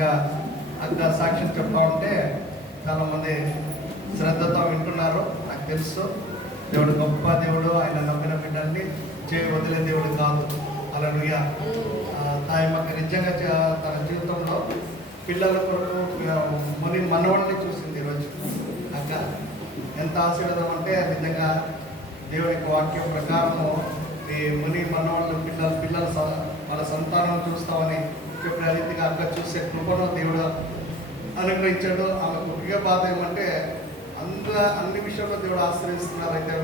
నిజంగా అక్క సాక్ష్యం చెప్తా ఉంటే చాలామంది శ్రద్ధతో వింటున్నారు. నాకు తెలుసు దేవుడు గొప్ప దేవుడు, ఆయన నమ్మిన బిడ్డల్ని వదిలే దేవుడు కాదు. హల్లెలూయా. తాయమ్మక్క నిజంగా తన జీవితంలో పిల్లల కొరకు ముని మనవాళ్ళని చూసింది. ఈరోజు అక్క ఎంత ఆశీర్వాదం అంటే నిజంగా దేవుని యొక్క వాక్యం ప్రకారము ఈ ముని మనవాళ్ళు పిల్లల వాళ్ళ సంతానం చూస్తామని చెప్పిన రీతిగా అక్క చూసే కృపను దేవుడు అనుగ్రహించాడు. ఆమెకు ప్రియ బాధ ఏమంటే అన్ని విషయంలో దేవుడు ఆశ్రయిస్తున్నారు. అయితే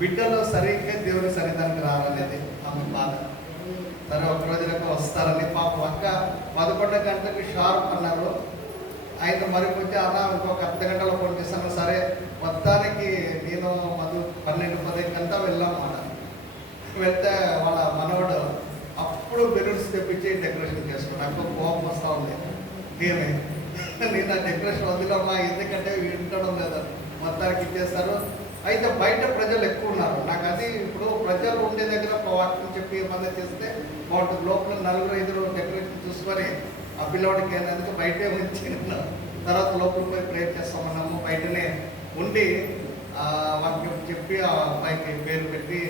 బిడ్డలు సరిగ్గా దేవుని సన్నిధానికి రావాలనేది ఆమె బాధ. సరే ఒక రోజులకు వస్తారని పాపం అక్క 11 గంటలకి షార్ప్ అన్నారు. అయితే మరిపోతే అలా ఇంకొక అర్ధ గంటలో ఫోన్ చేశాను. సరే మొత్తానికి నేను 12-10 గంట వెళ్ళామన్నమాట. వెళ్తే వాళ్ళ మనవడు అప్పుడు బెలూన్స్ తెప్పించి డెకరేషన్ చేసుకున్నాను. నాకు కోపం వస్తూ ఉంది. నేను ఆ డెకరేషన్ వదిలేమ్మా, ఎందుకంటే వింటడం లేదు, మొత్తానికి ఇచ్చేస్తారు. అయితే బయట ప్రజలు ఎక్కువ ఉన్నారు. నాకు అది ఇప్పుడు ప్రజలు ఉండే దగ్గర వాక్యం చెప్పి ఏమన్నా చేస్తే బాగుంటుంది. లోపల 4-5 డెకరేషన్ చూసుకొని ఆ పిల్లవాడికి అయినందుకు బయటే ఉంచి తర్వాత లోపల పోయి ప్రేయర్ చేస్తామన్నాము. బయటనే ఉండి వాక్యం చెప్పి ఆ అబ్బాయికి పేరు పెట్టి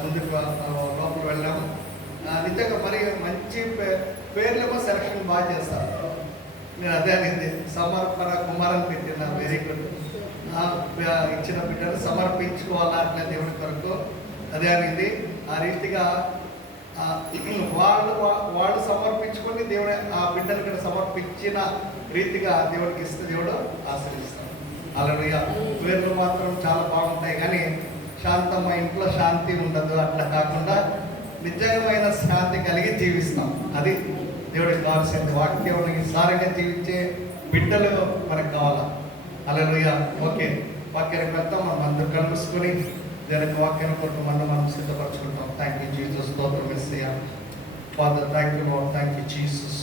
ముందుకు లోపల వెళ్ళాము. నిజంగా మరి మంచి పేర్లేమో సెలక్షన్ బాగా చేస్తారు. నేను అదే అనేది సమర్పణ కుమారని పెట్టిన వెరీ గుడ్. ఇచ్చిన బిడ్డను సమర్పించుకోవాలా అట్లా దేవుడి కొరకు అదే అనేది. ఆ రీతిగా వాళ్ళు సమర్పించుకొని దేవుడు ఆ బిడ్డను కూడా సమర్పించిన రీతిగా దేవుడికి ఇస్తే దేవుడు ఆశ్రయిస్తాడు. హల్లెలూయా. పేర్లు మాత్రం చాలా బాగుంటాయి కానీ శాంతమ్మ ఇంట్లో శాంతి ఉండదు. అట్లా కాకుండా నిజమైన శాంతి కలిగి జీవిస్తాం. అది దేవుడికి కావాల్సింది. వాక్యం సారంగా జీవించే బిడ్డలు మనకు కావాలా. హల్లెలూయా. ఓకే, వాక్యానికి వెళ్తాం. మనం అందరూ కలుసుకొని దానికి వాక్యాన్ని కొరకు మనం సిద్ధపరచుకుంటాం. Thank you Jesus. స్తోత్రం యేసయ్యా. Father thank you Lord. Thank you Jesus.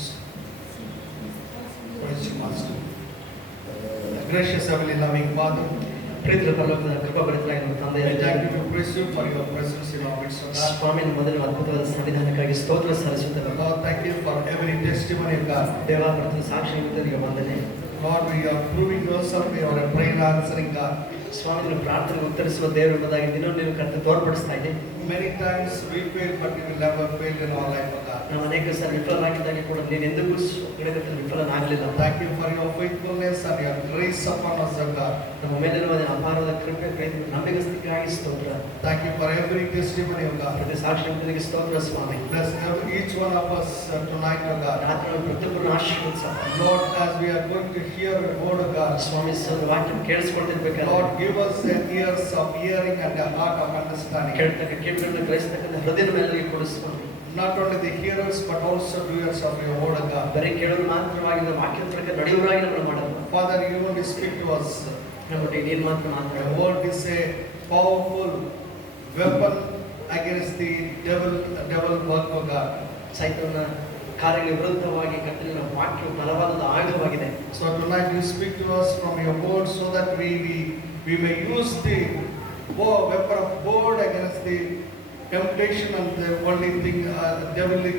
Praise you master. Gracious heavenly loving Father, ప్రీతిలో పరలోకమైన కృపాభరితులైన తండ్రి, thank you praise you for your presence in our midst. స్వామిని మొదలు అద్భుతమైన సన్నిధానక్కాಗಿ స్తోత్ర సరస్వతి. Lord thank you for every testimony of God. దేవా ప్రతి సాక్ష్యం వందనే. Lord, we are proving yourself, we are a prayer answering God. ಸ್ವಾಮಿ ಪ್ರಾರ್ಥನೆ ಉತ್ತರಿಸುವ ದೇವರು ಎಂಬುದಾಗಿ ದಿನ ನೀವು ಕರೆದು ತೋರ್ಪಡಿಸ್ತಾ ಇದೆ. Many times we fail, but we will never fail in our life, God. ನಾವು ಅನೇಕ ಸಾರಿ ವಿಫಲರಾಗಿದ್ದಾಗ ಕೂಡ ನೀನು ಎಂದಿಗೂ ವಿಫಲನಾಗಲಿಲ್ಲ. Thank you for your faithfulness and your grace upon us, God. ನಮ್ಮ ಮೇಲಿರುವ ಅಪಾರವಾದ ಕೃಪೆ ನಂಬಿಕಸ್ತಿಗಾಗಿ ಸ್ತೋತ್ರ. Thank you for every testimony of God. ಪ್ರತಿ ಸಾಕ್ಷಿಗಳಿಗೆ ಸ್ತೋತ್ರ ಸ್ವಾಮಿ. Bless each one of us tonight, God. ರಾತ್ರಿ ಪ್ರತಿಯೊಬ್ಬರನ್ನು ಆಶೀರ್ವದಿಸು. Lord, as we are going to hear the word of God, ಸ್ವಾಮಿ ವಾಕ್ಯ ಕೇಳಿಸಿಕೊಳ್ತಿರ್ಬೇಕಾದ್ರೆ Lord, give us the ears of hearing and the heart of understanding. ಕೇಳ್ತಕ್ಕಂಥ ಗ್ರಹಿಸ್ತಕ್ಕಂಥ ಹೃದಯದ ಮೇಲೆ ಕೊಡಿಸ್ಕೊಂಡು not only the hearers but also doers of your word of God. ಬರೀ ಕೇಳೋರು ಮಾತ್ರವಾಗಿ ವಾಕ್ಯದ ಪ್ರಕಾರ ನಡೆಯುವರಾಗಿ ನಾವು ಮಾಡೋದು. Father, you only speak to us. ನಮಗೆ ನೀನು ಮಾತ್ರ Your word is a powerful weapon against the devil work of God. ಸೈತಾನನ ಕಾರ್ಯಗಳ ವಿರುದ್ಧವಾಗಿ ಕರ್ತನ ವಾಕ್ಯವು ಬಲವಾದ ಆಯುಧವಾಗಿದೆ. So tonight you speak to us from your word so that we may use the weapon of word against the temptation and the only thing devilic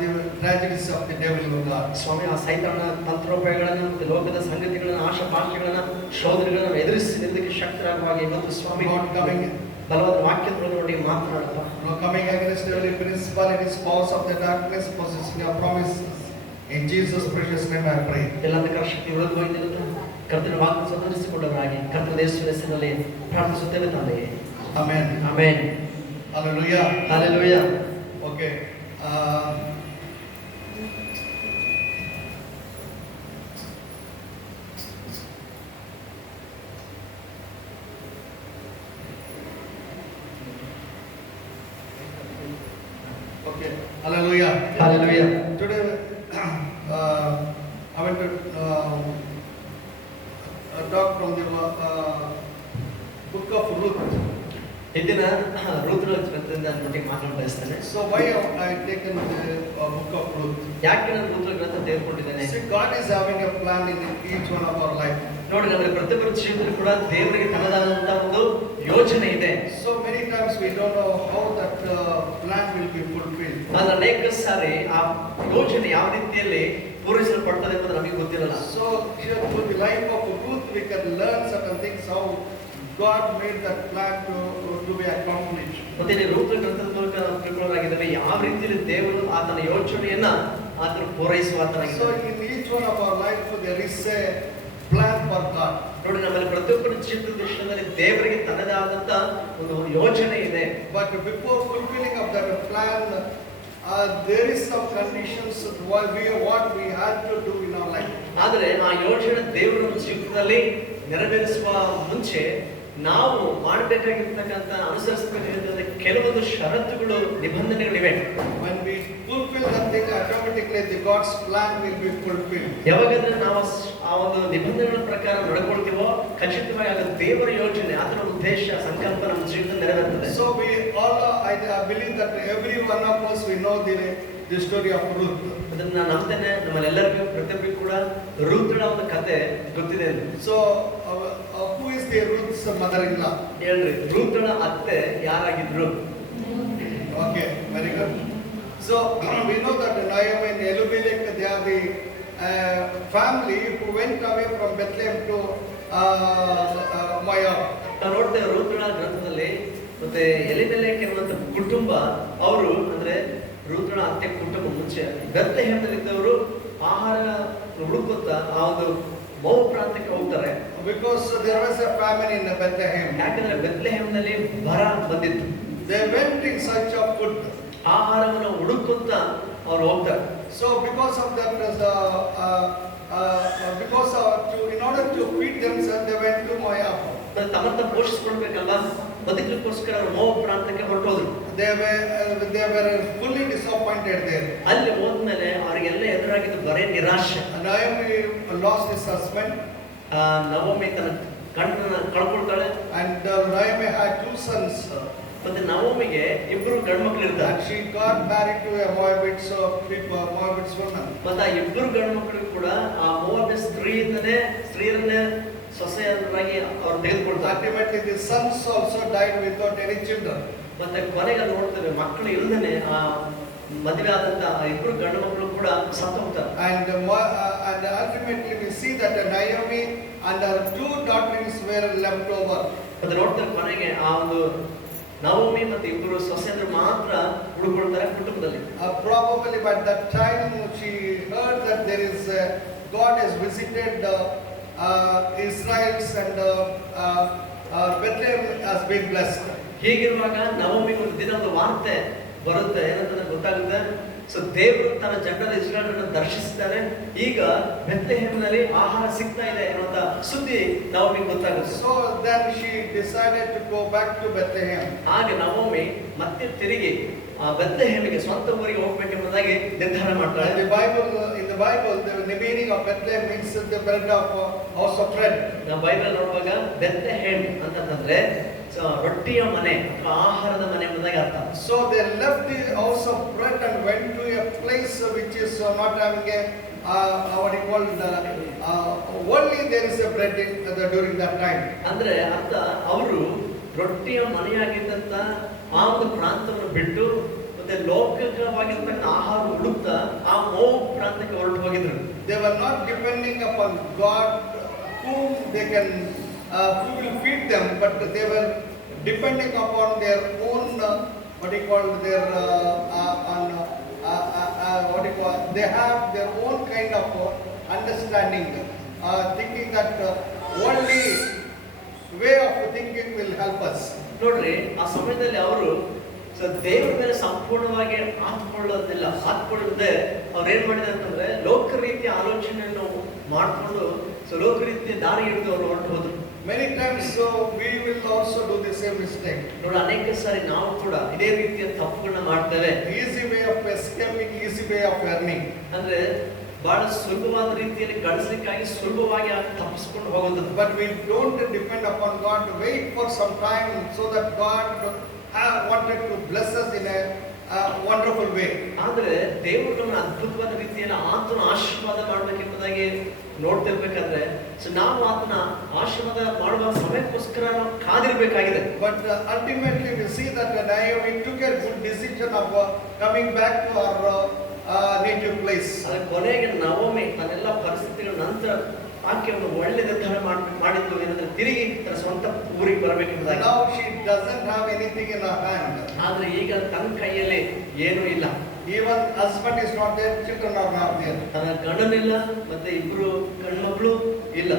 the tragedies of the devil of God. ಸ್ವಾಮಿ ಆ ಸೈತಾನನ ತಂತ್ರೋಪಾಯಗಳನ್ನು ಮತ್ತು ಲೋಕದ ಸಂಗತಿಗಳನ್ನು ಆಶಾಪಾಶಗಳನ್ನು ಶೋಧನೆಗಳನ್ನು ಎದುರಿಸಿ ನಿಲ್ಲಕ್ಕೆ ಶಕ್ತರಾಗುವಾಗ ಇವತ್ತು ಸ್ವಾಮಿ coming ಬಲವಾದ ವಾಕ್ಯಗಳನ್ನು ನೋಡಿ ಮಾತನಾಡಪ್ಪ. Coming against every principalities, powers of the darkness, possessing your promises. In Jesus' precious name I pray. ಎಲ್ಲದಕ್ಕೂ ಶಕ್ತಿ ವಿರುದ್ಧವಾಗಿ ನಿಲ್ಲುತ್ತಾ ಕರ್ತನ ವಾಕ್ಯ ಸ್ವತಂತ್ರಿಸಿಕೊಂಡವರಾಗಿ ಕರ್ತನ ಯೇಸುವಿನ ಹೆಸರಿನಲ್ಲಿ ಪ್ರಾರ್ಥಿಸುತ್ತೇವೆ ತಂದೆಯೇ. Amen. Amen. Hallelujah. Hallelujah. Okay. Okay. Hallelujah. Hallelujah. Today I want to talk from the book of Ruth. ಇಂದಿನ ಋತುಗಳ ಗ್ರಂಥದಿಂದ ನಮಗೆ ಮಾತನಾಡ್ತಾ ಇದ್ದೇನೆ. So why I taken the book of Ruth? ಯಾಕೆ ನಾನು ಋತುಗಳ ಗ್ರಂಥ ತೆಗೆದುಕೊಂಡಿದ್ದೇನೆ? See, God is having a plan in each one of our life. ನೋಡಿ, ನಮ್ಮ ಪ್ರತಿಯೊಬ್ಬರ ಜೀವನದಲ್ಲಿ ಕೂಡ ದೇವರಿಗೆ ತನ್ನದಾದಂತಹ ಒಂದು ಯೋಜನೆ ಇದೆ. So many times we don't know how that plan will be fulfilled. ನಾನು ಅನೇಕ ಸಾರಿ ಆ ಯೋಜನೆ ಯಾವ ರೀತಿಯಲ್ಲಿ ಪೂರೈಸಲ್ಪಡ್ತದೆ ಎಂಬುದು ನಮಗೆ ಗೊತ್ತಿರಲ್ಲ. So here through the life of Ruth we can learn certain things how God made that plan to be accomplished. ಮತ್ತೆ ಇಲ್ಲಿ ರೂಪ ಗ್ರಂಥದ ಮೂಲಕ ನಾವು ತಿಳ್ಕೊಳ್ಳೋದಾಗಿದ್ದರೆ ಯಾವ ರೀತಿಯಲ್ಲಿ ದೇವರು ಆತನ ಯೋಚನೆಯನ್ನ ಆತನು ಪೂರೈಸುವ So ಆತನಾಗಿದ್ದಾನೆ. in each one of our life there is a plan for God. ನೋಡಿ, ನಮ್ಮಲ್ಲಿ ಪ್ರತಿಯೊಬ್ಬರ ಜೀವಿತ ದೃಷ್ಟಿಯಲ್ಲಿ ದೇವರಿಗೆ ತನ್ನದೇ ಆದಂತ ಒಂದು ಯೋಜನೆ ಇದೆ. But before fulfilling of that plan, there is some conditions what we had to do in our life. ಆದರೆ ಆ ಯೋಜನೆ ದೇವರ ಜೀವಿತದಲ್ಲಿ ನೆರವೇರಿಸುವ ಮುಂಚೆ ನಾವು ಮಾಡಬೇಕಾಗಿರ್ತಕ್ಕಂಥ ಅನುಸರಿಸಬೇಕಾಗಿರ್ತಕ್ಕಂಥ ಕೆಲವೊಂದು ಷರತ್ತುಗಳು, ನಿಬಂಧನೆಗಳಿವೆ. When we fulfill that thing, automatically the God's plan will be fulfilled. ಯಾವಾಗಂದ್ರೆ ನಾವು ಆ ಒಂದು ನಿಬಂಧನೆಗಳ ಪ್ರಕಾರ ನಡ್ಕೊಳ್ತೀವೋ ಖಚಿತವಾಗಿ ಅದು ದೇವರ ಯೋಜನೆ, ಅದರ ಉದ್ದೇಶ, ಸಂಕಲ್ಪ ನಮ್ಮ ಜೀವಿತದಲ್ಲಿ ನೆರವೇರ್ತದೆ. So we all, I believe that every one of us we know the story of Ruth. ಅದನ್ನ ನಾನು ನಂಬ್ತೇನೆ, ನಮ್ಮಲ್ಲೆಲ್ಲರಿಗೂ ಪ್ರತಿಯೊಬ್ಬರಿಗೂ ಕೂಡ ರೂತಳ ಒಂದು ಕತೆ ಗೊತ್ತಿದೆ. So who is the Ruth's mother-in-law? ಹೇಳ್ರಿ, ರೂತಳ ಅತ್ತೆ ಯಾರಾಗಿದ್ರು? Okay, very good. So we know that Naomi and Elimelech, they are the family who went away from Bethlehem to Moab. ನಾವು ನೋಡ್ತೇವೆ ರೂತಳ ಗ್ರಂಥದಲ್ಲಿ, ಮತ್ತೆ ಎಲಿಮೆಲೆಕ್ ಎನ್ನುವಂತ ಕುಟುಂಬ, ಅವರು ಅಂದ್ರೆ ರೂತಳ ಅತ್ತೆ ಕುಟುಂಬ ಮುಂಚೆ ಬೆತ್ಲೆಹೇಮ್ನಲ್ಲಿದ್ದವರು ಆಹಾರ ಹುಡುಕುತ್ತಾ ಆ ಒಂದು ಮೋವ್ ಪ್ರಾಂತ್ಯಕ್ಕೆ ಹೋಗ್ತಾರೆ. Because there was a famine in Bethlehem. ಯಾಕಂದ್ರೆ ಬೆತ್ಲೆಹೇಮ್ನಲ್ಲಿ ಬರ ಬಂದಿತ್ತು. They went in search of food. ಆಹಾರವನ್ನು ಹುಡುಕುತ್ತಾ ಅವ್ರು ಹೋಗ್ತಾರೆ. So because of that, in order to feed themselves, they went to Moab. ತಮ್ಮನ್ನ ಪೋಷಿಸ್ಕೊಳ್ಬೇಕಲ್ಲ, ಬದುಕಲಿಕ್ಕೋಸ್ಕರ ಅವರು ಮೋವ್ ಪ್ರಾಂತ್ಯಕ್ಕೆ ಹೊರಟೋದ್ರು. They were fully disappointed there. ಅಲ್ಲಿ ಹೋದ್ಮೇಲೆ ಅವರಿಗೆಲ್ಲ ಎದುರಾಗಿದ್ದು ಬರೇ ನಿರಾಶೆ. Naomi lost his husband. Navami ತನ್ನ ಗಂಡನ ಕಳ್ಕೊಳ್ತಾಳೆ. And Naomi had two sons. ಮತ್ತೆ ನವಮಿಗೆ ಇಬ್ರು ಗಂಡು ಮಕ್ಕಳು ಇರ್ತಾರೆ. And she got married to a Moabite woman. ಮತ್ತೆ ಆ ಇಬ್ರು ಗಂಡು ಮಕ್ಕಳಿಗೂ ಕೂಡ ಆ ಮೋವಾಬ್ ಸ್ತ್ರೀಯರನ್ನೇ ಸೊಸೆಯರಾಗಿ ಅವ್ರು ತೆಗೆದುಕೊಳ್ತಾರೆ. Ultimately the sons also died without any children. ಮತ್ತೆ ಕೊನೆಗೆ ನೋಡ್ತೇವೆ ಮಕ್ಕಳು ಇಲ್ಲದೇನೆ ಆ ಮದುವೆ ಆದಂತ ಇಬ್ರು ಗಂಡು ಮಕ್ಕಳು ಕೂಡ ಸತ್ತು ಹೋಗ್ತಾರೆ. And ultimately we see that Naomi and her two daughters were left over. ಮತ್ತೆ ನೋಡ್ತೇವೆ ಕೊನೆಗೆ ಆ ಒಂದು ನವಮಿ ಮತ್ತೆ ಇಬ್ಬರು ಸೊಸೆಯರು ಮಾತ್ರ ಉಳ್ಕೊಳ್ತಾರೆ ಕುಟುಂಬದಲ್ಲಿ. Probably by that time she heard that there is God has visited Israel and Bethlehem has been blessed. ಹೀಗಿರುವಾಗ ನವಮಿಗೆ ಒಂದು ದಿನ ಒಂದು ವಾರ್ತೆ ಬರುತ್ತೆ, ಏನಂತಂದ್ರೆ ಗೊತ್ತಾಗುತ್ತೆ. ಸೊ ದೇವರು ತನ್ನ ಜನರ ಇಸ್ರಾಯೇಲರನ್ನು ದರ್ಶಿಸಿದ್ದಾರೆ, ಈಗ ಬೆತ್ಲೆಹೇಮ್ನಲ್ಲಿ ಆಹಾರ ಸಿಗ್ತಾ ಇದೆ ಅನ್ನುವಂತ ಸುದ್ದಿ ನವಮಿಗೆ ಗೊತ್ತಾಗುತ್ತೆ. So then she decided to go back to Bethlehem. ಹಾಗೆ ನವಮಿ ಮತ್ತೆ ತಿರುಗಿ ಬೆತ್ಲೆಹೇಮಿಗೆ ಸ್ವಂತ ಊರಿಗೆ ಹೋಗ್ಬೇಕೆಂಬುದಾಗಿ ನಿರ್ಧಾರ ಮಾಡ್ತಾಳೆ. In the Bible, the meaning of Bethlehem means the bread of house of bread. ನಾವು ಬೈಬಲ್ ನೋಡುವಾಗ ಬೆತ್ಲೆಹೇಮ್ ಅಂತಂದ್ರೆ ರೊಟ್ಟಿಯ ಮನೆ ಅಥವಾ ಆಹಾರದ ಮನೆ ಎಂಬುದಾಗಿ ಅರ್ಥ. So they left the house of bread and went to a place which is not having what you call only there is a bread during that time. ಅಂದ್ರೆ ಅರ್ಥ, ಅವರು ರೊಟ್ಟಿಯ ಮನೆಯಾಗಿದ್ದಂತ ಆ ಒಂದು ಪ್ರಾಂತವನ್ನು ಬಿಟ್ಟು ಮತ್ತೆ ಲೌಕಿಕವಾಗಿರ್ತಕ್ಕಂಥ ಆಹಾರ ಹುಡುಕ್ತಾ ಆ ಮೋವ್ ಪ್ರಾಂತಕ್ಕೆ ಹೊರಟು ಹೋಗಿದ್ರು. They were not depending upon God who will feed them, but they were depending upon their own they have their own kind of understanding, thinking that only way of thinking will help us. ನೋಡ್ರಿ, ಆ ಸಮಯದಲ್ಲಿ ಅವರು ದೇವರ ಮೇಲೆ ಸಂಪೂರ್ಣವಾಗಿ ಹಾತ್ಕೊಳ್ಳದೆ ಅವ್ರು ಏನ್ ಮಾಡಿದ್ರು ಅಂತಂದ್ರೆ ಲೋಕ ರೀತಿಯ ಆಲೋಚನೆಯನ್ನು ಮಾಡಿಕೊಂಡು ಲೋಕ ರೀತಿಯ ದಾರಿ ಹಿಡಿದು ಅವರು ಹೊರಟು ಹೋದ್ರು. Many times so we will also do the same mistake. ನೋಡಿ, ಅನೇಕ ಸಾರಿ ನಾವು ಕೂಡ ಇದೇ ರೀತಿಯ ತಪ್ಪುಗಳನ್ನ ಮಾಡ್ತೇವೆ. Easy way of escaping, easy way of earning. ಅಂದ್ರೆ ಬಹಳ ಸುಲಭವಾದ ರೀತಿಯಲ್ಲಿ ಗಳಿಸಲಿಕ್ಕಾಗಿ ಸುಲಭವಾಗಿ ತಪ್ಪಿಸ್ಕೊಂಡು ಹೋಗೋದು. But we don't depend upon God to wait for some time so that God wanted to bless us in a wonderful way. ಆದ್ರೆ ದೇವರು ನಮ್ಮನ್ನ ಅದ್ಭುತವಾದ ರೀತಿಯಲ್ಲಿ ಆತನ ಆಶೀರ್ವಾದ ಮಾಡಬೇಕೆಂಬುದಾಗಿ ನೋಡ್ತಿರ್ಬೇಕಾದ್ರೆ ನಾವು ಆತನ ಆಶೀರ್ವಾದ ಮಾಡುವ ಸಮಯಕ್ಕೋಸ್ಕರ ನಾವು ಕಾದಿರ್ಬೇಕಾಗಿದೆ. But ultimately we see that Naomi took a good decision of coming back to her native place. ಅದರ ಕೊನೆಗೆ ನವಮಿ ತನ್ನೆಲ್ಲ ಪರಿಸ್ಥಿತಿಗಳ ನಂತರ ಆಕೆ ಒಂದು ಒಳ್ಳೆ ನಿರ್ಧಾರ ಮಾಡಿದ್ದು ಏನಂದ್ರೆ ತಿರುಗಿ ತನ್ನ ಸ್ವಂತ ಊರಿಗೆ ಬರಬೇಕೆಂಬುದಾಗಿ. Now she doesn't have anything in her hand. ಆದ್ರೆ ಈಗ ತನ್ನ ಕೈಯಲ್ಲಿ ಏನೂ ಇಲ್ಲ. Even husband is not there, children are not there. ತನ್ನ ಗಂಡನಿಲ್ಲ, ಮತ್ತೆ ಇಬ್ರು ಗಂಡ್ಮಕ್ಳು ಇಲ್ಲ.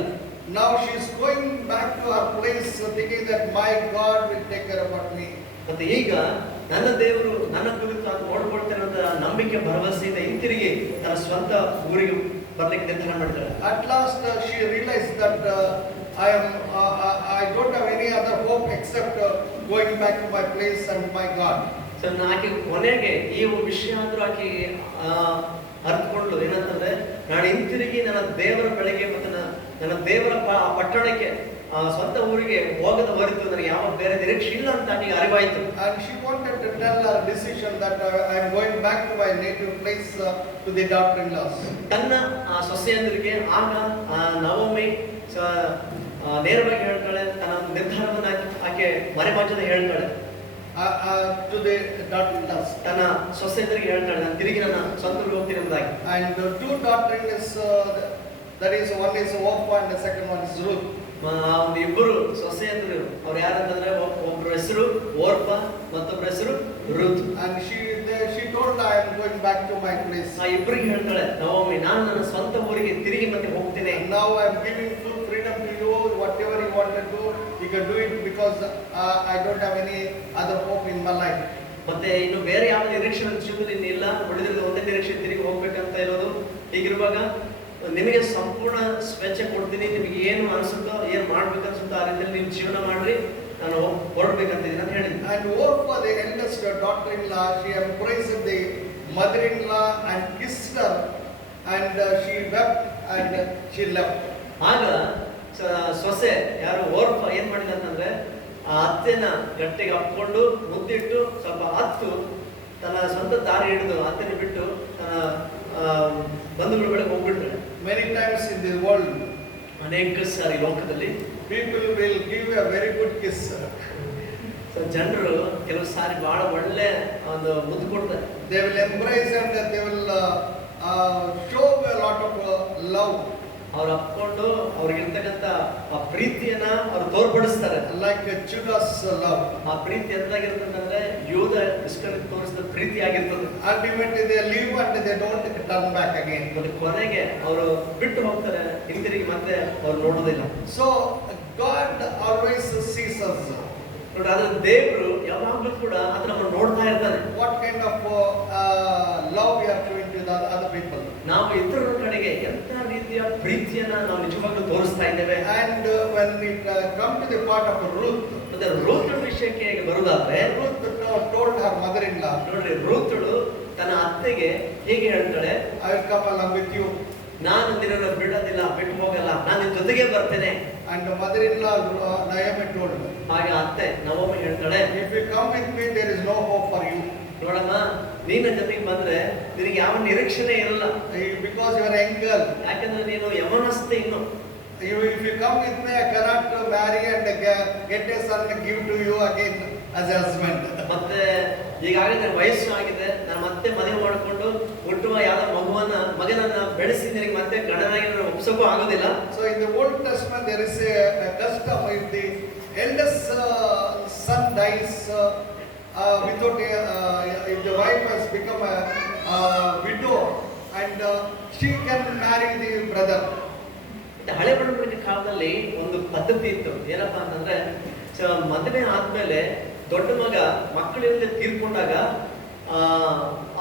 Now she is going back to her place thinking that my God will take care about me. ಮತ್ತೆ ಈಗ ನನ್ನ ದೇವರು ನನ್ನ ಕುರಿತು ಅದು ನೋಡ್ಕೊಳ್ತೇನೆ ಅಂತ ನಂಬಿಕೆ ಭರವಸೆಯಿಂದ ಹಿಂತಿರುಗಿ ತನ್ನ ಸ್ವಂತ ಊರಿಗೆ ಬರ್ಲಿಕ್ಕೆ ನಿರ್ಧಾರ ಮಾಡ್ತಾಳೆ. At last she realized that I don't have any other hope except going back to my place and my God. So ಆಕೆ ಕೊನೆಗೆ ಈ ವಿಷಯ ಆದ್ರೂ ಆಕೆ ಅರ್ಥಕೊಂಡು ಏನಂತಂದ್ರೆ ನಾನು ಹಿಂತಿರುಗಿ ನನ್ನ ದೇವರ ಬೆಳೆಗೆ ಮತ್ತೆ ನನ್ನ ದೇವರ ಪಟ್ಟಣಕ್ಕೆ ಸ್ವಂತ ಊರಿಗೆ ಹೋಗದ ಹೊರತು ನನಗೆ ಯಾವ ಬೇರೆ ನಿರೀಕ್ಷೆ ಇಲ್ಲ ಅಂತ ಆಕೆಗೆ ಅರಿವಾಯಿತು. And she wanted to tell her decision that I am going back to my native place to the daughter-in-laws. ತನ್ನ ಸೊಸೆಯಂದ್ರಿಗೆ ಆಗ ನವಮಿ ನೇರವಾಗಿ ಹೇಳ್ತಾಳೆ, ತನ್ನ ನಿರ್ಧಾರವನ್ನು ಆಕೆ ಮರೆಮಾಚದೆ ಹೇಳ್ತಾಳೆ. To the daughter-in-laws. ತನ್ನ ಸೊಸೆಯಂದ್ರಿಗೆ ಹೇಳ್ತಾಳೆ, ನಾನು ತಿರುಗಿ ನನ್ನ ಸ್ವಂತ ಊರಿಗೆ ಹೋಗ್ತೀನಿ ಎಂಬುದಾಗಿ. And two daughter-in-laws, that is one is Orpah and the second one is Ruth. ಒಂದು ಇಬ್ಬರು ಸೊಸೆಯಂದ್ರು ಅವ್ರು ಯಾರಂತಂದ್ರೆ ಒಬ್ರು ಹೆಸರು ಓರ್ಪ, ಮತ್ತೊಬ್ರ ಹೆಸರು ರುತ್. And she told I am going back to my place. ಆ ಇಬ್ಬರಿಗೆ ಹೇಳ್ತಾಳೆ, ನವಮಿ ನಾನು ನನ್ನ ಸ್ವಂತ ಊರಿಗೆ ತಿರುಗಿ ಮತ್ತೆ ಹೋಗ್ತೀನಿ. Now I am giving full freedom to you. Whatever you want to do, you can do it because I don't have any other hope in my life. ಮತ್ತೆ ಇನ್ನು ಬೇರೆ ಯಾವ ನಿರೀಕ್ಷೆ ನನ್ನ ಜೀವನದಲ್ಲಿ ಇನ್ನಿಲ್ಲ, ಉಳಿದಿರೋದು ಒಂದೇ ನಿರೀಕ್ಷೆ ತಿರುಗಿ ಹೋಗ್ಬೇಕಂತ ಇರೋದು. ಹೀಗಿರುವಾಗ ನಿಮಗೆ ಸಂಪೂರ್ಣ ಸ್ವೇಚ್ಛ ಕೊಡ್ತೀನಿ, ನಿಮಗೆ ಏನು ಅನ್ಸುತ್ತೋ ಏನು ಮಾಡ್ಬೇಕನ್ಸುತ್ತೋ ಆ ರೀತಿಯಲ್ಲಿ ನೀವು ಜೀವನ ಮಾಡ್ರಿ, ನಾನು ಹೊರಡ್ಬೇಕಂತಿದ್ದೀನಿ ಅಂತ ಹೇಳಿದ್ದೆ. And Orpah, the eldest daughter-in-law, she embraced the mother-in-law and kissed her, and she wept and she left. ಆಗ ಸೊಸೆ ಯಾರು ಓರ್ಪ ಏನ್ ಮಾಡಿದ ಅಂತಂದ್ರೆ ಆ ಅತ್ತೆನ ಗಟ್ಟಿಗೆ ಅಪ್ಕೊಂಡು ಮುದ್ದಿಟ್ಟು ಸ್ವಲ್ಪ ಹತ್ತು ತನ್ನ ಸ್ವಂತ ದಾರಿ ಹಿಡಿದು ಅತ್ತೆನ ಬಿಟ್ಟು ತನ್ನ ಬಂಧುಗಳ ಬಳಿ ಹೋಗ್ಬಿಟ್ರೆ. Many times in the world, ಅನೇಕ ಸಾರಿ ಲೋಕದಲ್ಲಿ people will give a very good kiss. ಜನರು ಕೆಲವು ಸಾರಿ ಬಹಳ ಒಳ್ಳೆ ಒಂದು ಮುದ್ದು ಕೊಡ್ತಾರೆ. They will embrace and they will show a lot of love. ಅವ್ರು ಅಪ್ಕೊಂಡು ಅವ್ರಿಗಿರ್ತಕ್ಕಂಥ ಆ ಪ್ರೀತಿಯನ್ನ ಅವ್ರು ತೋರ್ಪಡಿಸ್ತಾರೆ. Like Judas love. ಆ ಪ್ರೀತಿ ಎಂತಾಗಿರ್ತದಂದ್ರೆ ಯೂದ ಇಸ್ಕರಿಯೋತ ತೋರಿಸಿದ ಪ್ರೀತಿ ಆಗಿರ್ತದೆ. Ultimately they leave and they don't turn back again. ಮತ್ತೆ ಕೊನೆಗೆ ಅವರು ಬಿಟ್ಟು ಹೋಗ್ತಾರೆ, ಹಿಂತಿರುಗಿ ಮತ್ತೆ ಅವ್ರು ನೋಡೋದಿಲ್ಲ. So God always sees us. ನೋಡಿ, ಆದ್ರೆ ದೇವರು ಯಾವಾಗಲೂ ಕೂಡ ಅದು ನಮ್ಮನ್ನು ನೋಡ್ತಾ ಇರ್ತಾನೆ. What kind of love we are showing to the other people. ನಾವು ಇತರರ ಕಡೆಗೆ ಎಂತ ರೀತಿಯ ಪ್ರೀತಿಯನ್ನ ನಾವು ನಿಜವಾಗ್ಲೂ ತೋರಿಸ್ತಾ ಇದ್ದೇವೆ. And when we come to the part of Ruth, ಮತ್ತೆ ರೂತ್ ವಿಷಯಕ್ಕೆ ಬರುದಾದ್ರೆ, Ruth told her mother-in-law, ನೋಡ್ರಿ, ರೂತಳು ತನ್ನ ಅತ್ತೆಗೆ ಹೀಗೆ ಹೇಳ್ತಾಳೆ, I will come along with you. ನಾನು ನಿನ್ನನ್ನು ಬಿಡೋದಿಲ್ಲ, ಬಿಟ್ಟು ಹೋಗಲ್ಲ, ನಾನು ನಿನ್ನ ಜೊತೆಗೆ ಬರ್ತೇನೆ. And the mother-in-law Naomi told her, ಹಾಗೆ ಅತ್ತೆ ನವಮಿ ಹೇಳ್ತಾಳೆ, if you come with me there is no hope for you. ನೋಡಮ್ಮ, ನಿನ್ನ ಜೊತೆಗೆ ಬಂದ್ರೆ ನಿನಗೆ ಯಾವ ನಿರೀಕ್ಷಣೆ ಇರಲ್ಲ, because you are a young girl. ಯಾಕಂದ್ರೆ ನೀನು ಯವನಸ್ತೆ ಇನ್ನು. If you come with me, I cannot marry and get a son and give to you again as a husband. ಮತ್ತೆ ಈಗಾಗಲೇ ನನ್ನ ವಯಸ್ಸು ಆಗಿದೆ, ನಾನು ಮತ್ತೆ ಮದುವೆ ಮಾಡಿಕೊಂಡು ಹುಟ್ಟುವ ಯಾವ ಮಗನನ್ನ ಬೆಳೆಸಿ ನಿನಗೆ ಮತ್ತೆ ಗಂಡನಾಗಿ ನಾನು ಒಪ್ಸೋಕ್ಕೂ ಆಗೋದಿಲ್ಲ. So in the Old Testament there is a custom, if the eldest son dies without if the wife has become a widow and she can marry the brother. ಹಳೆ ಒಡಂಬಡಿಕೆ ಕಾಲದಲ್ಲಿ ಒಂದು ಪದ್ಧತಿ ಇತ್ತು. ಏನಪ್ಪಾ ಅಂತಂದ್ರೆ, ಮದುವೆ ಆದ್ಮೇಲೆ ದೊಡ್ಡ ಮಗ ಮಕ್ಕಳಿಂದ ತೀರ್ಕೊಂಡಾಗ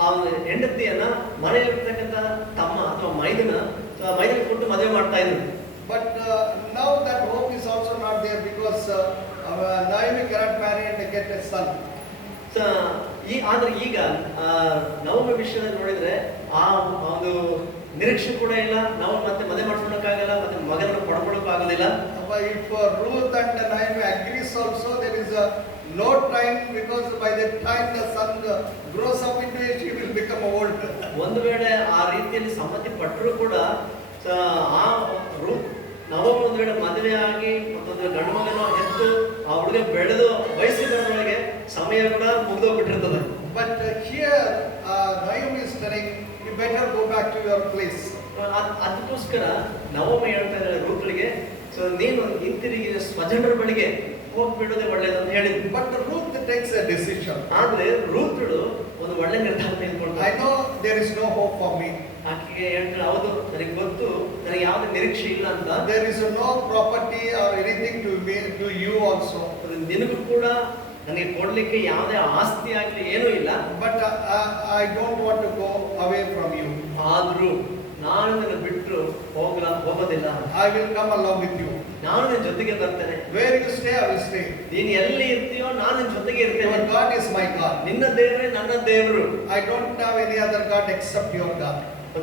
ಆ ಹೆಂಡತಿಯನ್ನ ಮನೆಯಲ್ಲಿರ್ತಕ್ಕಂಥ ತಮ್ಮ ಅಥವಾ ಮೈದನ ಕೊಟ್ಟು ಮದುವೆ ಮಾಡ್ತಾ ಇದ್ರು. But now that hope is also not there because Naomi cannot marry and get a son. ಆದ್ರೆ ಈಗ ನವಮಿ ವಿಷಯದಲ್ಲಿ ನೋಡಿದ್ರೆ ಆ ಒಂದು ನಿರೀಕ್ಷೆ ಕೂಡ ಇಲ್ಲ, ನಾವು ಮತ್ತೆ ಮದುವೆ ಮಾಡ್ಕೊಳಕ್ಕಾಗಲ್ಲ, ಮತ್ತೆ ಮಗನನ್ನು ಪಡ್ಕೊಳ್ಳೋಕ್ಕಾಗೋದಿಲ್ಲ. If Ruth and Naomi agrees also, there is no time because by the time the son grows up into it, he will become old. ಒಂದು ವೇಳೆ ಆ ರೀತಿಯಲ್ಲಿ ಸಮ್ಮತಿ ಪಟ್ಟರು ಕೂಡ ಆ ನವಮಿ ಒಂದು ವೇಳೆ ಮದುವೆ ಆಗಿ ಮತ್ತೊಂದು ಗಂಡು ಮಗನೋ ಹೆತ್ತು ಆ ಹುಡುಗ ಬೆಳೆದು ವಯಸ್ಸಿನೊಳಗೆ ಸಮಯ ಕೂಡ ಮುಗಿದೋಗ್ಬಿಟ್ಟಿರ್ತದೆ. But here Naomi is telling, you better go back to your place. ಅದಕ್ಕೋಸ್ಕರ ನವೋಮಿ ಹೇಳ್ತಾ ಇದ್ದಾಳೆ ರೂತ್ಳಿಗೆ, ಸೊ ನೀನು ಹಿಂತಿರುಗಿ ಸ್ವಜನರ ಬಳಿಗೆ ಹೋಗ್ಬಿಡೋದೇ ಒಳ್ಳೇದು ಅಂತ ಹೇಳಿದ್ರು. But Ruth takes a decision. ಆದ್ರೆ ರೂತ್ಳು ಒಂದು ಒಳ್ಳೆ ನಿರ್ಧಾರ ತೆಗೆದುಕೊಂಡು, I know there is no hope for me. ಆಕೆಗೆ ಹೇಳ್ತಾಳೆ, ಹೌದು ನನಗೆ ಗೊತ್ತು ನನಗೆ ಯಾವುದೇ ನಿರೀಕ್ಷೆ ಇಲ್ಲ ಅಂತ. There is no property or anything to me, to you also. ನಿನಗೂ ಕೂಡ ನನಗೆ ಕೊಡ್ಲಿಕ್ಕೆ ಯಾವುದೇ ಆಸ್ತಿ ಆಗ್ಲಿ ಏನೂ ಇಲ್ಲ. But I don't want to go away from you. ಆದ್ರೂ ನಾನು ನಿನ್ನ ಬಿಟ್ಟು ಹೋಗೋದಿಲ್ಲ. I will come along with you. ನಾನು ನಿನ್ನ ಜೊತೆಗೆ ಬರ್ತೇನೆ. Where you stay, I will stay. ನೀನು ಎಲ್ಲಿ ಇರ್ತೀಯೋ ನಾನು ನಿನ್ನ ಜೊತೆಗೆ ಇರ್ತೇನೆ. Your God is my God. ನಿನ್ನ ದೇವರೇ ನನ್ನ ದೇವರು. I don't have any other God except your God.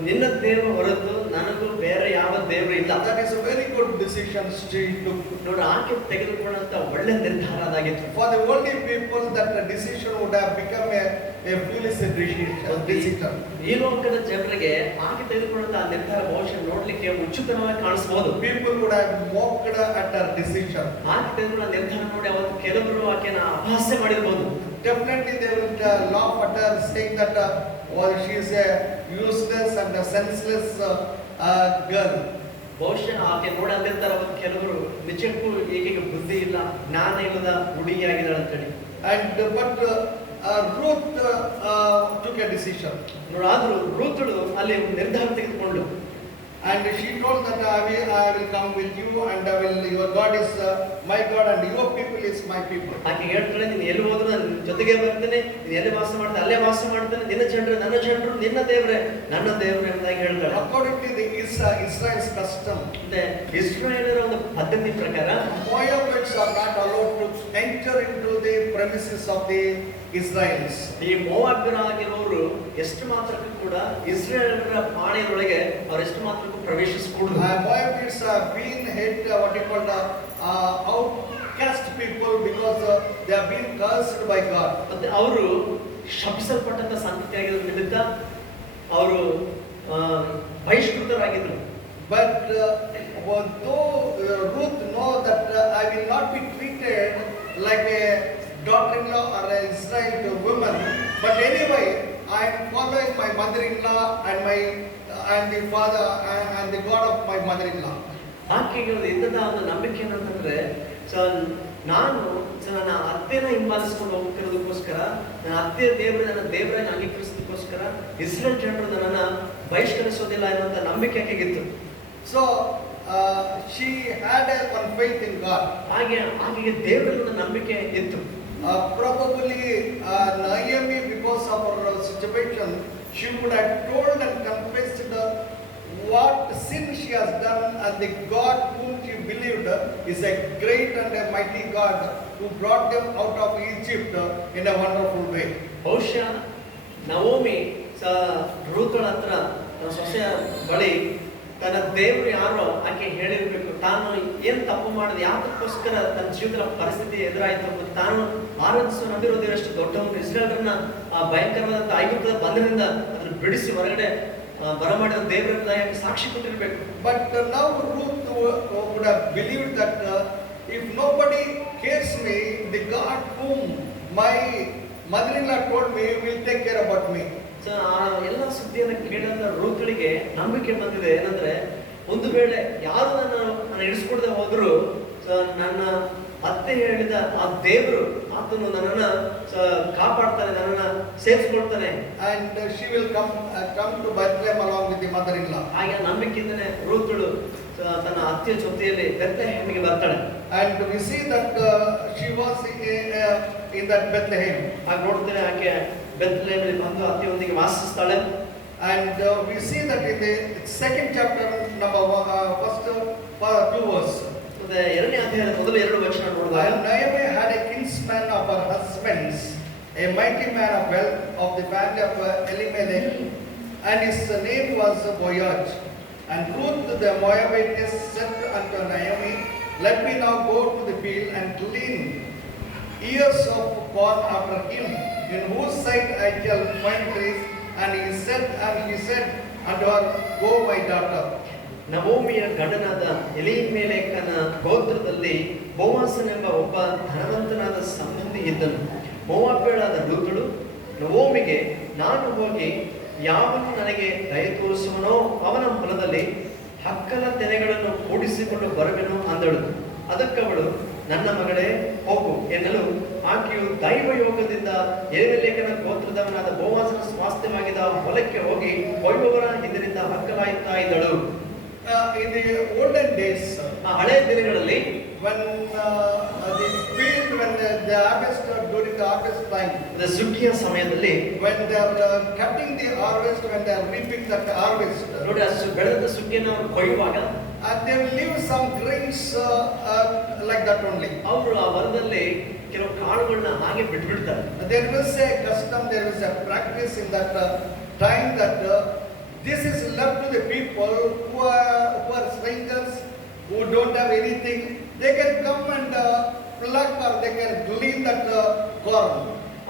ನಿನ್ನ ದೇವರು ಹೊರತು ನನಗೂ ಬೇರೆ ಯಾವ ದೇವರು ಇಲ್ಲ. That is a very good decision she took. ನೋಡಿ, ಆಕೆ ತೆಗೆದುಕೊಂಡಂತ ಒಳ್ಳೆ ನಿರ್ಧಾರ ಅದಾಗಿತ್ತು. For the worldly people, that decision would have become a foolish decision. ಈ ಲೋಕದ ಜನರಿಗೆ ಆಕೆ ತೆಗೆದುಕೊಂಡಂತ ನಿರ್ಧಾರ ಬಹುಶಃ ನೋಡ್ಲಿಕ್ಕೆ ಉಚಿತವಾಗಿ ಕಾಣಿಸಬಹುದು. People would have mocked at her decision. ಆಕೆ ತೆಗೆದುಕೊಂಡ ನಿರ್ಧಾರ ನೋಡಿ ಅವತ್ತು ಕೆಲವರು ಆಕೆನ ಅಪಹಾಸ್ಯ ಮಾಡಿರಬಹುದು. Definitely they would laugh at her, saying that she is a useless and a senseless girl. ಬಹುಶಃ ಆಕೆ ನೋಡಿ ಅಂದಿರ್ತಾರೆ ಅವತ್ತು ಕೆಲವರು, ನಿಜಕ್ಕೂ ಈಗೀಗ ಬುದ್ಧಿ ಇಲ್ಲ, ಜ್ಞಾನ ಇಲ್ಲದ ಹುಡುಗಿಯಾಗಿದ್ದಾಳೆ ಅಂತೇಳಿ. And but Ruth took a decision. ನೋಡಾದ್ರೂ ರೂತಳು ಅಲ್ಲಿ ನಿರ್ಧಾರ ತೆಗೆದುಕೊಂಡು, And she told that I will come with you, and your God is my God, and your people is my people. ಆಕೆ ಹೇಳ್ತಾಳೆ, ನೀನು ಎಲ್ಲಿ ಹೋದ್ರು ನಾನು ನಿನ್ನ ಜೊತೆಗೆ ಬರ್ತೇನೆ, ನೀನು ಎಲ್ಲಿ ವಾಸ ಮಾಡ್ತೇನೆ ಅಲ್ಲೇ ವಾಸ ಮಾಡ್ತೇನೆ, ನಿನ್ನ ಜನರು ನನ್ನ ಜನರು, ನಿನ್ನ ದೇವರೇ ನನ್ನ ದೇವರು ಎಂಬುದಾಗಿ ಹೇಳ್ತಾಳೆ. According to the Israel's custom, ಮತ್ತೆ ಇಸ್ರಾಯೇಲರ ಒಂದು ಪದ್ಧತಿ ಪ್ರಕಾರ Moabites are not allowed to enter into the premises of the Israelis. ಈ ಮೋವಾಬ್ಯರಾಗಿರೋರು ಎಷ್ಟು ಮಾತ್ರಕ್ಕೂ ಕೂಡ ಇಸ್ರಾಯೇಲರ ಪಾಳೆಯದೊಳಗೆ ಅವರು ಎಷ್ಟು ಮಾತ್ರಕ್ಕೂ ಪ್ರವೇಶಿಸಕೂಡದು. Moabites have been hit, what you call the outcast people, because they have been cursed by God. ಮತ್ತೆ ಅವರು ಶಪಿಸಲ್ಪಟ್ಟಂತ ಸಂತತಿಯಾಗಿರೋ ನಿಮಿತ್ತ ಅವರು ಬಹಿಷ್ಕೃತರಾಗಿದ್ರು. But though Ruth know that I will not be treated like a daughter-in-law or an Israeli woman, but anyway I am following my mother-in-law and the father and the God of my mother-in-law. ಆಕೆಗೆ ಇದ್ದದ ಒಂದು ನಂಬಿಕೆ ಏನಂತಂದ್ರೆ, ನಾನು ನನ್ನ ಅತ್ತೆನ ಹಿಂಬಾಲಿಸ್ಕೊಂಡು ಹೋಗ್ತಿರೋದಕ್ಕೋಸ್ಕರ, ನನ್ನ ಅತ್ತೆಯ ದೇವರು ನನ್ನ ದೇವರನ್ನು ಅಂಗೀಕರಿಸೋದಕ್ಕೋಸ್ಕರ ಇಸ್ರೇಲ್ ಜನರು ನನ್ನನ್ನು ಬಹಿಷ್ಕರಿಸೋದಿಲ್ಲ ಎನ್ನುವಂತ ನಂಬಿಕೆ ಆಕೆಗಿತ್ತು. So she had one faith in God. ಆಕೆಗೆ ದೇವರಲ್ಲಿ ಒಂದು ನಂಬಿಕೆ ಇತ್ತು. Probably Naomi, because of her situation, she would have told and confessed what sin she has done, and the God whom she believed is a great and a mighty God who brought them out of Egypt in a wonderful way. ಬಹುಶಃ Naomi ರೂತಳ ಹತ್ರ ಸೊಸೆಯ ಬಳಿ ತನ್ನ ದೇವರು ಯಾರೋ ಆಕೆ ಹೇಳಿರ್ಬೇಕು, ತಾನು ಏನ್ ತಪ್ಪು ಮಾಡಿದ, ಯಾತಕ್ಕೋಸ್ಕರ ತನ್ನ ಜೀವಿತದ ಪರಿಸ್ಥಿತಿ ಎದುರಾಯಿತು, ಮತ್ತು ತಾನು ಆರಾಧಿಸುವ ನಂಬಿರೋ ದೇವರಷ್ಟು ದೊಡ್ಡವನು, ಇಸ್ರಾಯೇಲರನ್ನ ಭಯಂಕರವಾದಂತ ಐಗುಪ್ತದ ಬಂಧನದಿಂದ ಅದನ್ನು ಬಿಡಿಸಿ ಹೊರಗಡೆ ಬರಮಾಡಿದ ದೇವರನ್ನ ಸಾಕ್ಷಿ ಕೊಟ್ಟಿರ್ಬೇಕು. But now Ruth would have believed that if nobody cares me, the God whom my mother-in-law told me will take care about me. ಆ ಎಲ್ಲ ಸುದ್ದಿಯನ್ನು ಕೇಳಿದ ರೂತಳಿಗೆ ನಂಬಿಕೆ ಬಂದಿದೆ. ಏನಂದ್ರೆ, ಒಂದು ವೇಳೆ ಯಾರು ನನ್ನ ಇಳಿಸ್ಕೊಡದೆ ಹೋದ್ರು, ನನ್ನ ಅತ್ತೆ ಹೇಳಿದ ಆ ದೇವರು ಆತನು ನನ್ನನ್ನ ಕಾಪಾಡ್ತಾನೆ, ನನ್ನನ್ನ ಸೇರಿಸ್ಕೊಳ್ತಾನೆ. And she will come to Bethlehem along with the mother-in-law. ಹಾಗೆ ನಂಬಿಕೆಯಿಂದನೇ ರೂತಳು ತನ್ನ ಅತ್ತೆಯ ಜೊತೆಯಲ್ಲಿ ಬೆತ್ಲೆಹೇಮಿಗೆ ಬರ್ತಾಳೆ. And we see that she was in that Bethlehem. ಆಗ ನೋಡ್ತೇನೆ ಆಕೆ ಬೆತ್ಲೆಹೇಮಲ್ಲಿ ಬಂದು ಅತ್ತೆಯೊಂದಿಗೆ ವಾಸಿಸ್ತಾಳೆ. And we see that in the second chapter, first 2 verse. ಎರಡನೇ ಅಧ್ಯಾಯದ ಮೊದಲು 2 ವಚನ ನೋಡಿದಾಗ, Naomi had a kinsman of her husband's, a mighty man of wealth of the family of Elimelech, and his name was Boaz. And Ruth the Moabitess said unto Naomi, let me now go to the field and glean ears of corn after him, in whose sight I shall find grace. And he said unto her, go my daughter. ನವೋಮಿಯ ಗಂಡನಾದ ಎಲೀಮೆಲೆಕನ ಗೋತ್ರದಲ್ಲಿ ಬೋವಾಸನೆಂಬ ಒಬ್ಬ ಧನವಂತನಾದ ಸಂಬಂಧಿ ಇದ್ದನು. ಮೋವಾಬ್ಯಳಾದ ರೂತಳು ನವೋಮಿಗೆ, ನಾನು ಹೋಗಿ ಯಾವನು ನನಗೆ ದಯ ತೋರಿಸುವನೋ ಅವನ ಹೊಲದಲ್ಲಿ ಹಕ್ಕಲ ತೆನೆಗಳನ್ನು ಕೂಡಿಸಿಕೊಂಡು ಬರುವೆನು ಅಂದಳು. ಅದಕ್ಕವಳು, ನನ್ನ ಮಗಳೇ ಹೋಗು ಎನ್ನಲು ಆಕೆಯು ದೈವ ಯೋಗದಿಂದ ಎಲಿಮೆಲೆಕನ ಗೋತ್ರದವನಾದ ಬೋವಾಜನ ಸ್ವಾಸ್ಥ್ಯವಾಗಿದ್ದ ಹೊಲಕ್ಕೆ ಹೋಗಿ ಕೊಯ್ಯುವವರ ಹಿಂದಿನಿಂದ ಹಕ್ಕಲಾಯುತ್ತಾ ಇದ್ದಳು. In the olden days, ಆ ಹಳೆಯ ದಿನಗಳಲ್ಲಿ when the field, when the harvest, during the harvest time, ಸುಗ್ಗಿಯ ಸಮಯದಲ್ಲಿ when they are cutting the harvest, when they are reaping the harvest, ನೋಡಿ ಬೆಳೆದ ಸುಗ್ಗಿಯನ್ನು ಅವರು ಕೊಯ್ಯುವಾಗ and they will leave some grains like that only. ಅವರು ಆ ಹೊಲದಲ್ಲಿ ಕೆಲವು ಕಾಳುಗಳನ್ನ ಹಾಗೆ ಬಿಟ್ಬಿಡ್ತಾರೆ. There was a custom, there was a practice in that time that this is left to the people who are strangers, who don't have anything. They can come and pluck or they can glean that corn.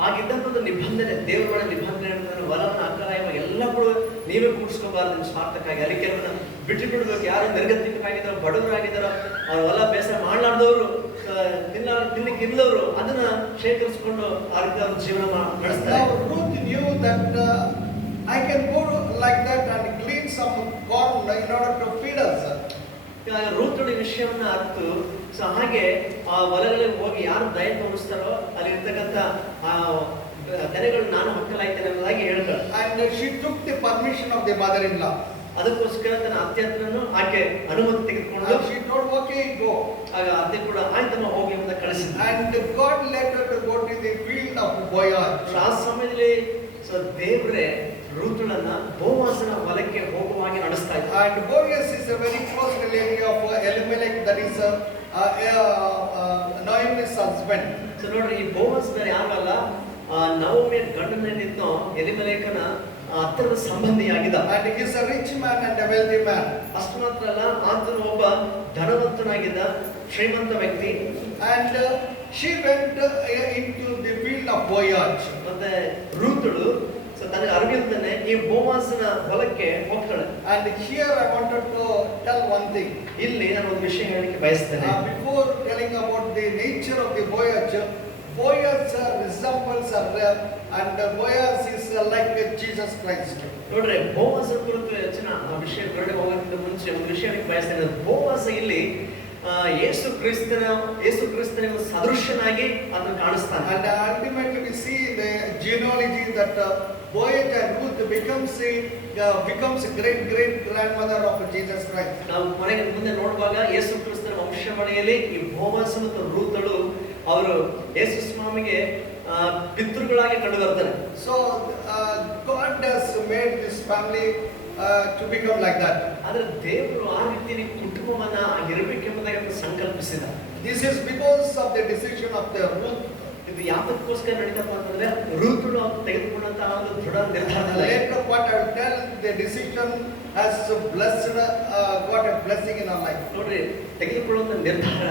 ಆಗಿದ್ದಂತ ಒಂದು ನಿಬಂಧನೆ, ದೇವರ ನಿಬಂಧನೆ ಅಂತಂದ್ರೆ ಹೊಲವನ್ನು ಅಕ್ಕಲಾಯುವ ಎಲ್ಲ ಕೂಡ ನೀವೇ ಕೂಡಿಸ್ಕೋಬಾರ್ದು ನಿಮ್ಮ ಸ್ವಾರ್ಥಕ್ಕಾಗಿ. ಅಲ್ಲಿ ಕೆಲವನ್ನ ಬಿಟ್ಟು ಬಿಡಬೇಕು. ಯಾರು ನಿರ್ಗತಿಕರಾಗಿದ್ದಾರೋ, ಬಡವರಾಗಿದ್ದಾರೋ, ಅವ್ರ ಹೊಲ ಬೇಸರ ಮಾಡಲಾರ್ದವರು, ತಿನ್ನಲಿಕ್ಕೆ ಇಲ್ಲದವರು ಅದನ್ನ ಶೇಖರಿಸಿಕೊಂಡು ಆ ರೀತಿ ಅವ್ರ ಜೀವನ ನಡೆಸ್ತಾರೆ. Now Ruth knew that I can go like that and glean some corn in order to feed us. ರೂತುಡಿ ವಿಷಯವನ್ನ ಅರ್ತು ಹಾಗೆ ಆ ಹೊಲಗಳಿಗೆ ಹೋಗಿ ಯಾರು ದಯ ತೋರಿಸ್ತಾರೋ ಅಲ್ಲಿ ಇರ್ತಕ್ಕಂಥ ಆ ತೆನೆಗಳು ನಾನು ಹಕ್ಕಲಾಯ್ತೇನೆ ಅನ್ನೋದಾಗಿ ಹೇಳ್ತಾರೆ. And she took the permission of the mother-in-law. ಅದಕ್ಕೋಸ್ಕರ ತನ್ನ ಅತ್ತೆ ಹತ್ರನು ಆಕೆ ಅನುಮತಿ ತೆಗೆದುಕೊಂಡು she told, okay, go. ಆಗ ಅತ್ತೆ ಕೂಡ ಆಯ್ತಮ್ಮ ಹೋಗಿ ಅಂತ ಕಳಿಸಿದ್ರು. And God led her to go to the field of Boaz. ಆ ಸಮಯದಲ್ಲಿ ದೇವರೇ ರೂತುಳನ್ನ ಬೋವಾಜನ ಹೊಲಕ್ಕೆ ಹೋಗುವಾಗೆ ನಡೆಸ್ತಾ ಇದ್ದ. And Boaz is a very close relative of Elimelech, that is Naomi's husband. So ನೋಡ್ರಿ, ಈ ಬೋವಾಜ್ ಬೇರೆ ಯಾರಲ್ಲ, ನವೋಮಿಯ ಗಂಡನೇನಿದ್ನೋ ಎಲಿಮೆಲೆಕನ ಹತ್ತಿರದ ಸಂಬಂಧಿಯಾಗಿದ್ದ. And he is a rich man and a wealthy man. ಅಷ್ಟು ಮಾತ್ರ ಅಲ್ಲ, ಆತನು ಒಬ್ಬ ಧನವಂತನಾಗಿದ್ದ ಶ್ರೀಮಂತ ವ್ಯಕ್ತಿ. And she went into the field of Boaz. ಮತ್ತೆ ರೂತುಳು ತನಗೆ ಅರಿವಿಲ್ದೇನೆ ಈ ಬೋವಾಜನ ಹೊಲಕ್ಕೆ ಹೋಗ್ತಾಳೆ. And here I wanted to tell one thing. ಇಲ್ಲಿ ನಾನು ಒಂದು ವಿಷಯ ಹೇಳಲಿಕ್ಕೆ ಬಯಸ್ತೇನೆ. Before telling about the nature of the Boaz, Boaz resembles and Boaz is like Jesus Christ. ನೋಡ್ರಿ, ಬೋವಾಜ ಕುರಿತು ಹೆಚ್ಚಿನ ವಿಷಯ ಹೊರಗೆ ಹೋಗೋಕ್ಕಿಂತ ಮುಂಚೆ ಒಂದು ವಿಷಯ ಹೇಳಲಿಕ್ಕೆ ಬಯಸ್ತೇನೆ. ಬೋವಾಜ ಇಲ್ಲಿ ಯೇಸು ಕ್ರಿಸ್ತನ ಸದೃಶ್ಯನಾಗಿ ಅದನ್ನು ಕಾಣಿಸ್ತಾನೆ. And ultimately we see in the genealogy that Boaz and Ruth becomes a great grandmother of Jesus Christ. ನಾವು ಮನೆಗೆ ಮುಂದೆ ನೋಡುವಾಗ ಯೇಸು ಕ್ರಿಸ್ತನ ವಂಶಾವಳಿಯಲ್ಲಿ ಈ ಬೋವಾಜ ಮತ್ತು ರೂತಳು ಅವರು ಯೇಸು ಸ್ವಾಮಿಗೆ ಪಿತೃಗಳಾಗಿ ಕಂಡು ಬರ್ತಾರೆ. So God has made this family to become like that. ಆದರೆ ದೇವರು ಆ ರೀತಿ ಕುಟುಂಬವನ್ನ ಇರಬೇಕೆಂಬುದಾಗಿ ಸಂಕಲ್ಪಿಸಿದ. This is because of the decision of the Ruth. ಇದು ಯಾವತ್ತಕ್ಕೋಸ್ಕರ ನಡೀತಪ್ಪ ಅಂತಂದ್ರೆ ರೂತುಳು ತೆಗೆದುಕೊಂಡಂತಹ ಒಂದು ದೃಢ ನಿರ್ಧಾರ. Later what I will tell, the decision has blessed, got a blessing in our life. ನೋಡ್ರಿ, ತೆಗೆದುಕೊಳ್ಳುವಂತ ನಿರ್ಧಾರ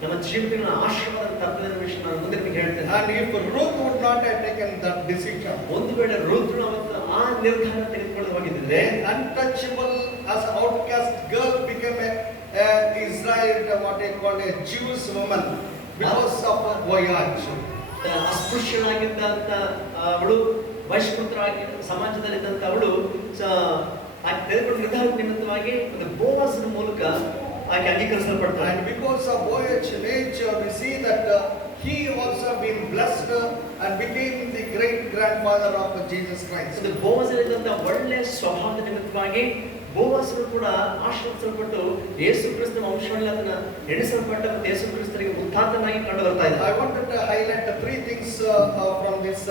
ನಮ್ಮ ಜೀವನದ ಆಶೀರ್ವಾದ ತರ್ತದೆ ವಿಷಯ ನಾನು ಮುಂದೆ ನಿಮಗೆ ಹೇಳ್ತೇನೆ. And if Ruth would not have taken that decision, ಒಂದು ವೇಳೆ ರೂತುಳು ಅವತ್ತು ಆ ನಿರ್ಧಾರ ತೆಗೆದುಕೊಂಡು ಹೋಗಿದ್ರೆ, untouchable as outcast girl became a Israelite, what they call a Jewish woman, because of Boaz. ಅಸ್ಪೃಶ್ಯನಾಗಿದ್ದಂತ ಅವಳು ಬಹಿಷ್ಕೃತರಾಗಿ ಸಮಾಜದಲ್ಲಿದ್ದಂತ ಅವಳು ತೆಗೆದುಕೊಂಡ ನಿರ್ಧಾರದ ನಿಮಿತ್ತವಾಗಿ ಒಂದು ಬೋವಾಜನ ಮೂಲಕ ಆಕೆ ಅಂಗೀಕರಿಸಲ್ಪಡ್ತಾಳೆ. And because of Boaz's nature, we see that he also been blessed and became the great grandfather of Jesus Christ. ಇದು ಬೋವಾಜನಿದ್ದಂತ ಒಳ್ಳೆ ಸ್ವಭಾವದ ನಿಮಿತ್ತವಾಗಿ ಬೋವಾಜನು ಕೂಡ ಆಶೀರ್ವದಿಸಲ್ಪಟ್ಟು ಯೇಸು ಕ್ರಿಸ್ತನ ವಂಶಾವಳಿಯಲ್ಲಿ ಅದನ್ನ ಎಣಿಸಲ್ಪಟ್ಟ ಮತ್ತು ಯೇಸು ಕ್ರಿಸ್ತನಿಗೆ ಉತ್ಥಾನನಾಗಿ ಕಂಡು ಬರ್ತಾ ಇದ್ದ. I wanted to highlight three things from this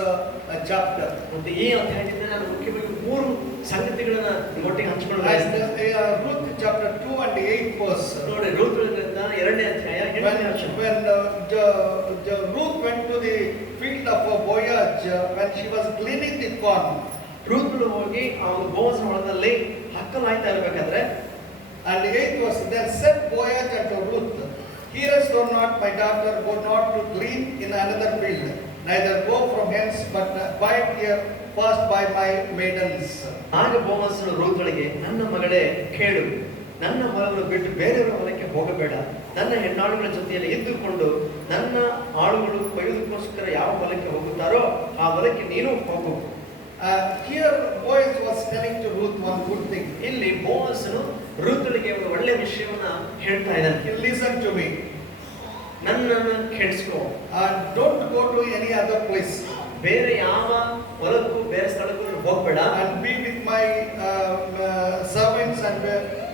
chapter. ಮತ್ತು ಈ ಅಧ್ಯಾಯದಿಂದ ನಾನು ಮುಖ್ಯವಾಗಿ ಮೂರು ಸಂಗತಿಗಳನ್ನ ನಿಮ್ಮೊಟ್ಟಿಗೆ ಹಂಚಿಕೊಳ್ಳಲು ಬಯಸ್ತೇನೆ. Ruth chapter 2 and 8 verse. ನೋಡಿ, ರೂತುಳಿಂದ 2ನೇ ಅಧ್ಯಾಯ 8ನೇ ವಚನ. When Ruth went to the field of Boaz, when she was gleaning the corn, ರೂತುಳು ಹೋಗಿ ಆ ಬೋವಾಜನ ಹೊಲದಲ್ಲಿ ಹಕ್ಕಲಾಯ್ತಾ ಇರಬೇಕಾದ್ರೆ, and 8 verse, then said Boaz unto Ruth, hearest thou not, my daughter, go not to glean in another field, neither go from hence, but bide here fast by my maidens. ಆಗ ಬೋವಾಜನು ರೂತುಳಿಗೆ, ನನ್ನ ಮಗಳೇ ಕೇಳು, ನನ್ನ ಹೊಲವನ್ನು ಬಿಟ್ಟು ಬೇರೆಯವರ ಹೊಲಕ್ಕೆ ಹೋಗಬೇಡ, ನನ್ನ ಹೆಣ್ಣಾಳುಗಳ ಜೊತೆಯಲ್ಲಿ ಇದ್ದುಕೊಂಡು ನನ್ನ ಆಳುಗಳು ಕೊಯ್ಯುವುದಕ್ಕೋಸ್ಕರ ಯಾವ ಹೊಲಕ್ಕೆ ಹೋಗುತ್ತಾರೋ ಆ ಹೊಲಕ್ಕೆ ನೀನು ಹೋಗು. Here Boaz was telling to Ruth one good thing. ಇಲ್ಲಿ ಬೋವಸನು ರೂತಳಿಗೆ ಒಂದು ಒಳ್ಳೆ ವಿಷಯವನ್ನ ಹೇಳ್ತಾ ಇದ್ದಾನೆ. Listen to me. ನನ್ನನ್ನು ಕೇಳಿಸ್ಕೋ. Don't go to any other place. ಬೇರೆ ಯಾವ ಹೊಲಕ್ಕೂ ಬೇರೆ ಸ್ಥಳಕ್ಕೂ ಹೋಗ್ಬೇಡ. And be with my servants and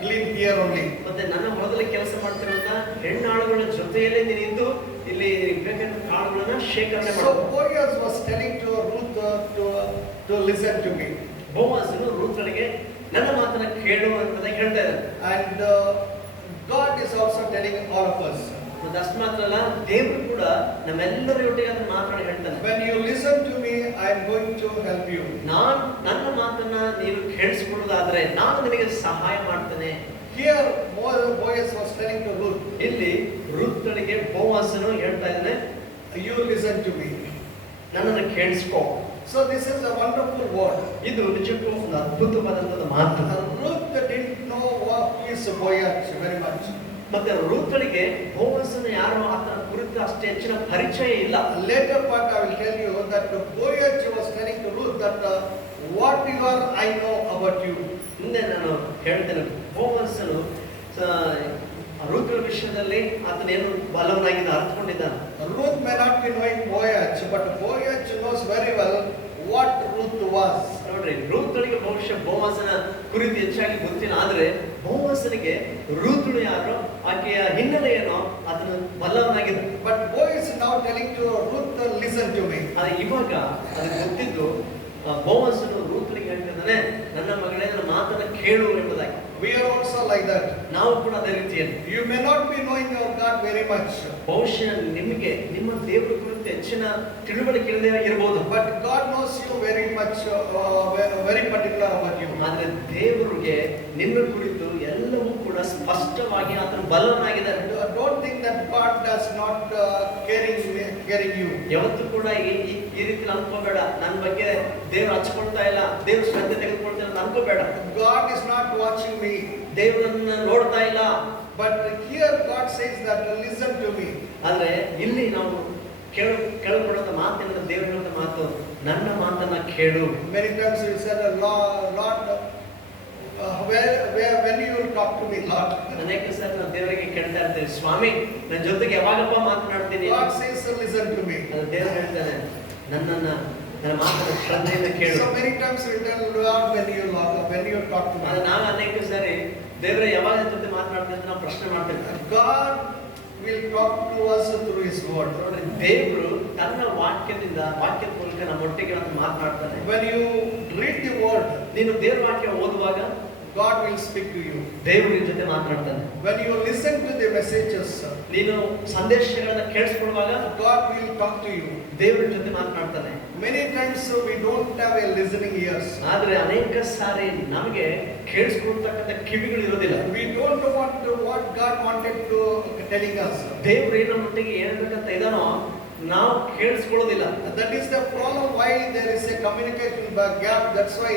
live here only. ಮತ್ತೆ ನನ್ನ ಹೊಲದಲ್ಲಿ ಕೆಲಸ ಮಾಡ್ತಿರುವಂತ ಹೆಣ್ಣಾಳುಗಳ ಜೊತೆಯಲ್ಲೇ ನೀನಿದ್ದು ಇಲ್ಲಿ ಬೇಕಾದ ಕಾಳುಗಳನ್ನ ಶೇಖರಣೆ ಮಾಡು. So Boaz was telling to Ruth to listen to me. ಬೋವಸನು ರೂತಳಿಗೆ ನನ್ನ ಮಾತನ್ನ ಕೇಳು ಅಂತ ಹೇಳ್ತಾ ಇದ್ದಾನೆ. And God is also telling all of us. ಮತ್ತು ಅಷ್ಟು ಮಾತ್ರ ಅಲ್ಲ, ದೇವರು ಕೂಡ ನಮ್ಮೆಲ್ಲರ ಒಟ್ಟಿಗೆ ಅದನ್ನ ಮಾತಾಡಿ ಹೇಳ್ತಾನೆ. When you listen to me, I am going to help you. ನನ್ನ ಮಾತನ್ನ ನೀನು ಕೇಳಿಸಿಕೊಳ್ಳೋದಾದ್ರೆ ನಾನು ನಿನಗೆ ಸಹಾಯ ಮಾಡ್ತೇನೆ. Here Boaz was telling to Ruth. ಇಲ್ಲಿ ರೂತಳಿಗೆ ಬೋವಸನು ಹೇಳ್ತಾ ಇದ್ದಾನೆ, You listen to me. ನನ್ನನ್ನು ಕೇಳಿಸ್ಕೋ. So this is a wonderful word. ಇದು ನಿಜಕ್ಕೂ ಒಂದು ಅದ್ಭುತವಾದಂತಹ ಮಾತು. Ruth didn't know what is Boaz very much. ಮತ್ತೆ ರೂತಳಿಗೆ ಬೋವಸನು ಯಾರು ಆತನ ಕುರಿತು ಅಷ್ಟೇ ಹೆಚ್ಚಿನ ಪರಿಚಯ ಇಲ್ಲ. Later part I will tell you that Boaz was telling to Ruth that whatever I know about you. ಮುಂದೆ ನಾನು ಹೇಳ್ತೇನೆ, ಬೋವಸನು ರೂತಳ ವಿಷಯದಲ್ಲಿ ಆತನೇನು ಬಲವನಾಗಿದ್ದ ಅರ್ಥಕೊಂಡಿದ್ದಾನೆ. Ruth may not be knowing Boaz, but Boaz knows very well what Ruth was. ನೋಡ್ರಿ, ರೂತಳಿಗೆ ಬಹುಶಃ ಬೋವಸನ ಕುರಿತು ಹೆಚ್ಚಾಗಿ ಗೊತ್ತಿಲ್ಲ, ಆದ್ರೆ ಬೋವಸನಿಗೆ ರೂತಳು ಯಾರು, ಆಕೆಯ ಹಿನ್ನೆಲೆ ಏನೋ ಅದನ್ನು ಬಲ್ಲವನಾಗಿದ್ದ. But Boaz now telling to Ruth, listen to me. ಆದ್ರೆ ಇವಾಗ ಅದಕ್ಕೆ ಗೊತ್ತಿದ್ದು ಬೋವಸನು ರೂತಳಿಗೆ ಹೇಳ್ತಿದ್ದಾನೆ, ನನ್ನ ಮಗಳೇ ನನ್ನ ಮಾತನ್ನ ಕೇಳು ಎಂಬುದಾಗಿ. We are also like that. ನಾವು ಕೂಡ ಅದೇ ರೀತಿಯಲ್ಲಿ. You may not be knowing your God very much, ಬಹುಶಃ ನಿಮಗೆ ನಿಮ್ಮ ದೇವರ ಕುರಿತು ಹೆಚ್ಚಿನ ತಿಳುವಳಿಕೆ ಇಲ್ಲದೆ ಇರಬಹುದು, but God knows you very much, very particular about you. ಆದ್ರೆ ದೇವರಿಗೆ ನಿನ್ನ ಕುರಿತು ಎಲ್ಲವೂ ಕೂಡ ಸ್ಪಷ್ಟವಾಗಿ ಆತನ ಬಲವನಾಗಿದ್ದಾನೆ. Don't think that God does not caring you. ಯಾವತ್ತೂ ಕೂಡ ಈ ರೀತಿ ಅನ್ಕೋಬೇಡ, ನನ್ನ ಬಗ್ಗೆ ದೇವರು ಹಚ್ಕೊಳ್ತಾ ಇಲ್ಲ, ದೇವ್ರ ಶ್ರದ್ಧೆ ತೆಗೆದುಕೊಳ್ತಾ ಇಲ್ಲ ಅನ್ಕೋಬೇಡ. God is not watching me. ದೇವರನ್ನ ನೋಡ್ತಾ ಇಲ್ಲ. But here God says that listen to me. ಆದ್ರೆ ಇಲ್ಲಿ ನಾವು ಕೇಳಲ್ಪಡುವಂತ ಮಾತಿನ ದೇವರು ಹೇಳುವಂತ ಮಾತು, ನನ್ನ ಮಾತನ್ನ ಕೇಳು. Many times we said, Lord, when you will talk to me, Lord. ಅನೇಕ ಸಲ ನಾವು ದೇವರಿಗೆ ಕೇಳ್ತಾ ಇರ್ತೀವಿ, ಸ್ವಾಮಿ ನನ್ನ ಜೊತೆಗೆ ಯಾವಾಗಪ್ಪ ಮಾತನಾಡ್ತೀನಿ. God says listen to me. ಅದು ದೇವರು ಹೇಳ್ತಾನೆ, ನನ್ನ ಮಾತನ್ನ ಶ್ರದ್ಧೆಯಿಂದ ಕೇಳು. So many times we tell Lord when you talk to me. ಆದ್ರೆ ನಾವು ಅನೇಕ ಸಾರಿ ದೇವರೇ ಯಾವಾಗ ಜೊತೆ ಮಾತನಾಡ್ತೀನಿ ಅಂತ ನಾವು ಪ್ರಶ್ನೆ ಮಾಡ್ತೇವೆ. God will talk to us through His word. ನೋಡ್ರಿ, ದೇವರು ತನ್ನ ವಾಕ್ಯದ ಮೂಲಕ ನಮ್ಮೊಟ್ಟಿಗೆ ಮಾತನಾಡ್ತಾನೆ. When you read the word, ನೀನು ದೇವರ ವಾಕ್ಯ ಓದುವಾಗ God will speak to you. ದೇವರು ನಿನ್ನ ಜೊತೆ ಮಾತನಾಡ್ತಾನೆ. When you listen to the messages, ನೀನು ಸಂದೇಶಗಳನ್ನ ಕೇಳಿಸ್ಕೊಳ್ಳುವಾಗ God will talk to you. ದೇವರ ಜೊತೆ ಮಾತನಾಡ್ತಾನೆ. Many times we don't have a listening ears. ಆದ್ರೆ ಅನೇಕ ಸಾರಿ ನಮಗೆ ಕೇಳಿಸ್ಕೊಳ್ತಕ್ಕಂಥ ಕಿವಿಗಳು ಇರೋದಿಲ್ಲ. We don't want what God wanted to telling us. ದೇವರು ಏನೋ ಮಟ್ಟಿಗೆ ಹೇಳ್ಬೇಕಂತ ಇದಾನೋ ನಾವು ಕೇಳಿಸ್ಕೊಳ್ಳೋದಿಲ್ಲ. That is the problem why there is a communication gap. That's why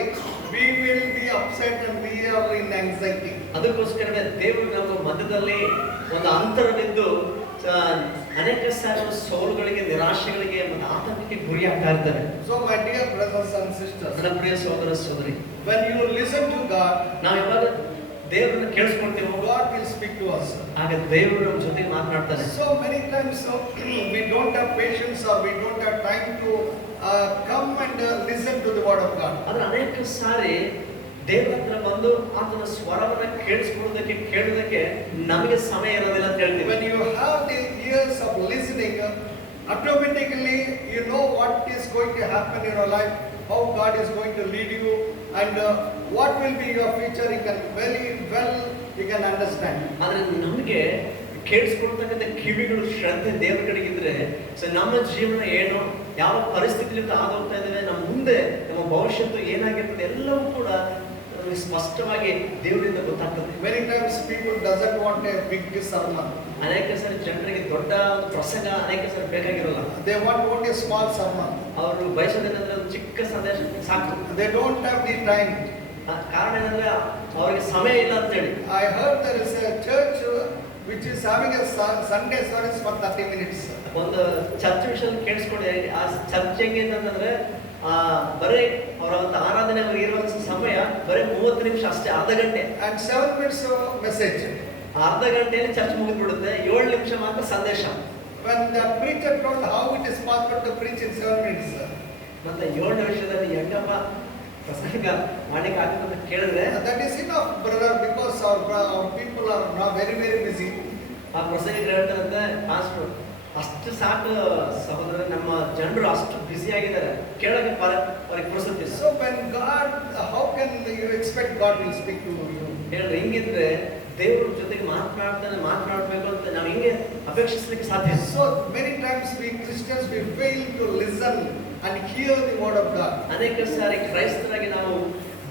we will be upset and we are in anxiety. ಅದಕ್ಕೋಸ್ಕರನೇ ದೇವರು ನಮ್ಮ ಮಧ್ಯದಲ್ಲಿ ಒಂದು ಅಂತರವಿದ್ದು ಅನೇಕ ಸಾರಿ ಸೋಲುಗಳಿಗೆ, ನಿರಾಶೆಗಳಿಗೆ ಮತ್ತು ಆತಂಕಕ್ಕೆ ಗುರಿ ಆಗ್ತಾ ಇರ್ತಾರೆ. So my dear brothers and sisters, ನನ್ನ ಪ್ರಿಯ ಸಹೋದರ ಸಹೋದರಿ, when you listen to God, ನಾವು ಯಾವಾಗ ದೇವರನ್ನ ಕೇಳಿಸ್ಕೊಳ್ತೀವೋ God will speak to us. ಆಗ ದೇವರು ನಮ್ಮ ಜೊತೆಗೆ ಮಾತನಾಡ್ತಾನೆ. So many times we don't have patience or we don't have time to come and listen to the word of God. ಆದ್ರೆ ಅನೇಕ ಸಾರಿ ದೇವರ ಹತ್ರ ಬಂದು ಆತನ ಸ್ವರವನ್ನ ಕೇಳುವುದಕ್ಕೆ ನಮಗೆ ಸಮಯ ಇರೋದಿಲ್ಲ ಅಂತ ಹೇಳ್ತೀವಿ. When you have the ears of listening, automatically you know what is going to happen in your life, how God is going to lead you, and what will be your future. You can very well understand. ಆದ್ರೆ ನಮಗೆ ಕೇಳಿಸ್ಕೊಳ್ತಕ್ಕಂಥ ಕಿವಿಗಳು ಶ್ರದ್ಧೆ ದೇವರ ಕಡೆಗಿದ್ರೆ ನಮ್ಮ ಜೀವನ ಏನು, ಯಾವ ಪರಿಸ್ಥಿತಿಯಿಂದ ಆಗೋಗ್ತಾ ಇದ್ದೇವೆ, ನಮ್ಮ ಮುಂದೆ ನಮ್ಮ ಭವಿಷ್ಯತ್ತು ಏನಾಗಿರ್ತದೆ ಎಲ್ಲವೂ ಕೂಡ ಸ್ಪಷ್ಟವಾಗಿ ದೇವರಿಂದ ಗೊತ್ತಾಗ್ತದೆ. Many times people doesn't want a big sermon. ಅನೇಕ ಸಾರಿ ಜನರಿಗೆ ದೊಡ್ಡ ಪ್ರಸಂಗ ಅನೇಕ ಸಾರಿ ಬೇಕಾಗಿರೋಲ್ಲ. They want only a small sermon. ಅವರು ಬಯಸೋದೇನಂದ್ರೆ ಒಂದು ಚಿಕ್ಕ ಸಂದೇಶ ಸಾಕು. They don't have the time. ಕಾರಣ ಏನಂದ್ರೆ ಅವರಿಗೆ ಸಮಯ ಇಲ್ಲ ಅಂತ ಹೇಳಿ. I heard there is a church which is having a Sunday service for 30 minutes. ಒಂದು ಚರ್ಚ್ ವಿಷಯ ಕೇಳಿಸ್ಕೊಂಡೆ. ಆ ಚರ್ಚ್ ಹೆಂಗೆ ಅಂತಂದ್ರೆ ಬರೀ ಅವರ ಒಂದು ಆರಾಧನೆ ಇರುವಂತ ಸಮಯ ಬರೀ 30 ನಿಮಿಷ ಅಷ್ಟೇ, ಅರ್ಧ ಗಂಟೆ. And 7 minutes message. ಅರ್ಧ ಗಂಟೆಯಲ್ಲಿ ಚರ್ಚ್ ಮುಗಿದ್ಬಿಡುತ್ತೆ, 7 ನಿಮಿಷ ಮಾತ್ರ ಸಂದೇಶ. When the preacher told how it is possible to preach in 7 minutes. ಮತ್ತೆ 7 ನಿಮಿಷದಲ್ಲಿ ಹೆಂಗಪ್ಪ ಪ್ರಸಂಗ ಮಾಡಲಿಕ್ಕೆ ಆಗ್ತದೆ ಅಂತ ಕೇಳಿದ್ರೆ, That is enough, brother, because our people are now very, very busy. ಆ ಪ್ರಸಂಗ ಹೇಳ್ತಾರಂತೆ ಪಾಸ್ಟರ್, ಅಷ್ಟು ಸಾಕು ಸಹೋದರ, ನಮ್ಮ ಜನರು ಅಷ್ಟು ಬ್ಯುಸಿ ಆಗಿದ್ದಾರೆ, ಕೇಳಕ್ಕೆ ಅವ್ರಿಗೆ ಪುರ್ಸೊತ್ತು ಇಲ್ಲ. So when God, how can you expect God will speak to you? ಹೇಳ್ರಿ, ಹಿಂಗಿದ್ರೆ ದೇವ್ರ ಜೊತೆಗೆ ಮಾತನಾಡಬೇಕು ಅಂತ ನಾವು ಹಿಂಗೆ ಅಪೇಕ್ಷಿಸಲಿಕ್ಕೆ ಸಾಧ್ಯ. So many times we Christians, we fail to listen and hear the word of God. ಅನೇಕ ಸಾರಿ ಕ್ರೈಸ್ತರಾಗಿ ನಾವು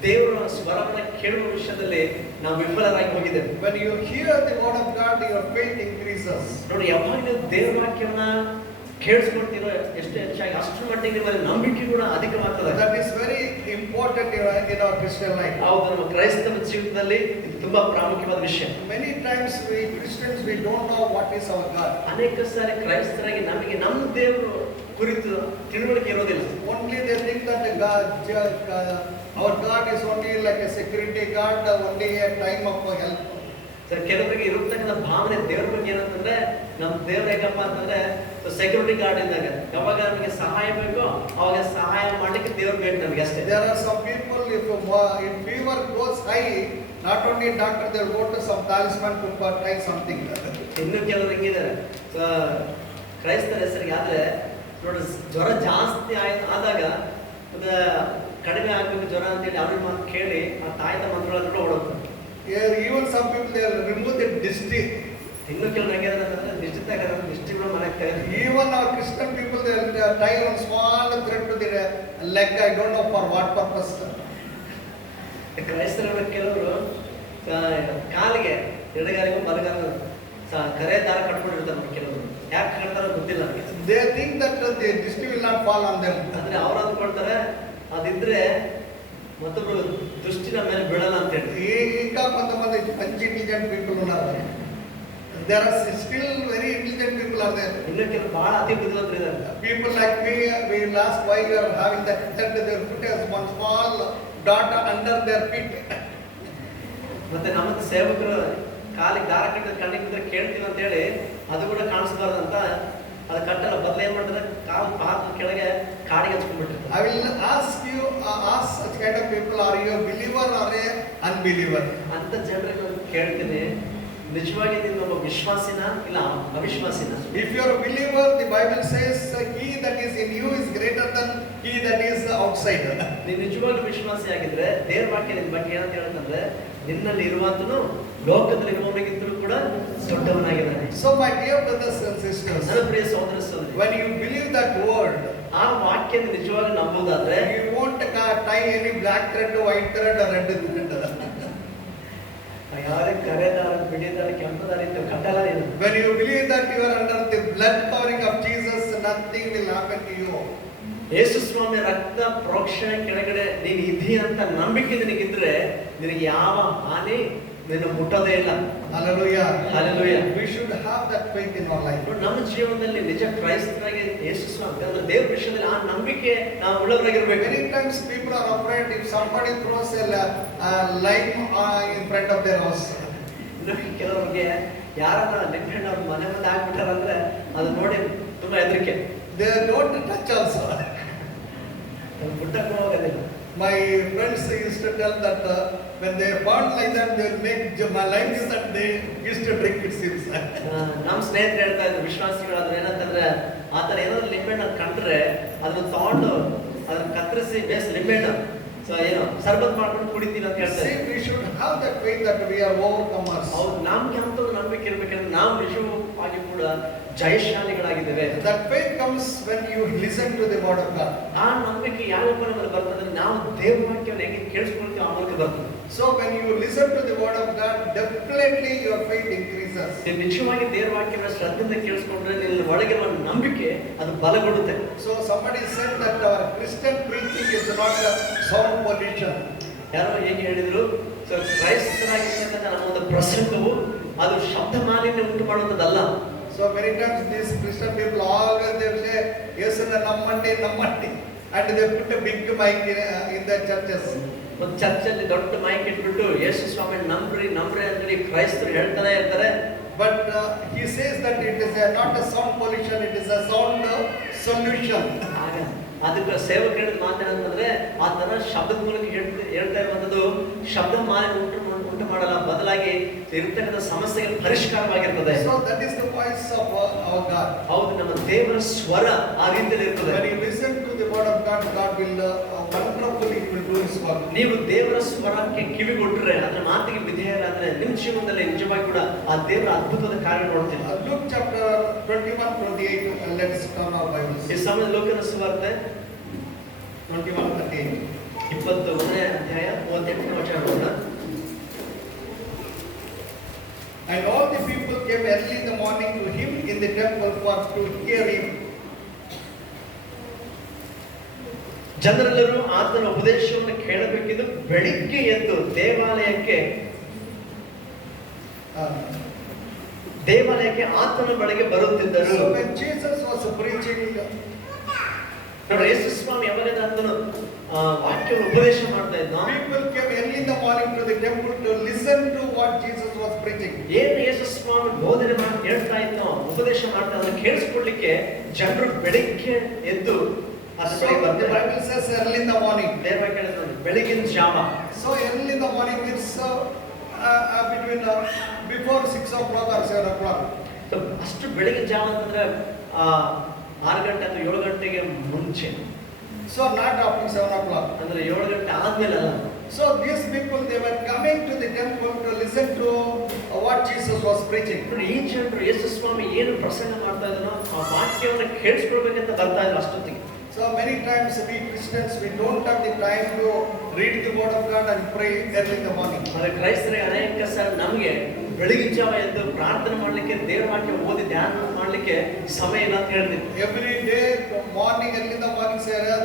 ದೇವರ ಸ್ವರವನ್ನು ಕೇಳುವ ವಿಷಯದಲ್ಲಿ ನಾವು ವಿಫಲರಾಗಿ ಹೋಗಿದ್ದೇವೆ. When you hear the word of God, your faith increases. ನೋಡಿ, ಯಾವಾಗ ನೀವು ದೇವರ ವಾಕ್ಯವನ್ನ ಕೇಳಿಸ್ಕೊಳ್ತೀರೋ ಎಷ್ಟು ಹೆಚ್ಚಾಗಿ ಅಷ್ಟರ ಮಟ್ಟಿಗೆ ನಿಮ್ಮಲ್ಲಿ ನಂಬಿಕೆ ಕೂಡ ಅಧಿಕವಾಗ್ತದೆ. That is very important in our Christian life. ಹೌದು, ನಮ್ಮ ಕ್ರೈಸ್ತವ ಜೀವಿತದಲ್ಲಿ ಇದು ತುಂಬಾ ಪ್ರಾಮುಖ್ಯವಾದ ವಿಷಯ. Many times we Christians, we don't know what is our God. ಅನೇಕ ಸಾರಿ ಕ್ರೈಸ್ತರಾಗಿ ನಮಗೆ ನಮ್ಮ ದೇವರು ಕುರಿತು ತಿಳುವಳಿಕೆ ಇರೋದಿಲ್ಲ. Only they think that our God is only like a security guard, only a time of help. ಕೆಲವರಿಗೆ ಇರತಕ್ಕಂಥ ಭಾವನೆ ದೇವ್ರ ಬಗ್ಗೆ ಏನಂತಂದ್ರೆ, ನಮ್ಮ ದೇವ್ರ ಹೇಗಪ್ಪ ಅಂತಂದ್ರೆ ಸೆಕ್ಯೂರಿಟಿ ಗಾರ್ಡ್ ಇದ್ದಾಗ, ಯಾವಾಗ ನಮಗೆ ಸಹಾಯ ಬೇಕೋ ಅವಾಗ ಸಹಾಯ ಮಾಡ್ಲಿಕ್ಕೆ ದೇವ್ರು ಬೇಕು ನಮಗೆ ಅಷ್ಟೇ. There are some people, if fever goes high, not only doctor, they will go to some talisman to try something. ಇನ್ನು ಕೆಲವರು ಹಿಂಗಿದ್ದಾರೆ, ಕ್ರೈಸ್ತರ ಹೆಸರಿಗೆ ಆದ್ರೆ ನೋಡಿ, ಜ್ವರ ಜಾಸ್ತಿ ಆದಾಗ ಕಡಿಮೆ ಆಗ್ಬೇಕು ಜ್ವರ ಅಂತೇಳಿ ಅವ್ರಿಗೆ ಮಾತು ಕೇಳಿ ಆ ತಾಯ್ತ ಮಂತ್ರಗಳನ್ನು ಓಡೋದು. Even some people, they will remove the district. ಇನ್ನು ಕೆಲವರು ಹೆಂಗಿದಾರೆ ಡಿಸ್ಟ್ರಿಕ್ಟ್ ಮನೆ. Even our Christian people, they will tie one small thread to their leg. I don't know for what purpose. ಕ್ರೈಸ್ತರ ಕೆಲವರು ಕಾಲಿಗೆ ಎಡಗಾಲಿಗೂ ಬಲಗಾಲ ಕರೆ ದಾರ ಕಟ್ಕೊಂಡಿರ್ತಾರೆ. ಕೆಲವರು ಯಾಕೆ ಕಟ್ತಾರೋ ಗೊತ್ತಿಲ್ಲ ನನಗೆ. They think that the district will not fall on them. ಅಂದ್ರೆ ಅವ್ರು ಅಂದ್ಕೊಳ್ತಾರೆ ಅದಿದ್ರೆ ಮತ್ತೊಬ್ರು ದೃಷ್ಟಿ ನಮ್ಮ ಮೇಲೆ ಬೀಳಲ್ಲ ಅಂತ ಹೇಳಿ. ಈಗ కొంతమంది మంచి intelligent people ఉన్నారు. There are still very intelligent people are there. ಇನ್ನು ಕೆಲವು ಬಹಳ ಅತಿ ಬುದ್ಧಿವಂತರು ಇದ್ದಾರೆ. People like me, we will ask why you are having that, they put as one small dot under their feet. ಮತ್ತೆ ನಮ್ಮ ಸೇವಕರು ಕಾಲಿಗೆ ದಾರ ಕಟ್ಟಿದ ಕಣ್ಣಿಗೆ ಬಿದ್ದರೆ ಕೇಳ್ತೀವಿ ಅಂತ ಹೇಳಿ ಅದು ಕೂಡ ಕಾಣಿಸ್ಬಾರ್ದಂತ ಅದು ಕಟ್ಟಲ್ಲ, ಬದಲು ಏನ್ ಮಾಡ್ತಾರೆ, ಕಾಲು ಪಾದ ಕೆಳಗೆ ಕಾಡಿಗೆ ಹಚ್ಕೊಂಡ್ಬಿಟ್ಟಿರ್ತಾರೆ. I will ask you, ask such kind of people, are you a believer or a unbeliever? ಅಂತ ಜನರಿಗೆ ನಾನು ಕೇಳ್ತೀನಿ, ನಿಜವಾಗಿ ನೀನು ಒಬ್ಬ ವಿಶ್ವಾಸಿನ ಇಲ್ಲ ಅವಿಶ್ವಾಸಿನ? If you are a believer, the Bible says he that is in you is greater than he that is outside. ನೀನು ನಿಜವಾಗಿ ವಿಶ್ವಾಸಿ ಆಗಿದ್ರೆ ದೇವ್ರ ವಾಕ್ಯ ನಿನ್ನ ಬಗ್ಗೆ ಏನಂತ ಹೇಳುತ್ತಂದ್ರೆ, ನಿನ್ನಲ್ಲಿ ಇರುವಂತನು ಲೋಕದಲ್ಲಿ ಇರುವವನಿಗಿಂತಲೂ ಕೂಡ ದೊಡ್ಡವನಾಗಿದ್ದಾನೆ. So my dear brothers and sisters, ನನ್ನ ಪ್ರಿಯ ಸಹೋದರ ಸಹೋದರಿ, when you believe that word, ಆ ವಾಕ್ಯ ನಿಜವಾಗಿ ನಂಬುದಾದ್ರೆ you won't tie any black thread, white thread or red thread. ಯಾರೇ ಕರೆದಾರ ಬಿಡಿದಾರ ಕೆಂಪದಾರ ಇತ್ತು ಕಟ್ಟಲ್ಲ ನೀನು. When you believe that you are under the blood covering of Jesus, nothing will happen to you. ಯೇಸು ಸ್ವಾಮಿ ರಕ್ತ ಪ್ರೋಕ್ಷಣೆ ಕೆಳಗಡೆ ನೀನು ಇದ್ದೀ ಅಂತ ನಂಬಿಕೆ ನಿನಗಿದ್ರೆ ನಿನಗೆ ಯಾವ ಹಾನಿ ನಿನ್ನ ಮುಟ್ಟೋದೇ ಇಲ್ಲ. Hallelujah. Hallelujah. We should have that faith in our life. ನಮ್ಮ ಜೀವನದಲ್ಲಿ ನಿಜ ಕ್ರೈಸ್ತರಾಗಿ ಯೇಸು ಸ್ವಾಮಿ ಅಂದ್ರೆ ದೇವ್ರ ವಿಷಯದಲ್ಲಿ ಆ ನಂಬಿಕೆ ನಾವು ಉಳ್ಳವರಾಗಿರ್ಬೇಕು. Many times people are afraid if somebody throws a lime in front of their house. ಕೆಲವರಿಗೆ ಯಾರನ್ನ ಲಿಂಬೆಹಣ್ಣು ಅವ್ರ ಮನೆ ಮುಂದೆ ಹಾಕ್ಬಿಟ್ಟಾರ ಅಂದ್ರೆ ಅದು ನೋಡಿ ತುಂಬಾ ಹೆದರಿಕೆ. They don't touch also. ಪುಟ್ಟಕ್ಕೂ ಹೋಗೋದಿಲ್ಲ. My friends used to tell that when they burn like that, they will make lime juice and they used to drink it seems. ನಮ್ಮ ಸ್ನೇಹಿತರು ಹೇಳ್ತಾ ಇದ್ರು, ವಿಶ್ವಾಸಿಗಳಾದ್ರೆ ಏನಂತಂದ್ರೆ ಆತರ ಏನಾದ್ರು ಲಿಂಬೆಹಣ್ಣು ಕಂಡ್ರೆ ಅದನ್ನ ತಗೊಂಡು ಅದನ್ನ ಕತ್ತರಿಸಿ ಬೇಸ್ ಲಿಂಬೆಹಣ್ಣು ಏನು ಸರ್ಬತ್ ಮಾಡ್ಕೊಂಡು ಕುಡಿತೀನಿ ಅಂತ ಹೇಳ್ತಾರೆ. See, we should have that faith that we are overcomers. ಹೌದು, ನಮ್ಗೆ ಅಂತ ನಂಬಿಕೆ ಇರ್ಬೇಕಂದ್ರೆ ನಾವು ನಿಜವಾಗಿ ಕೂಡ ಜಯಶಾಲಿಗಳಾಗಿದ್ದೇವೆ. That faith comes when you listen to the word of God. ಆ ನಂಬಿಕೆ ಯಾವಪ್ಪ ನಮ್ಮಲ್ಲಿ ಬರ್ತದೆ, ನಾವು ದೇವ್ರ ವಾಕ್ಯವನ್ನು ಹೇಗೆ ಕೇಳಿಸ್ಕೊಳ್ತೀವಿ ಆ ಮೂಲಕ ಬರ್ತದೆ. So when you listen to the word of God, definitely your faith increases. ನೀವು ನಿಜವಾಗಿ ದೇವ್ರ ವಾಕ್ಯವನ್ನು ಶ್ರದ್ಧೆಯಿಂದ ಕೇಳಿಸ್ಕೊಂಡ್ರೆ ನಿನ್ನ ಒಳಗಿರುವ ನಂಬಿಕೆ ಅದು ಬಲಗೊಳ್ಳುತ್ತೆ. So somebody said that our Christian preaching is not a sound pollution. ಯಾರೋ ಹೇಗೆ ಹೇಳಿದ್ರು, ಸೊ ಕ್ರೈಸ್ತರಾಗಿರ್ತಕ್ಕಂಥ ನಮ್ಮ ಒಂದು ಪ್ರಸಂಗವು ಅದು ಶಬ್ದ ಮಾಲಿನ್ಯ ಉಂಟು ಮಾಡುವಂಥದ್ದಲ್ಲ. So many times these Christian people always they say, yes, nammanti. and they put a big mic in the churches. ಒಂದು ಚರ್ಚಲ್ಲಿ ದೊಡ್ಡ ಮೈಕ್ ಇಟ್ಬಿಟ್ಟು ಯೇಸು ಸ್ವಾಮಿ ನಂಬ್ರಿ ಅಂತೇಳಿ ಕ್ರೈಸ್ತರು ಹೇಳ್ತಾನೆ ಇರ್ತಾರೆ. But he says that it is not a sound pollution, it is a sound solution. ಅದಕ್ಕೆ ಸೇವಕರು ಮಾತಾಡೋದಂದ್ರೆ ಆ ತರ ಶಬ್ದದ ಮೂಲಕ ಹೇಳ್ತಾ ಇರುವಂತದ್ದು ಶಬ್ದ ಮಾಲಿನ್ಯ ಉಂಟು ಮಾಡಲ್ಲ, ಬದಲಾಗಿ ಇರತಕ್ಕಂಥ ಸಮಸ್ಯೆಗೆ ಪರಿಷ್ಕಾರವಾಗಿರ್ತದೆ. So that is the voice of our God. ಹೌದು, ನಮ್ಮ ದೇವರ ಸ್ವರ ಆ ರೀತಿಯಲ್ಲಿ ಇರ್ತದೆ. When you listen to the word of God, God will wonderfully do his work. ನೀವು ದೇವರ ಸ್ವರಕ್ಕೆ ಕಿವಿಗೊಟ್ಟರೆ, ಅದರ ಮಾತಿಗೆ ವಿಧೇಯರಾದ್ರೆ ನಿಮ್ಮ ಜೀವನದಲ್ಲಿ ನಿಜವಾಗಿ ಕೂಡ ಆ ದೇವರ ಅದ್ಭುತವಾದ ಕಾರ್ಯ ನೋಡ್ತೀವಿ. Luke chapter 21-28, let's turn our Bibles. ಈ ಸಮಯ ಲೋಕನ ಸುವಾರ್ತೆ 21-38. 21ನೇ ಅಧ್ಯಾಯ 38ನೇ ವಚನ ನೋಡೋಣ. And all the people came early in the morning to him in the temple to hear him. ಜನರೆಲ್ಲರೂ ಆತನ ಉಪದೇಶವನ್ನು ಕೇಳಬೇಕೆಂದು ಬೆಳಿಗ್ಗೆ ಎದ್ದು ದೇವಾಲಯಕ್ಕೆ ಆತನ ಬಳಿಗೆ ಬರುತ್ತಿದ್ದರು. So when Jesus was preaching, ನೋಡಿ, ಯೇಸು ಸ್ವಾಮಿ ಯಾವಾಗ ಆತನು ವಾಕ್ಯವನ್ನು ಉಪದೇಶ ಮಾಡ್ತಾ ಇದ್ದ, people came early in the morning to the temple to listen to what Jesus was preaching. ಏನು ಯೇಸು ಸ್ವಾಮಿ ಬೋಧನೆ ಮಾಡಿ ಹೇಳ್ತಾ ಇದ್ನೋ, ಉಪದೇಶ ಮಾಡ್ತಾ ಅದನ್ನು ಕೇಳಿಸಿಕೊಳ್ಳಿಕ್ಕೆ ಜನರು ಬೆಳಿಗ್ಗೆ ಎದ್ದು So the Bible says early in the morning. ಬೆಳಗಿನ ಜಾವ. So early in the morning means between before 6 o'clock or 7 o'clock. So ಅಷ್ಟು ಬೆಳಗಿನ ಜಾವ ಅಂತಂದ್ರೆ 6 ಗಂಟೆ ಅಥವಾ 7 ಗಂಟೆಗೆ ಮುಂಚೆ. So not after 7 o'clock. ಅಂದ್ರೆ 7 ಗಂಟೆ ಆದ್ಮೇಲೆ ಅಲ್ಲ. So these people, they were coming to the temple to listen to what Jesus was preaching. ಈ ಜನರು ಯೇಸು ಸ್ವಾಮಿ ಏನು ಪ್ರಸಂಗ ಮಾಡ್ತಾ ಇದ್ದಾನೋ ಆ ವಾಕ್ಯವನ್ನು ಕೇಳಿಸ್ಕೊಳ್ಬೇಕಂತ ಬರ್ತಾ ಇದ್ರು ಅಷ್ಟೊತ್ತಿಗೆ. So many times we Christians, we don't have the time to read the word of God and pray early in the morning. ಆದರೆ ಕ್ರೈಸ್ತರಿಗೆ ಅನೇಕ ಸಲ ನಮಗೆ ಬೆಳಗಿನ ಜಾವ ಎದ್ದು ಪ್ರಾರ್ಥನೆ ಮಾಡಲಿಕ್ಕೆ, ದೇವರ ವಾಕ್ಯ ಓದಿ ಧ್ಯಾನ ಮಾಡಲಿಕ್ಕೆ ಸಮಯ ಇಲ್ಲ ಅಂತ ಹೇಳ್ತೀವಿ. Every day morning, early in the morning,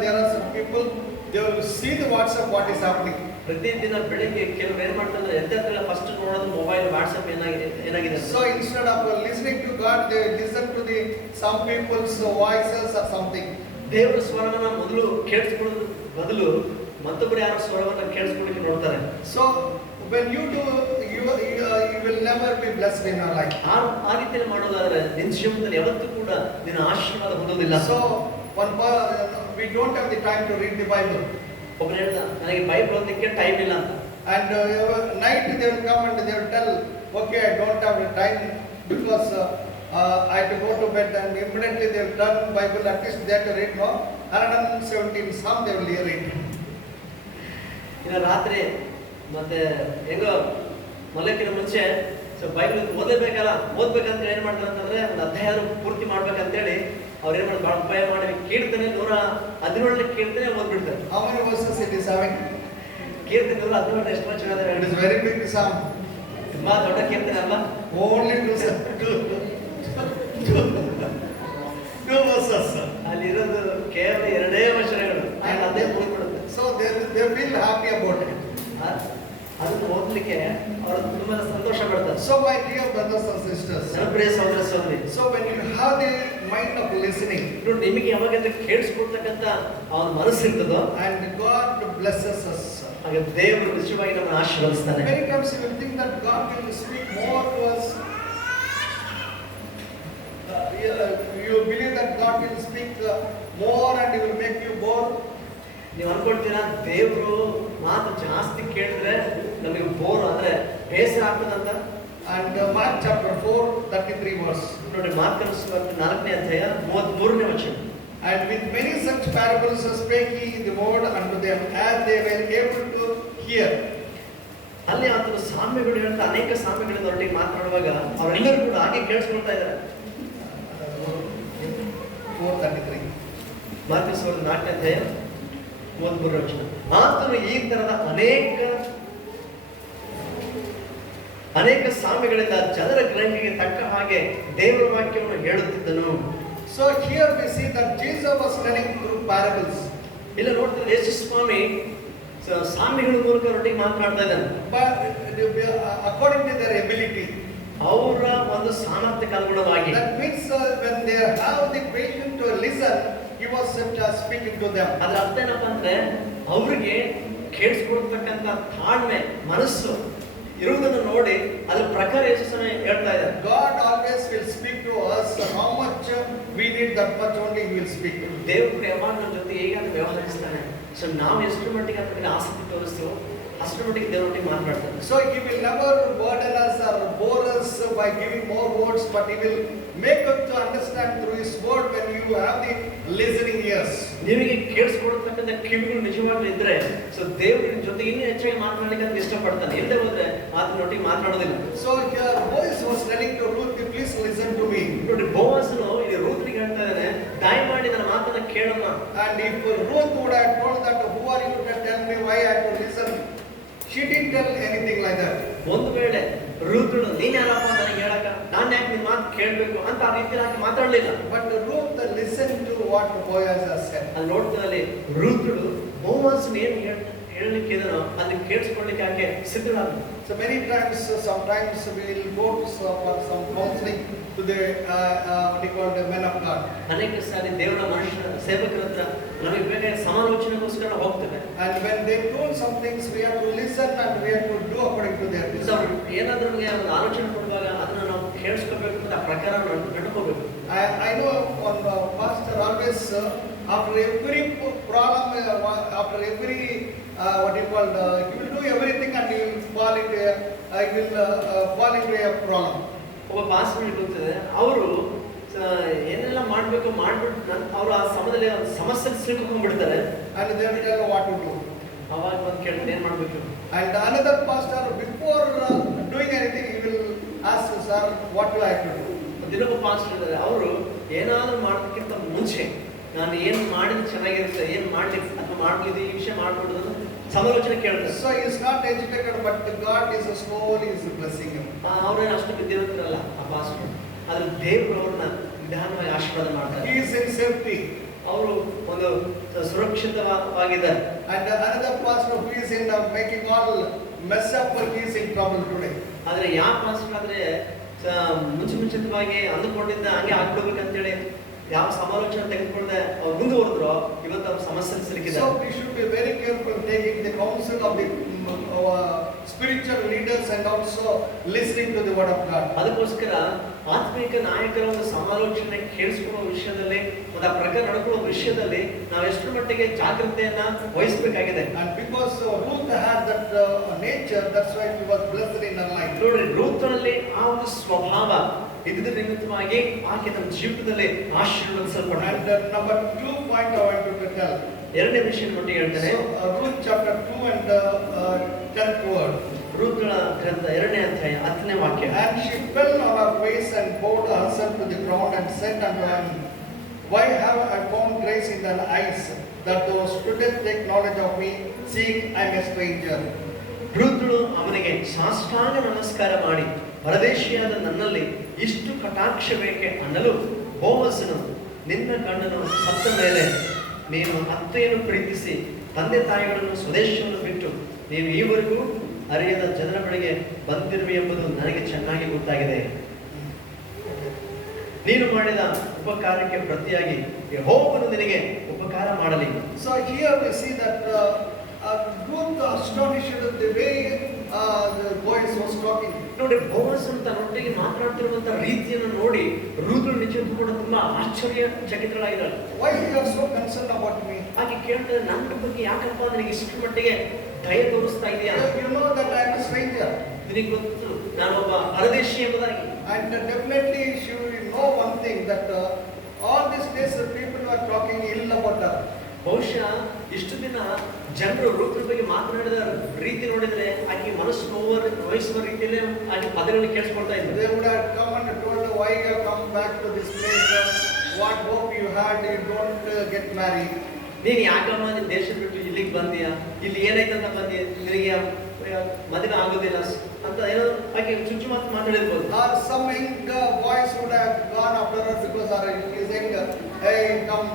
there are some people, they will see the WhatsApp what is happening. ಪ್ರತಿದಿನ ಬೆಳಿಗ್ಗೆ ಕೆಲವರು ಏನ್ ಮಾಡ್ತಾರೆ, ಎದ್ದೆಲ್ಲ ಫಸ್ಟ್ ನೋಡೋದು ಮೊಬೈಲ್, ವಾಟ್ಸ್ಆಪ್ ಏನಾಗಿದೆ. So instead of listening to God, they listen to some people's voices or something. ದೇವರ ಸ್ವರವನ್ನ ಮೊದಲು ಕೇಳಿಸ್ಕೊಳ್ಳೋದು ಬದಲು ಮತ್ತೊಬ್ಬರು ಯಾರ ಸ್ವರವನ್ನ ಕೇಳಿಸ್ಕೊಳ್ಳಿಕ್ಕೆ ನೋಡ್ತಾರೆ. So when you do, you will never be blessed in your life. ಆ ರೀತಿಯಲ್ಲಿ ಮಾಡೋದಾದ್ರೆ ನಿನ್ನ ಜೀವನದಲ್ಲಿ ಯಾವತ್ತೂ ಕೂಡ ನಿನ್ನ ಆಶೀರ್ವಾದ ಹೊಂದೋದಿಲ್ಲ. So we don't have the time to read the Bible. ಒಬ್ಬರು ಹೇಳ್ದ, ನನಗೆ ಬೈಬಲ್ ಓದಲಿಕ್ಕೆ ಟೈಮ್ ಇಲ್ಲ ಅಂತ. And night they will come and they will tell, okay, I don't have the time because I have to go to bed, and immediately they will turn Bible, at least they have to read 117 Psalm, they will read. ಇನ್ನು ರಾತ್ರಿ ಮತ್ತೆ ಹೆಂಗೋ ಮಲಕ್ಕಿನ ಮುಂಚೆ Bible ಓದ್ಬೇಕಂತ ಏನ್ ಮಾಡ್ತಾರೆ ಅಂತಂದ್ರೆ ಒಂದು ಅಧ್ಯಾಯ ಪೂರ್ತಿ ಮಾಡ್ಬೇಕಂತೇಳಿ ಅವ್ರು ಏನ್ ಮಾಡ್ತಾರೆ, ಬಹಳ ಉಪಾಯ ಮಾಡಿ ಕೀರ್ತನೆ 117 ಕೀರ್ತನೆ ಓದ್ಬಿಡ್ತಾರೆ. How many verses it is having? ಕೀರ್ತನೆ 117 ಎಷ್ಟು ವಚನ ಇದೆ? It is very big psalm. ತುಂಬಾ ದೊಡ್ಡ ಕೀರ್ತನೆ ಅಲ್ಲ? Only two verses. ಅಲ್ಲಿರೋದು ಕೇವಲ 2 ವಚನಗಳು, ಅದೇ ಓದ್ಬಿಡುತ್ತೆ. So they feel happy about it. ಅದನ್ನು ಓದಲಿಕ್ಕೆ ಅವರು ತುಂಬಾ ಸಂತೋಷ ಪಡ್ತಾರೆ. So my dear brothers and sisters, ನನ್ನ ಪ್ರಿಯ ಸಹೋದರ ಸಹೋದರಿ, so when you have the mind of listening, ನಿಮಗೆ ಯಾವಾಗಂದ್ರೆ ಕೇಳಿಸ್ಕೊಳ್ತಕ್ಕಂಥ ಅವನ ಮನಸ್ಸಿರ್ತದೋ, and God blesses us. ಹಾಗೆ ದೇವರು ನಿಜವಾಗಿ ನಮ್ಮನ್ನು ಆಶೀರ್ವದಿಸ್ತಾನೆ. Many times you will think that God will speak more to us. You believe that God will speak more and He will make you bore. ನೀವು ಅನ್ಕೊಳ್ತೀರಾ ದೇವರು ಮಾತು ಜಾಸ್ತಿ ಕೇಳಿದ್ರೆ ನಮಗೆ ಬೋರ್ ಅಂದ್ರೆ ಬೇಸರ ಆಗ್ತದಂತ. And Mark chapter 4:33 verse. ನೋಡಿ, ಮಾರ್ಕನ ಸುವಾರ್ತೆ 4ನೇ ಅಧ್ಯಾಯ 33ನೇ ವಚನ. And with many such parables spake he the word unto them, as they were able to hear. ಅಲ್ಲಿ ಆತನು ಸಾಮ್ಯಗಳು ಹೇಳ್ತಾ ಅನೇಕ ಸಾಮ್ಯಗಳಿಂದ ಒಟ್ಟಿಗೆ ಮಾತನಾಡುವಾಗ ಅವರೆಲ್ಲರೂ ಕೂಡ ಹಾಗೆ ಕೇಳಿಸ್ಕೊಳ್ತಾ ಇದ್ದಾರೆ. 4:33. ಮಾರ್ಕನ ಸುವಾರ್ತೆ 4ನೇ ಅಧ್ಯಾಯ 33ನೇ ವಚನ. ಆತನು ಈ ತರದ ಅನೇಕ ಸಾಮ್ಯಗಳಿಂದ ಜನರ ಗ್ರಹಿಕೆಗೆ ತಕ್ಕ ಹಾಗೆ ದೇವರ ವಾಕ್ಯವನ್ನು ಹೇಳುತ್ತಿದ್ದನು. So here we see that Jesus was telling through parables. ಇಲ್ಲ ನೋಡ್ತಾರೆ, ಯೇಸು ಸ್ವಾಮಿ ಸಾಮ್ಯಗಳ ಮೂಲಕ ಒಟ್ಟಿಗೆ ಮಾತನಾಡ್ತಾ ಇದ್ದಾನೆ. But according to their ability, ಅವರ ಒಂದು ಸಾಮರ್ಥ್ಯಕ್ಕೆ ಅನುಗುಣವಾಗಿ. That means when they have the patience to listen, he was speaking to them. ಅದ್ರ ಅರ್ಥ ಏನಪ್ಪಾ ಅಂದ್ರೆ ಅವ್ರಿಗೆ ಕೇಳಿಸ್ಕೊಳ್ತಕ್ಕಂತ ತಾಳ್ಮೆ ಮನಸ್ಸು ಇರುವುದನ್ನು ನೋಡಿ ಅದ್ರ ಪ್ರಕಾರ ಯೇಸುಸ್ವಾಮಿ ಹೇಳ್ತಾ ಇದ್ದಾರೆ. God always will speak to us. How much we need, that much only He will speak. ದೇವರು ಯಾವಾಗ ನಮ್ಮ ಜೊತೆ ಹೇಗಾದ್ರೂ ವ್ಯವಹರಿಸ್ತಾನೆ. ಸೊ ನಾವು ಎಷ್ಟು ಮಟ್ಟಿಗೆ ಅದ್ರ ಮೇಲೆ ಆಸಕ್ತಿ ತೋರಿಸ್ತೀವೋ ಅಷ್ಟರ ಮಟ್ಟಿಗೆ ದೇವರೊಟ್ಟಿಗೆ ಮಾತನಾಡ್ತಾನೆ. So He will never burden us or bore us by giving more words, but He will make us to understand through His word when you have the listening ears. ನಿಮಗೆ ಕೇಳಿಸ್ಕೊಳ್ತಕ್ಕಂಥ ಕಿವಿಗಳು ನಿಜವಾಗ್ಲೂ ಇದ್ರೆ ಸೊ ದೇವ್ರ ಜೊತೆ ಇನ್ನೂ ಹೆಚ್ಚಾಗಿ ಮಾತನಾಡಲಿಕ್ಕೆ ಅಂತ ಇಷ್ಟಪಡ್ತಾನೆ. ಇಲ್ಲದೆ ಹೋದ್ರೆ ಆತನೊಟ್ಟಿಗೆ ಮಾತನಾಡೋದಿಲ್ಲ. So here Boaz was telling to Ruth, please listen to me. ನೋಡಿ ಬೋವಸನು ಇಲ್ಲಿ ರೂತ್ನಿಗೆ ಹೇಳ್ತಾ ಇದ್ದಾನೆ, ದಯಮಾಡಿ ನನ್ನ ಮಾತನ್ನ ಕೇಳಮ್ಮ. And if Ruth would have told that, who are you to tell me why I have to listen? She didn't tell anything like that. ಒಂದು ವೇಳೆ ರೂತಳು ನೀನ್ ಯಾರಪ್ಪ ನನಗೆ ಹೇಳಕ, ನಾನು ಯಾಕೆ ನಿನ್ ಮಾತು ಕೇಳಬೇಕು ಅಂತ ಆ ರೀತಿಯಾಗಿ ಮಾತಾಡಲಿಲ್ಲ. But Ruth listened to what Boaz has said. ಅಲ್ಲಿ ನೋಡ್ತಾರಲ್ಲಿ ರೂತಳು ಬೋವಸನ್ ಏನು ಹೇಳಲಿಕ್ಕೆ ಇದನೋ ಅಲ್ಲಿ ಕೇಳಿಸ್ಕೊಳ್ಳಿಕ್ಕೆ ಆಕೆ ಸಿದ್ಧಳಾದ. So many times, sometimes we will go to for some counseling to the what you call the men of God. ಅನೇಕ ಸಾರಿ ದೇವರ ಮನುಷ್ಯರ ಸೇವಕರ ಹತ್ರ ನಮಗೆ ಬೇಕಾದ ಸಮಾಲೋಚನೆಗೋಸ್ಕರ ಹೋಗ್ತೇವೆ. And when they told some things, we have to listen and we have to do according to their wisdom. ಏನಾದ್ರೂ ನಮಗೆ ಒಂದು ಆಲೋಚನೆ ಕೊಡುವಾಗ ಅದನ್ನ ನಾವು ಕೇಳಿಸ್ಕೋಬೇಕು ಅಂತ ಆ ಪ್ರಕಾರ ನಡ್ಕೋಬೇಕು. I know one pastor always after every problem, after every what you call he will do everything and he will fall into a problem. ಒಬ್ಬ ಪಾಸ್ಟರ್ ಇರ್ತದೆ, ಅವರು ಏನೆಲ್ಲ ಮಾಡಬೇಕು ಮಾಡ್ಬಿಟ್ಟು ಅವರು ಆ ಸಮಯದಲ್ಲಿ ಸಮಸ್ಯೆ ಸಿಕ್ಕೊಂಡ್ಬಿಡ್ತಾರೆ. And they will tell what to do. ಅವಾಗ ಬಂದು ಕೇಳ್ತಾರೆ ಏನ್ ಮಾಡ್ಬೇಕು. And another pastor, before doing anything, he will ask, sir, what do I have to do? ಇನ್ನೊಬ್ಬ ಪಾಸ್ಟರ್ ಇದ್ದಾರೆ, ಅವರು ಏನಾದ್ರೂ ಮಾಡೋದಕ್ಕಿಂತ ಮುಂಚೆ ನಾನು ಏನ್ ಮಾಡಿದ್ರೆ ಚೆನ್ನಾಗಿರುತ್ತೆ, ಏನ್ ಮಾಡ್ಲಿಕ್ಕೆ ಅಥವಾ ಮಾಡ್ಲಿದ್ದು ಈ ವಿಷಯ ಮಾಡ್ಬಿಡೋದು ಸಮಾಲೋಚನೆ ಕೇಳ್ತಾರೆ. So he is not educated, but God is slowly blessing him. ಅವ್ರೇನು ಅಷ್ಟು ಬಿದ್ದಿರುತ್ತಾರಲ್ಲ ಆ ಪಾಸ್ಟರ್, ಆದ್ರೆ ದೇವರು ಅವ್ರನ್ನ ನಿಧಾನವಾಗಿ ಆಶೀರ್ವಾದ ಮಾಡ್ತಾರೆ. He is in safety. ಅವರು ಒಂದು ಸುರಕ್ಷಿತವಾಗಿದ್ದಾರೆ. And another pastor who is in making all mess up, he is in trouble today. ಆದ್ರೆ ಯಾವ ಪಾಸ್ಟರ್ ಆದ್ರೆ ಮುಂಚಿತವಾಗಿ ಅಂದುಕೊಂಡಿದ್ದ ಹಂಗೆ ಆಗ್ಬಿಡ್ಬೇಕಂತೇಳಿ ಯಾವ ಸಮಾಲೋಚನೆ ತೆಗೆದುಕೊಂಡೆ ಅವ್ರು ಮುಂದುವರೆದ್ರು, ಇವತ್ತು ಅವ್ರ ಸಮಸ್ಯೆ ಸಿಲುಕಿದ್ದಾರೆ. So we should be very careful taking the counsel of the spiritual leaders and also listening to the word of God. ಅದಕ್ಕೋಸ್ಕರ ಆತ್ಮಿಕ ನಾಯಕರ ಒಂದು ಸಮಾಲೋಚನೆ ಕೇಳಿಸ್ಕೊಳ್ಳುವ ವಿಷಯದಲ್ಲಿ ಮತ್ತು ಆ ಪ್ರಕಾರ ನಡ್ಕೊಳ್ಳುವ ವಿಷಯದಲ್ಲಿ ನಾವು ಎಷ್ಟರ ಮಟ್ಟಿಗೆ ಜಾಗೃತೆಯನ್ನ ವಹಿಸಬೇಕಾಗಿದೆ. And because Ruth had that nature, that's why she was blessed in her life. ನೋಡ್ರಿ, ರೂತನಲ್ಲಿ ಆ ಒಂದು ಸ್ವಭಾವ ಇದ್ದ ನಿಮಿತ್ತವಾಗಿ ಆಕೆ ತನ್ನ ಜೀವಿತದಲ್ಲಿ ಆಶೀರ್ವದಿಸಲ್ಪಡ್ತಾರೆ. And number 2 point I want to tell. ಎರಡನೇ ವಿಷಯ ಮಟ್ಟಿಗೆ ಹೇಳ್ತಾರೆ. So Ruth chapter 2 and 10th word. ರೂತಳ ಗ್ರಂಥ 2ನೇ ಅಧ್ಯಾಯ 10ನೇ ವಾಕ್ಯ. And she fell on her face and bowed herself to the ground and said unto him, why have I found grace in thine eyes, that thou shouldest take knowledge of me, seeing I am a stranger? ರೂತಳು ಅವನಿಗೆ ಸಾಷ್ಟಾಂಗ ನಮಸ್ಕಾರ ಮಾಡಿ, ಪರದೇಶಿಯಾದ ನನ್ನಲ್ಲಿ ಇಷ್ಟು ಕಟಾಕ್ಷ ಬೇಕೆ ಅನ್ನಲು, ಬೋವಸನು ನಿನ್ನ ಗಂಡನು ಸತ್ತ ಮೇಲೆ ನೀನು ಅತ್ತೆಯನ್ನು ಪ್ರೀತಿಸಿ ತಂದೆ ತಾಯಿಗಳನ್ನು ಸ್ವದೇಶವನ್ನು ಬಿಟ್ಟು ನೀನು ಈವರೆಗೂ ಅರಿಯದ ಜನರ ಬಳಿಗೆ ಬಂದಿರುವೆ ಎಂಬುದು ನನಗೆ ಚೆನ್ನಾಗಿ ಗೊತ್ತಾಗಿದೆ. ನೀನು ಮಾಡಿದ ಉಪಕಾರಕ್ಕೆ ಪ್ರತಿಯಾಗಿ ಯೆಹೋವನು ನಿನಗೆ ಉಪಕಾರ ಮಾಡಲಿ. So here we see that Ruth astonished the way the boys was talking. ನೋಡಿ, ಬೋವಸ್ ತನ್ನೊಟ್ಟಿಗೆ ಮಾತನಾಡ್ತಿರುವಂತ ರೀತಿಯನ್ನು ನೋಡಿ ರೂತಳು ನಿಜಕ್ಕೂ ಕೂಡ ತುಂಬಾ ಆಶ್ಚರ್ಯಚಕಿತಳಾಗಿದ್ದಾಳೆ. Why you are so concerned about me? ಹಾಗೆ ಕೇಳ್ತಾರೆ, ನನ್ನ ಬಗ್ಗೆ ಯಾಕಪ್ಪ ನನಗೆ ಇಷ್ಟು ಮಟ್ಟಿಗೆ ದಯ ತೋರಿಸ್ತಾ ಇದೆಯಾ? You know that I am a stranger. ನಿನಗೆ ಗೊತ್ತು ನಾನೊಬ್ಬ ಪರದೇಶಿ ಎಂಬುದಾಗಿ. And definitely she will know one thing, that all these days the people were talking ill about her. ಬಹುಶಃ ಇಷ್ಟು ದಿನ ಜನರು ರೂತಳ ಬಗ್ಗೆ ಮಾತನಾಡಿದ ರೀತಿ ನೋಡಿದ್ರೆ ಆಕೆ ಮನಸ್ಸು ವಹಿಸುವ ರೀತಿಯಲ್ಲೇ ಆಕೆ ಪದಗಳನ್ನು ಕೇಳಿಸ್ಕೊಳ್ತಾ ಇದ್ರು. They would have come and told her, why you have come back to this place, what hope you had, you don't get married. ನೀನು ಯಾಕಮ್ಮ ನಿನ್ನ ದೇಶ ಬಿಟ್ಟು ಇಲ್ಲಿಗೆ ಬಂದೀಯಾ, ಇಲ್ಲಿ ಏನೈತಂತ ಬಂದೀಯ, ನಿನಗೆ ಮದುವೆ ಆಗೋದಿಲ್ಲ ಅಂತ ಏನೋ ಆಕೆ ಚುಚ್ಚು ಮಾತು ಮಾತಾಡಿರ್ಬೋದು. Or some young boys would have gone after her because she is saying, hey, come,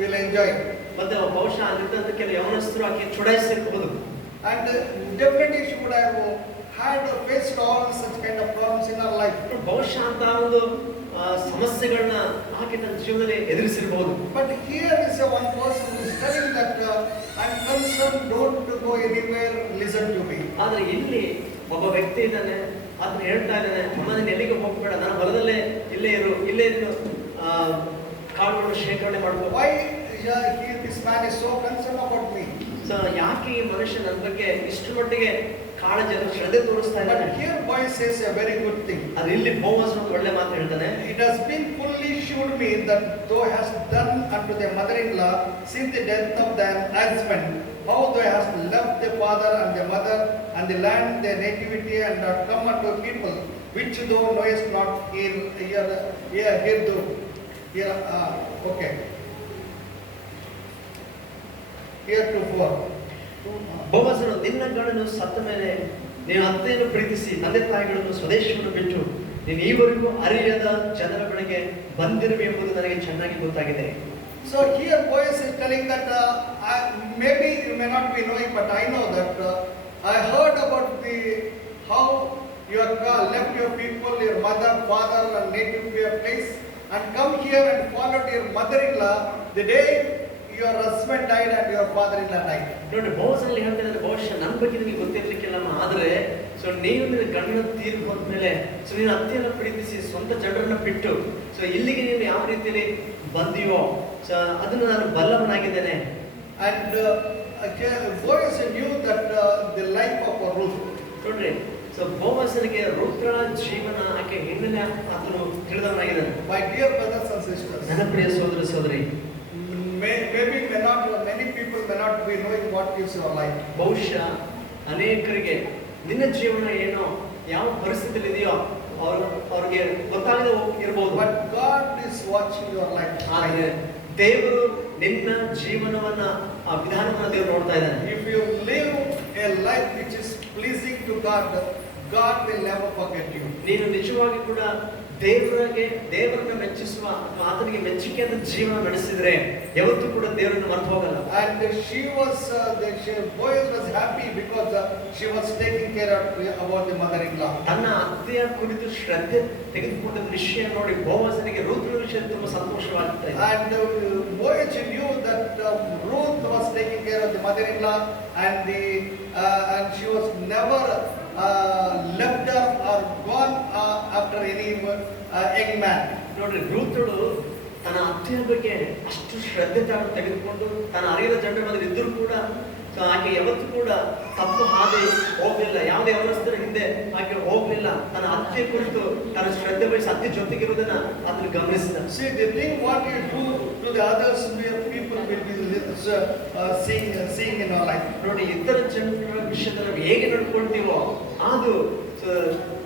we'll enjoy. ಮತ್ತೆ ಬಹುಶಃ ಅಲ್ಲಿದ್ದಂತ ಕೆಲವು ಯವನಸ್ಥರು ಆಕೆ ಚುಡಾಯಿಸಿರಬಹುದು. And definitely she would have had faced all such kind of problems in her life. ಬಹುಶಃ ಅಂತ ಒಂದು ಸಮಸ್ಯೆಗಳನ್ನ ಆಕೆ ತನ್ನ ಜೀವನದಲ್ಲಿ ಎದುರಿಸಿರಬಹುದು. But here is a one person who is telling that I'm concerned, don't go anywhere, listen to me. ಆದ್ರೆ ಇಲ್ಲಿ ಒಬ್ಬ ವ್ಯಕ್ತಿ ಇದ್ದಾನೆ, ಅದನ್ನ ಹೇಳ್ತಾ ಇದ್ದಾನೆ, ಅಮ್ಮ ನೀನು ಎಲ್ಲಿಗೆ ಹೋಗ್ಬೇಡ, ನನ್ನ ಹೊಲದಲ್ಲೇ ಇಲ್ಲೇ ಇರು, ಇಲ್ಲೇ ಇದ್ದು ಕಾಳುಗಳನ್ನು ಶೇಖರಣೆ ಮಾಡ್ಕೋ. Why this man is so concerned about me? So ಯಾಕೆ ಈ ಮನುಷ್ಯ ನನ್ನ ಬಗ್ಗೆ ಇಷ್ಟು ಮಟ್ಟಿಗೆ ಕಾಳಜಿ ಶ್ರದ್ಧೆ ತೋರಿಸ್ತಾ ಇದ್ದಾನೆ? But here boy says a very good thing. ಆದ್ರೆ ಇಲ್ಲಿ ಬೋವಸ್ ಒಂದು ಒಳ್ಳೆ ಮಾತು ಹೇಳ್ತಾನೆ. It has been fully showed me that thou hast done unto the mother-in-law since the death of thy husband, how thou hast left the father and the mother and the land, their nativity, and art come unto people which thou knowest not. Okay. Heretofore. ಬೋವಸನು ನಿನ್ನ ಗಂಡನು ಸತ್ತ ಮೇಲೆ ನೀನು ಅತ್ತೆಯನ್ನು ಪ್ರೀತಿಸಿ ತಂದೆ ತಾಯಿಗಳನ್ನು ಸ್ವದೇಶವನ್ನು ಬಿಟ್ಟು ನೀನು ಈವರೆಗೂ ಅರಿಯದ ಜನರ ಬಳಿಗೆ ಬಂದಿರುವೆ ಎಂಬುದು ನನಗೆ ಚೆನ್ನಾಗಿ ಗೊತ್ತಾಗಿದೆ. So here Boaz is telling that maybe you may not be knowing, but I know that I heard about how you have left your people, your mother, father, and native place, and come here and followed your mother-in-law the day your husband died and your father-in-law died. ನೋಡಿ ಬೋವಸಲ್ಲಿ ಹೇಳ್ತಾ ಇದ್ದಾರೆ, ಬಹುಶಃ ನನ್ನ ಬಗ್ಗೆ ನಿಮಗೆ ಗೊತ್ತಿರ್ಲಿಕ್ಕಿಲ್ಲಮ್ಮ, ಆದ್ರೆ so ನೀವು ನಿನ್ನ ಗಂಡನ ತೀರ್ಪು ಹೋದ್ಮೇಲೆ ಸೊ ನೀನು ಅತ್ತೆಯನ್ನು ಪ್ರೀತಿಸಿ ಸ್ವಂತ ಜನರನ್ನ ಬಿಟ್ಟು ಸೊ ಇಲ್ಲಿಗೆ ನೀನು ಯಾವ ರೀತಿಯಲ್ಲಿ ಬಂದಿಯೋ ಸೊ ಅದನ್ನು ನಾನು ಬಲ್ಲವನಾಗಿದ್ದೇನೆ. And Boaz knew that the life of Ruth. ನೋಡ್ರಿ, ಸೊ ಬೋವಸನಿಗೆ ರುತ್ರಳ ಜೀವನ ಆಕೆ ಹಿನ್ನೆಲೆ ಆತನು ತಿಳಿದವನಾಗಿದ್ದಾನೆ. My dear brothers and sisters, ನನ್ನ ಪ್ರಿಯ ಸಹೋದರ ಸಹೋದರಿ, many people may not be knowing what is your life. ಬಹುಶಃ ಅನೇಕರಿಗೆ ನಿನ್ನ ಜೀವನ ಏನೋ ಯಾವ ಪರಿಸ್ಥಿತಿಯಲ್ಲಿ ಇದೆಯೋ ಅವ್ರಿಗೆ ಗೊತ್ತಾಗದೆ ಇರಬಹುದು. But God is watching your life. ಆದರೆ ದೇವರು ನಿನ್ನ ಜೀವನವನ್ನ ಆ ವಿಧಾನವನ್ನ ದೇವರು ನೋಡ್ತಾ ಇದ್ದಾನೆ. If you live a life which is pleasing to God, God will never forget you. ನೀನು ನಿಜವಾಗಿ ಕೂಡ ದೇವರನ್ನ ಮೆಚ್ಚಿಸುವ ಅಥವಾ ಆತನಿಗೆ ಮೆಚ್ಚುಗೆಯಾದ ಜೀವನ ನಡೆಸಿದ್ರೆ ಯಾವತ್ತೂ ಕೂಡ ದೇವರನ್ನು ಮರೆತು ಹೋಗಲ್ಲ. And Boaz was happy because she was taking care of about the mother-in-law. ತನ್ನ ಅತ್ತೆಯ ಕುರಿತು ಶ್ರದ್ಧೆ ತೆಗೆದುಕೊಂಡ ವಿಷಯ ನೋಡಿ ಬೋವಸನಿಗೆ ರೂತ್ನ ವಿಷಯ ತುಂಬಾ ಸಂತೋಷವಾಗುತ್ತೆ. And Boaz knew that Ruth was taking care of the mother-in-law and she was never left her or gone after any young man. ನೋಡ್ರಿ, ರೂತಳು ತನ್ನ ಅತ್ತೆಯ ಬಗ್ಗೆ ಅಷ್ಟು ಶ್ರದ್ಧೆ ತೆಗೆದುಕೊಂಡು ತನ್ನ ಅರಿಯದ ಜನರ ಮಧ್ಯೆ ಇದ್ದರೂ ಕೂಡ ಆಕೆ ಯಾವತ್ತೂ ಕೂಡ ತಪ್ಪು ಹಾದಿ ಹೋಗ್ಲಿಲ್ಲ. ಯಾವುದೇ ಅವಸ್ಥೆ ಹಿಂದೆ ಆಕೆ ಹೋಗ್ಲಿಲ್ಲ. ತನ್ನ ಅತ್ತೆ ಕುರಿತು ತನ್ನ ಶ್ರದ್ಧೆ ವಹಿಸಿ ಅತ್ತೆ ಜೊತೆಗಿರುವುದನ್ನ ಅದನ್ನು ಗಮನಿಸಿದ. See, the thing what you do to the others, people will be seeing in our life. ನೋಡಿ, ಇತರ ಜನರ ವಿಷಯದಲ್ಲಿ ನಾವು ಹೇಗೆ ನಡ್ಕೊಳ್ತೀವೋ ಅದು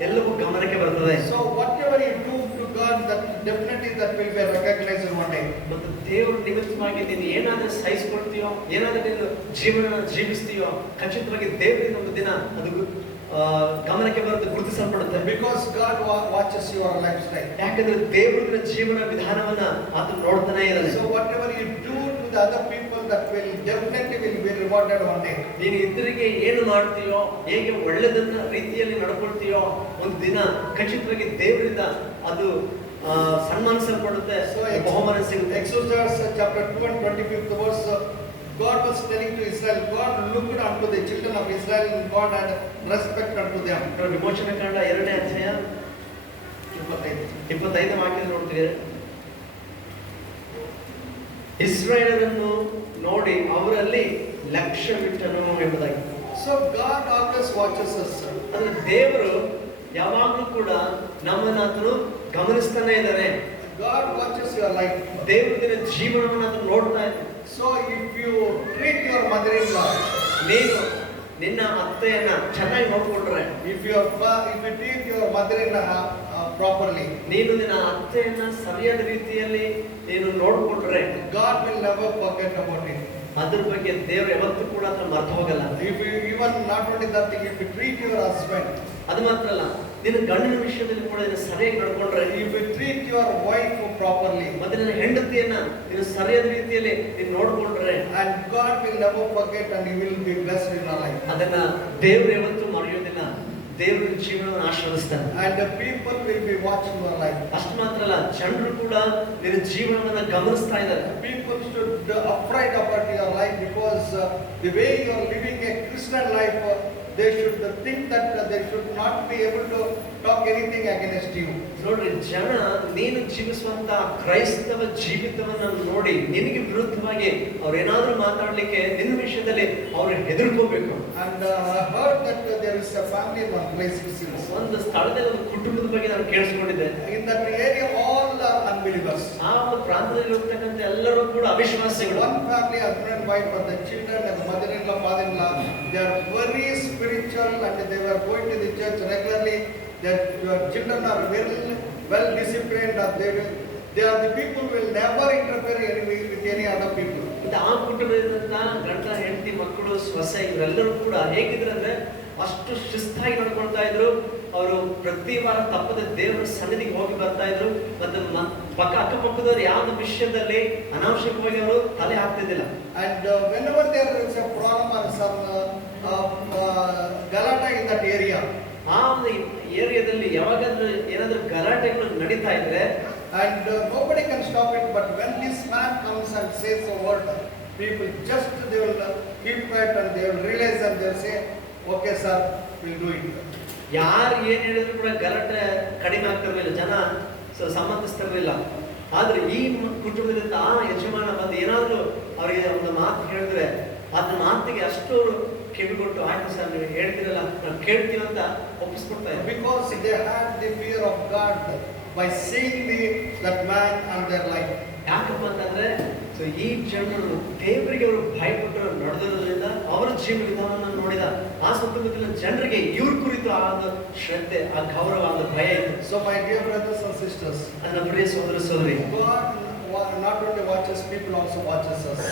ಎಲ್ಲವೂ ಗಮನಕ್ಕೆ ಬರ್ತದೆ. So whatever you do to God, that definitely that will be recognized one day. ಮತ್ತು ದೇವರ ನಿಮಿತ್ತವಾಗಿ ನೀನು ಏನಾದರೂ ಸಹಿಸಿಕೊಳ್ತೀಯೋ, ಏನಾದರೂ ನೀನು ಜೀವನ ಜೀವಿಸ್ತೀಯೋ, ಖಚಿತವಾಗಿ ದೇವರಿಂದ ಒಂದು ದಿನ ಅದು ಗಮನಕ್ಕೆ ಬರುತ್ತೆ, ಗುರುತಿಸಲ್ಪಡುತ್ತೆ. Because God watches your lifestyle. ಯಾಕಂದ್ರೆ ದೇವರ ಜೀವನ ವಿಧಾನವನ್ನ ಆತನು ನೋಡ್ತಾನೆ ಇದ್ದಾನೆ. So whatever you do to the other people, that will definitely be rewarded one day. ನೀನು ಇತರರಿಗೆ ಏನು ಮಾಡ್ತೀಯೋ, ಹೇಗೆ ಒಳ್ಳೆದನ್ನ ರೀತಿಯಲ್ಲಿ ನಡ್ಕೊಳ್ತೀಯೋ, ಒಂದು ದಿನ ಖಚಿತವಾಗಿ ದೇವರಿಂದ ಅದು ಸನ್ಮಾನಿಸಲ್ಪಡುತ್ತೆ, ಬಹುಮಾನ ಸಿಗುತ್ತೆ. Exodus chapter 2 and 25th verse, God was telling to Israel, God looked unto the children of Israel and God had respect unto them. ವಿಮೋಚನ ಕಾಂಡ 2ನೇ ಅಧ್ಯಾಯ 25 ವಾಕ್ಯ ನೋಡ್ತೀವಿ. ಇಸ್ರಾಯೇಲರನ್ನು ನೋಡಿ ಅವರಲ್ಲಿ ಲಕ್ಷ್ಯವಿಟ್ಟನು ಎಂಬುದಾಗಿ. So God always watches us. ಅಂದ್ರೆ ದೇವರು ಯಾವಾಗಲೂ ಕೂಡ ನಮ್ಮನ್ನು ಗಮನಿಸ್ತಾನೆ ಇದ್ದಾನೆ. God watches your life. ದೇವರು ನಿನ್ನ ಜೀವನವನ್ನು ಅದನ್ನು ನೋಡ್ತಾ ಇದ್ದಾನೆ. So if you treat your mother-in-law, ನೀನು ನಿನ್ನ ಅತ್ತೆಯನ್ನ ಚೆನ್ನಾಗಿ ನೋಡ್ಕೊಂಡ್ರೆ, if you treat your mother-in-law properly, ನೀನು ನಿನ್ನ ಅತ್ತೆಯನ್ನ ಸರಿಯಾದ ರೀತಿಯಲ್ಲಿ ನೀನು ನೋಡ್ಕೊಂಡ್ರೆ, God will never forget about it. ಅದ್ರ ಬಗ್ಗೆ ದೇವರು ಯಾವತ್ತೂ ಕೂಡ ಅದನ್ನ ಮರೆತು ಹೋಗಲ್ಲ. If you even not only that thing, if you treat your husband, ಅದು ಮಾತ್ರ ಅಲ್ಲ, ನಿನ್ನ ಗಂಡನ ವಿಷಯದಲ್ಲಿ ಕೂಡ ನೀನು ಸರಿಯಾಗಿ ನಡ್ಕೊಂಡ್ರೆ, if you treat your wife properly, ಮತ್ತೆ ನಿನ್ನ ಹೆಂಡತಿಯನ್ನ ನೀನು ಸರಿಯಾದ ರೀತಿಯಲ್ಲಿ ನೀನು ನೋಡ್ಕೊಂಡ್ರೆ, and God will never forget and you will be blessed in your life. ಅದನ್ನ ದೇವರು ಯಾವತ್ತೂ ಮರೆಯೋದಿಲ್ಲ. ದೇವರ ಜೀವನವನ್ನು ಆಶೀರ್ವದಿಸ್ತಾನೆ. And the people will be watching your life. ಅಷ್ಟು ಮಾತ್ರ ಅಲ್ಲ, ಜನರು ಕೂಡ ನಿನ್ನ ಜೀವನವನ್ನ ಗಮನಿಸ್ತಾ ಇದ್ದಾರೆ. People should upright about your life because the way you are living a Christian life, they should think that they should not be able to talk anything against you. ನೋಡ್ರಿ, ಜನ ನೀನು ಜೀವಿಸುವಂತ ಕ್ರೈಸ್ತವ ಜೀವಿತವನ್ನ ನೋಡಿ ನಿನಗೆ ವಿರುದ್ಧವಾಗಿ ಅವ್ರೇನಾದ್ರೂ ಮಾತಾಡ್ಲಿಕ್ಕೆ ನಿನ್ನ ವಿಷಯದಲ್ಲಿ ಅವ್ರು ಹೆದರ್ಕೋಬೇಕು. And I heard that there is a family in one place, it seems. ಒಂದು ಸ್ಥಳದಲ್ಲಿ ಒಂದು ಕುಟುಂಬದ ಬಗ್ಗೆ ನಾನು ಕೇಳಿಸ್ಕೊಂಡಿದ್ದೆ. In that area all are unbelievers. ಆ ಒಂದು ಪ್ರಾಂತದಲ್ಲಿ ಇರ್ತಕ್ಕಂಥ ಎಲ್ಲರೂ ಕೂಡ ಅವಿಶ್ವಾಸಿಗಳು. One family, husband and wife, but the children and the mother-in-law, father-in-law, they are very spiritual and they were going to the church regularly. Their children are very well disciplined, and they are the people who will never interfere with any other people. ಆ ಕುಟುಂಬದಿಂದ ಗಂಡ ಹೆಂಡತಿ ಮಕ್ಕಳು ಸೊಸೆ ಇವರೆಲ್ಲರೂ ಕೂಡ ಹೇಗಿದ್ರಂದ್ರೆ ಅಷ್ಟು ಶಿಸ್ತಾಗಿ ನಡ್ಕೊಳ್ತಾ ಇದ್ರು. ಅವರು ಪ್ರತಿ ವಾರ ತಪ್ಪದ ದೇವರ ಸನ್ನಿಧಿಗೆ ಹೋಗಿ ಬರ್ತಾ ಇದ್ರು. ಮತ್ತೆ ಅಕ್ಕಪಕ್ಕದವ್ರು ಯಾವ್ದು ವಿಷಯದಲ್ಲಿ ಅನಾವಶ್ಯಕವಾಗಿ ಅವರು ತಲೆ ಹಾಕ್ತಿದ್ದಿಲ್ಲ. And whenever there is a problem or some galata in that area, ಆ ಒಂದು ಏರಿಯಾದಲ್ಲಿ ಯಾವಾಗಾದ್ರೂ ಏನಾದ್ರೂ ಗಲಾಟೆಗಳು ನಡೀತಾ ಇದ್ರೆ and nobody can stop it, but when this man comes and says a word, people just they will keep quiet and they will realize and they will say, okay sir, we'll do it. ಯಾರು ಏನ್ ಹೇಳಿದ್ರು ಕೂಡ ಗಲಾಟೆ ಕಡಿಮೆ ಆಗ್ತಿರ್ಲಿಲ್ಲ, ಜನ ಸಂಬಂಧಿಸ್ತಿರ್ಲಿಲ್ಲ. ಆದ್ರೆ ಈ ಕುಟುಂಬದಿಂದ ಆ ಯಜಮಾನ ಬಂದು ಏನಾದ್ರು ಅವರಿಗೆ ಒಂದು ಮಾತು ಹೇಳಿದ್ರೆ ಅದ್ರ ಮಾತಿಗೆ ಅಷ್ಟು ಕಿವಿಗೊಟ್ಟು ಆಯ್ತು ಸರ್ ನೀವು ಹೇಳ್ತಿರಲ್ಲ ನಾವು ಕೇಳ್ತೀವಿ ಅಂತ ಒಪ್ಪಿಸ್ಕೊಡ್ತಾರೆ. Because they had the fear of God by seeing that man and their life. ಯಾಕಪ್ಪ ಅಂತಂದ್ರೆ ಈ ಜನರು ದೇವರಿಗೆ ಅವರು ಭಯಪಟ್ಟರು ನಡೆದಿರೋದ್ರಿಂದ ಅವರ ಜೀವನ ವಿಧಾನವನ್ನು ನೋಡಿದ ಆ ಸುತ್ತಮುತ್ತಲಿನ ಜನರಿಗೆ ಇವ್ರ ಕುರಿತು ಆ ಒಂದು ಶ್ರದ್ಧೆ, ಆ ಗೌರವ, ಆ ಭಯ ಇತ್ತು. So my dear brothers and sisters, ನನ್ನ ಪ್ರಿಯ ಸಹೋದರ ಸಹೋದರಿ, God not only watches people, also watches us.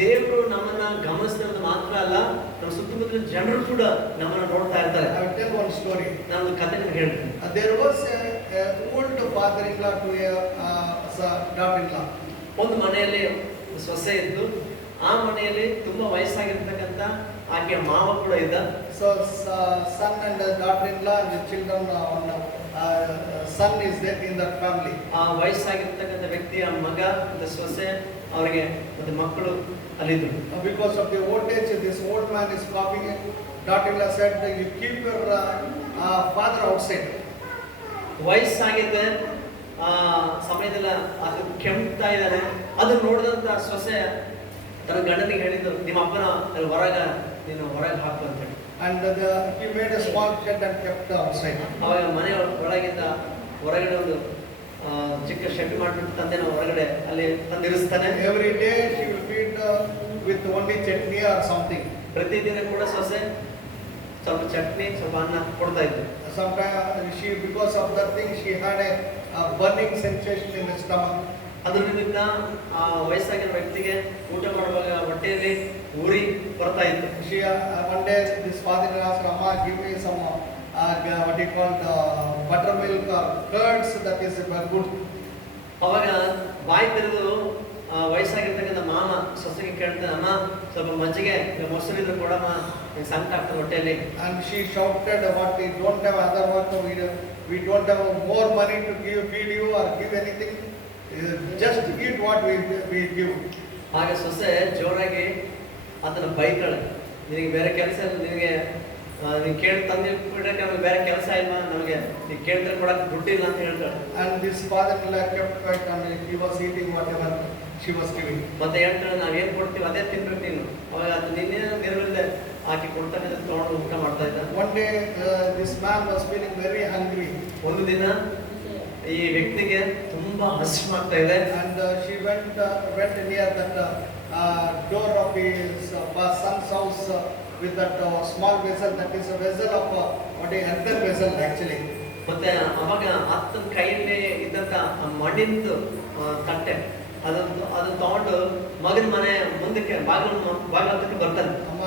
ದೇವರು ನಮ್ಮನ್ನ ಗಮನಿಸ್ತಿರೋದು ಮಾತ್ರ ಅಲ್ಲ, ನಮ್ಮ ಸುತ್ತಮುತ್ತಲಿನ ಜನರು ಕೂಡ ನಮ್ಮನ್ನ ನೋಡ್ತಾ ಇರ್ತಾರೆ. I will tell one story. ನಾನು ಒಂದು ಕಥೆ ಹೇಳ್ತೀನಿ. There was a old father-in-law to a daughter-in-law. ಒಂದು ಮನೆಯಲ್ಲಿ ಸೊಸೆ ಇದ್ದು, ಆ ಮನೆಯಲ್ಲಿ ತುಂಬಾ ವಯಸ್ಸಾಗಿರ್ತಕ್ಕಂಥ ಆಕೆಯ ಮಾವ ಕೂಡ ಇದ್ದ. So son and daughter-in-law and the children, son is there in that family. ಆ ವಯಸ್ಸಾಗಿರ್ತಕ್ಕಂಥ ವ್ಯಕ್ತಿಯ ಮಗ ಮತ್ತು ಸೊಸೆ ಅವರಿಗೆ ಮತ್ತೆ ಮಕ್ಕಳು ಅಲ್ಲಿದ್ರು. Because of the old age, this old man is coughing. Daughter-in-law said, you keep your father outside. ವಯಸ್ಸಾಗಿದೆ, ಆ ಸಮಯದಲ್ಲಿ ಅದು ಕೆಮ್ತಾ ಇದ್ದಾನೆ. ಅದನ್ನ ನೋಡಿದಂತ ಸೊಸೆ ತನ್ನ ಗಂಡನಿಗೆ ಹೇಳಿದ್ದು, ನಿಮ್ಮ ಅಪ್ಪನ ನೀನು ಹೊರಗೆ ಹಾಕು ಅಂತ ಹೇಳಿ. And he made a small shed and kept outside. ಅವಾಗ ಮನೆ ಒಳಗಿಂದ ಹೊರಗಡೆ ಒಂದು ಚಿಕ್ಕ ಶೆಡ್ ಮಾಡಿಬಿಟ್ಟು ತಂದೆನ ಹೊರಗಡೆ ಅಲ್ಲಿ ತಂದಿರಿಸ್ತಾನೆ. Every day she will feed with only chutney or something. ಪ್ರತಿದಿನ ಕೂಡ ಸೊಸೆ ಸ್ವಲ್ಪ ಚಟ್ನಿ, ಸ್ವಲ್ಪ ಅನ್ನ ಕೊಡ್ತಾ ಇದ್ರು. Sometimes because of that thing, she had a burning sensation in the stomach. ಅದ್ರ ನಿಮಿತ್ತ ಆ ವಯಸ್ಸಾಗಿರೋ ವ್ಯಕ್ತಿಗೆ ಊಟ ಮಾಡುವಾಗ ಹೊಟ್ಟೆಯಲ್ಲಿ ಉರಿ ಬರ್ತಾ ಇತ್ತು. She one day this father asked, Amma, give me some what you call buttermilk or curds, that is good. ಅವಾಗ ಬಾಯಿ ತೆರೆದು ವಯಸ್ಸಾಗಿರ್ತಕ್ಕಂಥ ಮಾಮ ಸೊಸೆಗೆ ಕೇಳ್ತಾನೆ, ಅಮ್ಮ ಸ್ವಲ್ಪ ಮಜ್ಜಿಗೆ ಮೊಸರಿದ್ರು ಕೊಡಮ್ಮ, ಸಂಕಟ ಆಗ್ತದೆ ಹೊಟ್ಟೆಯಲ್ಲಿ. And she shouted, what we don't have other work, we don't have more money to feed you or give anything, just eat what we give. ಹಾಗೆ ಸೊಸೆ ಜೋರಾಗಿ ಆತನ ಬೈತಾಳೆ, ನಿನಗೆ ಬೇರೆ ಕೆಲಸ ಇಲ್ಲ, ನೀನು ಕೇಳಿ ತಂದು ಬಿಡಕ್ಕೆ ನಮಗೆ ಬೇರೆ ಕೆಲಸ ಇಲ್ಲ, ನಮಗೆ ನೀವು ಕೇಳ್ತಾರೆ ಕೊಡಕ್ಕೆ ದುಡ್ಡಿಲ್ಲ ಅಂತ ಹೇಳ್ತಾಳೆ. And this father-in-law kept quiet and he was eating whatever she was giving. ಮತ್ತೆ ಹೇಳ್ತಾಳೆ, ನಾವೇನು ಕೊಡ್ತೀವಿ ಅದೇ ತಿನ್ಬೇಕು ನೀನು. ಅವಾಗ ಅದು ನಿನ್ನೆ ನೆರವಿಲ್ಲದೆ ಆಕೆ ಕೊಡ್ತಕ್ಕಂಥ ತಗೊಂಡು ಊಟ ಮಾಡ್ತಾ ಇದ್ದ. One day this man was feeling very hungry. ಒಂದು ದಿನ ಈ ವ್ಯಕ್ತಿಗೆ ತುಂಬಾ ಹಸಿವಾಗ್ತಾ ಇದೆ. And she went near that door of his son's house with that small vessel, that is a vessel of what a earthen vessel actually. ಮತ್ತೆ ಅವಾಗ ಆತನ ಕೈಯಲ್ಲಿ ಇದ್ದಂತ ಮಣ್ಣಿಂದು ತಟ್ಟೆ ಅದನ್ನು ತಗೊಂಡು ಮಗನ ಮನೆ ಮುಂದಕ್ಕೆ ಬಾಗಿಲಕ್ಕೆ ಬರ್ತಾನೆ. ಅಮ್ಮ,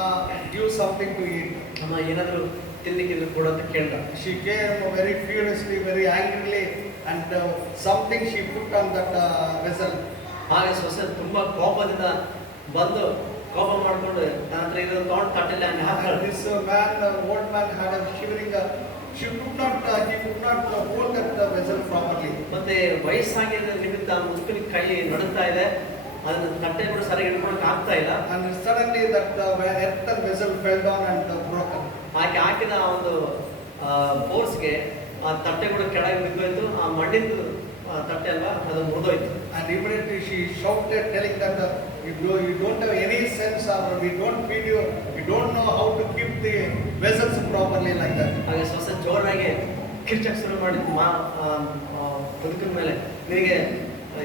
give something to eat. ಅಮ್ಮ ಏನಾದ್ರು ತಿನ್ಲಿಕ್ಕಿದ್ರು ಕೊಡು ಅಂತ ಕೇಳ್ದ. She came very furiously, very angrily, and something she put on that vessel. ಹಾಗೆ ಸೊಸೆ ತುಂಬಾ ಕೋಪದಿಂದ ಬಂದು ಕೋಪ ಮಾಡ್ಕೊಂಡು ನನ್ನ ಹತ್ರ ಇರೋ ತಗೊಂಡು ತಟ್ಟೆಲ್ಲ ಹಾಕ್ತಾಳೆ. This man, old man, had a shivering he could not hold that vessel properly. ಮತ್ತೆ ವಯಸ್ಸಾಗಿರೋ ನಿಮಿತ್ತ ಮುದುಕನ ಕೈ ನಡುತ್ತಾ ಇದೆ, ಅದನ್ನ ತಟ್ಟೆ ಕೂಡ ಸರಿಯಾಗಿ ಹಿಡ್ಕೊಳಕ್ ಆಗ್ತಾ ಇಲ್ಲ. And suddenly that earthen vessel fell down and broken. ಆಕೆ ಹಾಕಿದ ಒಂದು ಫೋರ್ಸ್ಗೆ ಆ ತಟ್ಟೆ ಕೂಡ ಕೆಳಗೆ ಬಿದ್ದೋಯ್ತು. ಆ ಮಣ್ಣಿಂದು ತಟ್ಟೆ ಅಲ್ವಾ, ಅದು ಮುರಿದೋಯ್ತು. And immediately she shouted, telling that you don't have any sense, or we don't feed you, you don't know how to keep the vessels properly, like that. ಹಾಗೆ ಸೊಸೆ ಜೋರಾಗಿ ಕಿರ್ಚಕ್ ಶುರು ಮಾಡಿದ್ದು ಮುದುಕನ ಮೇಲೆ, ನಿನಗೆ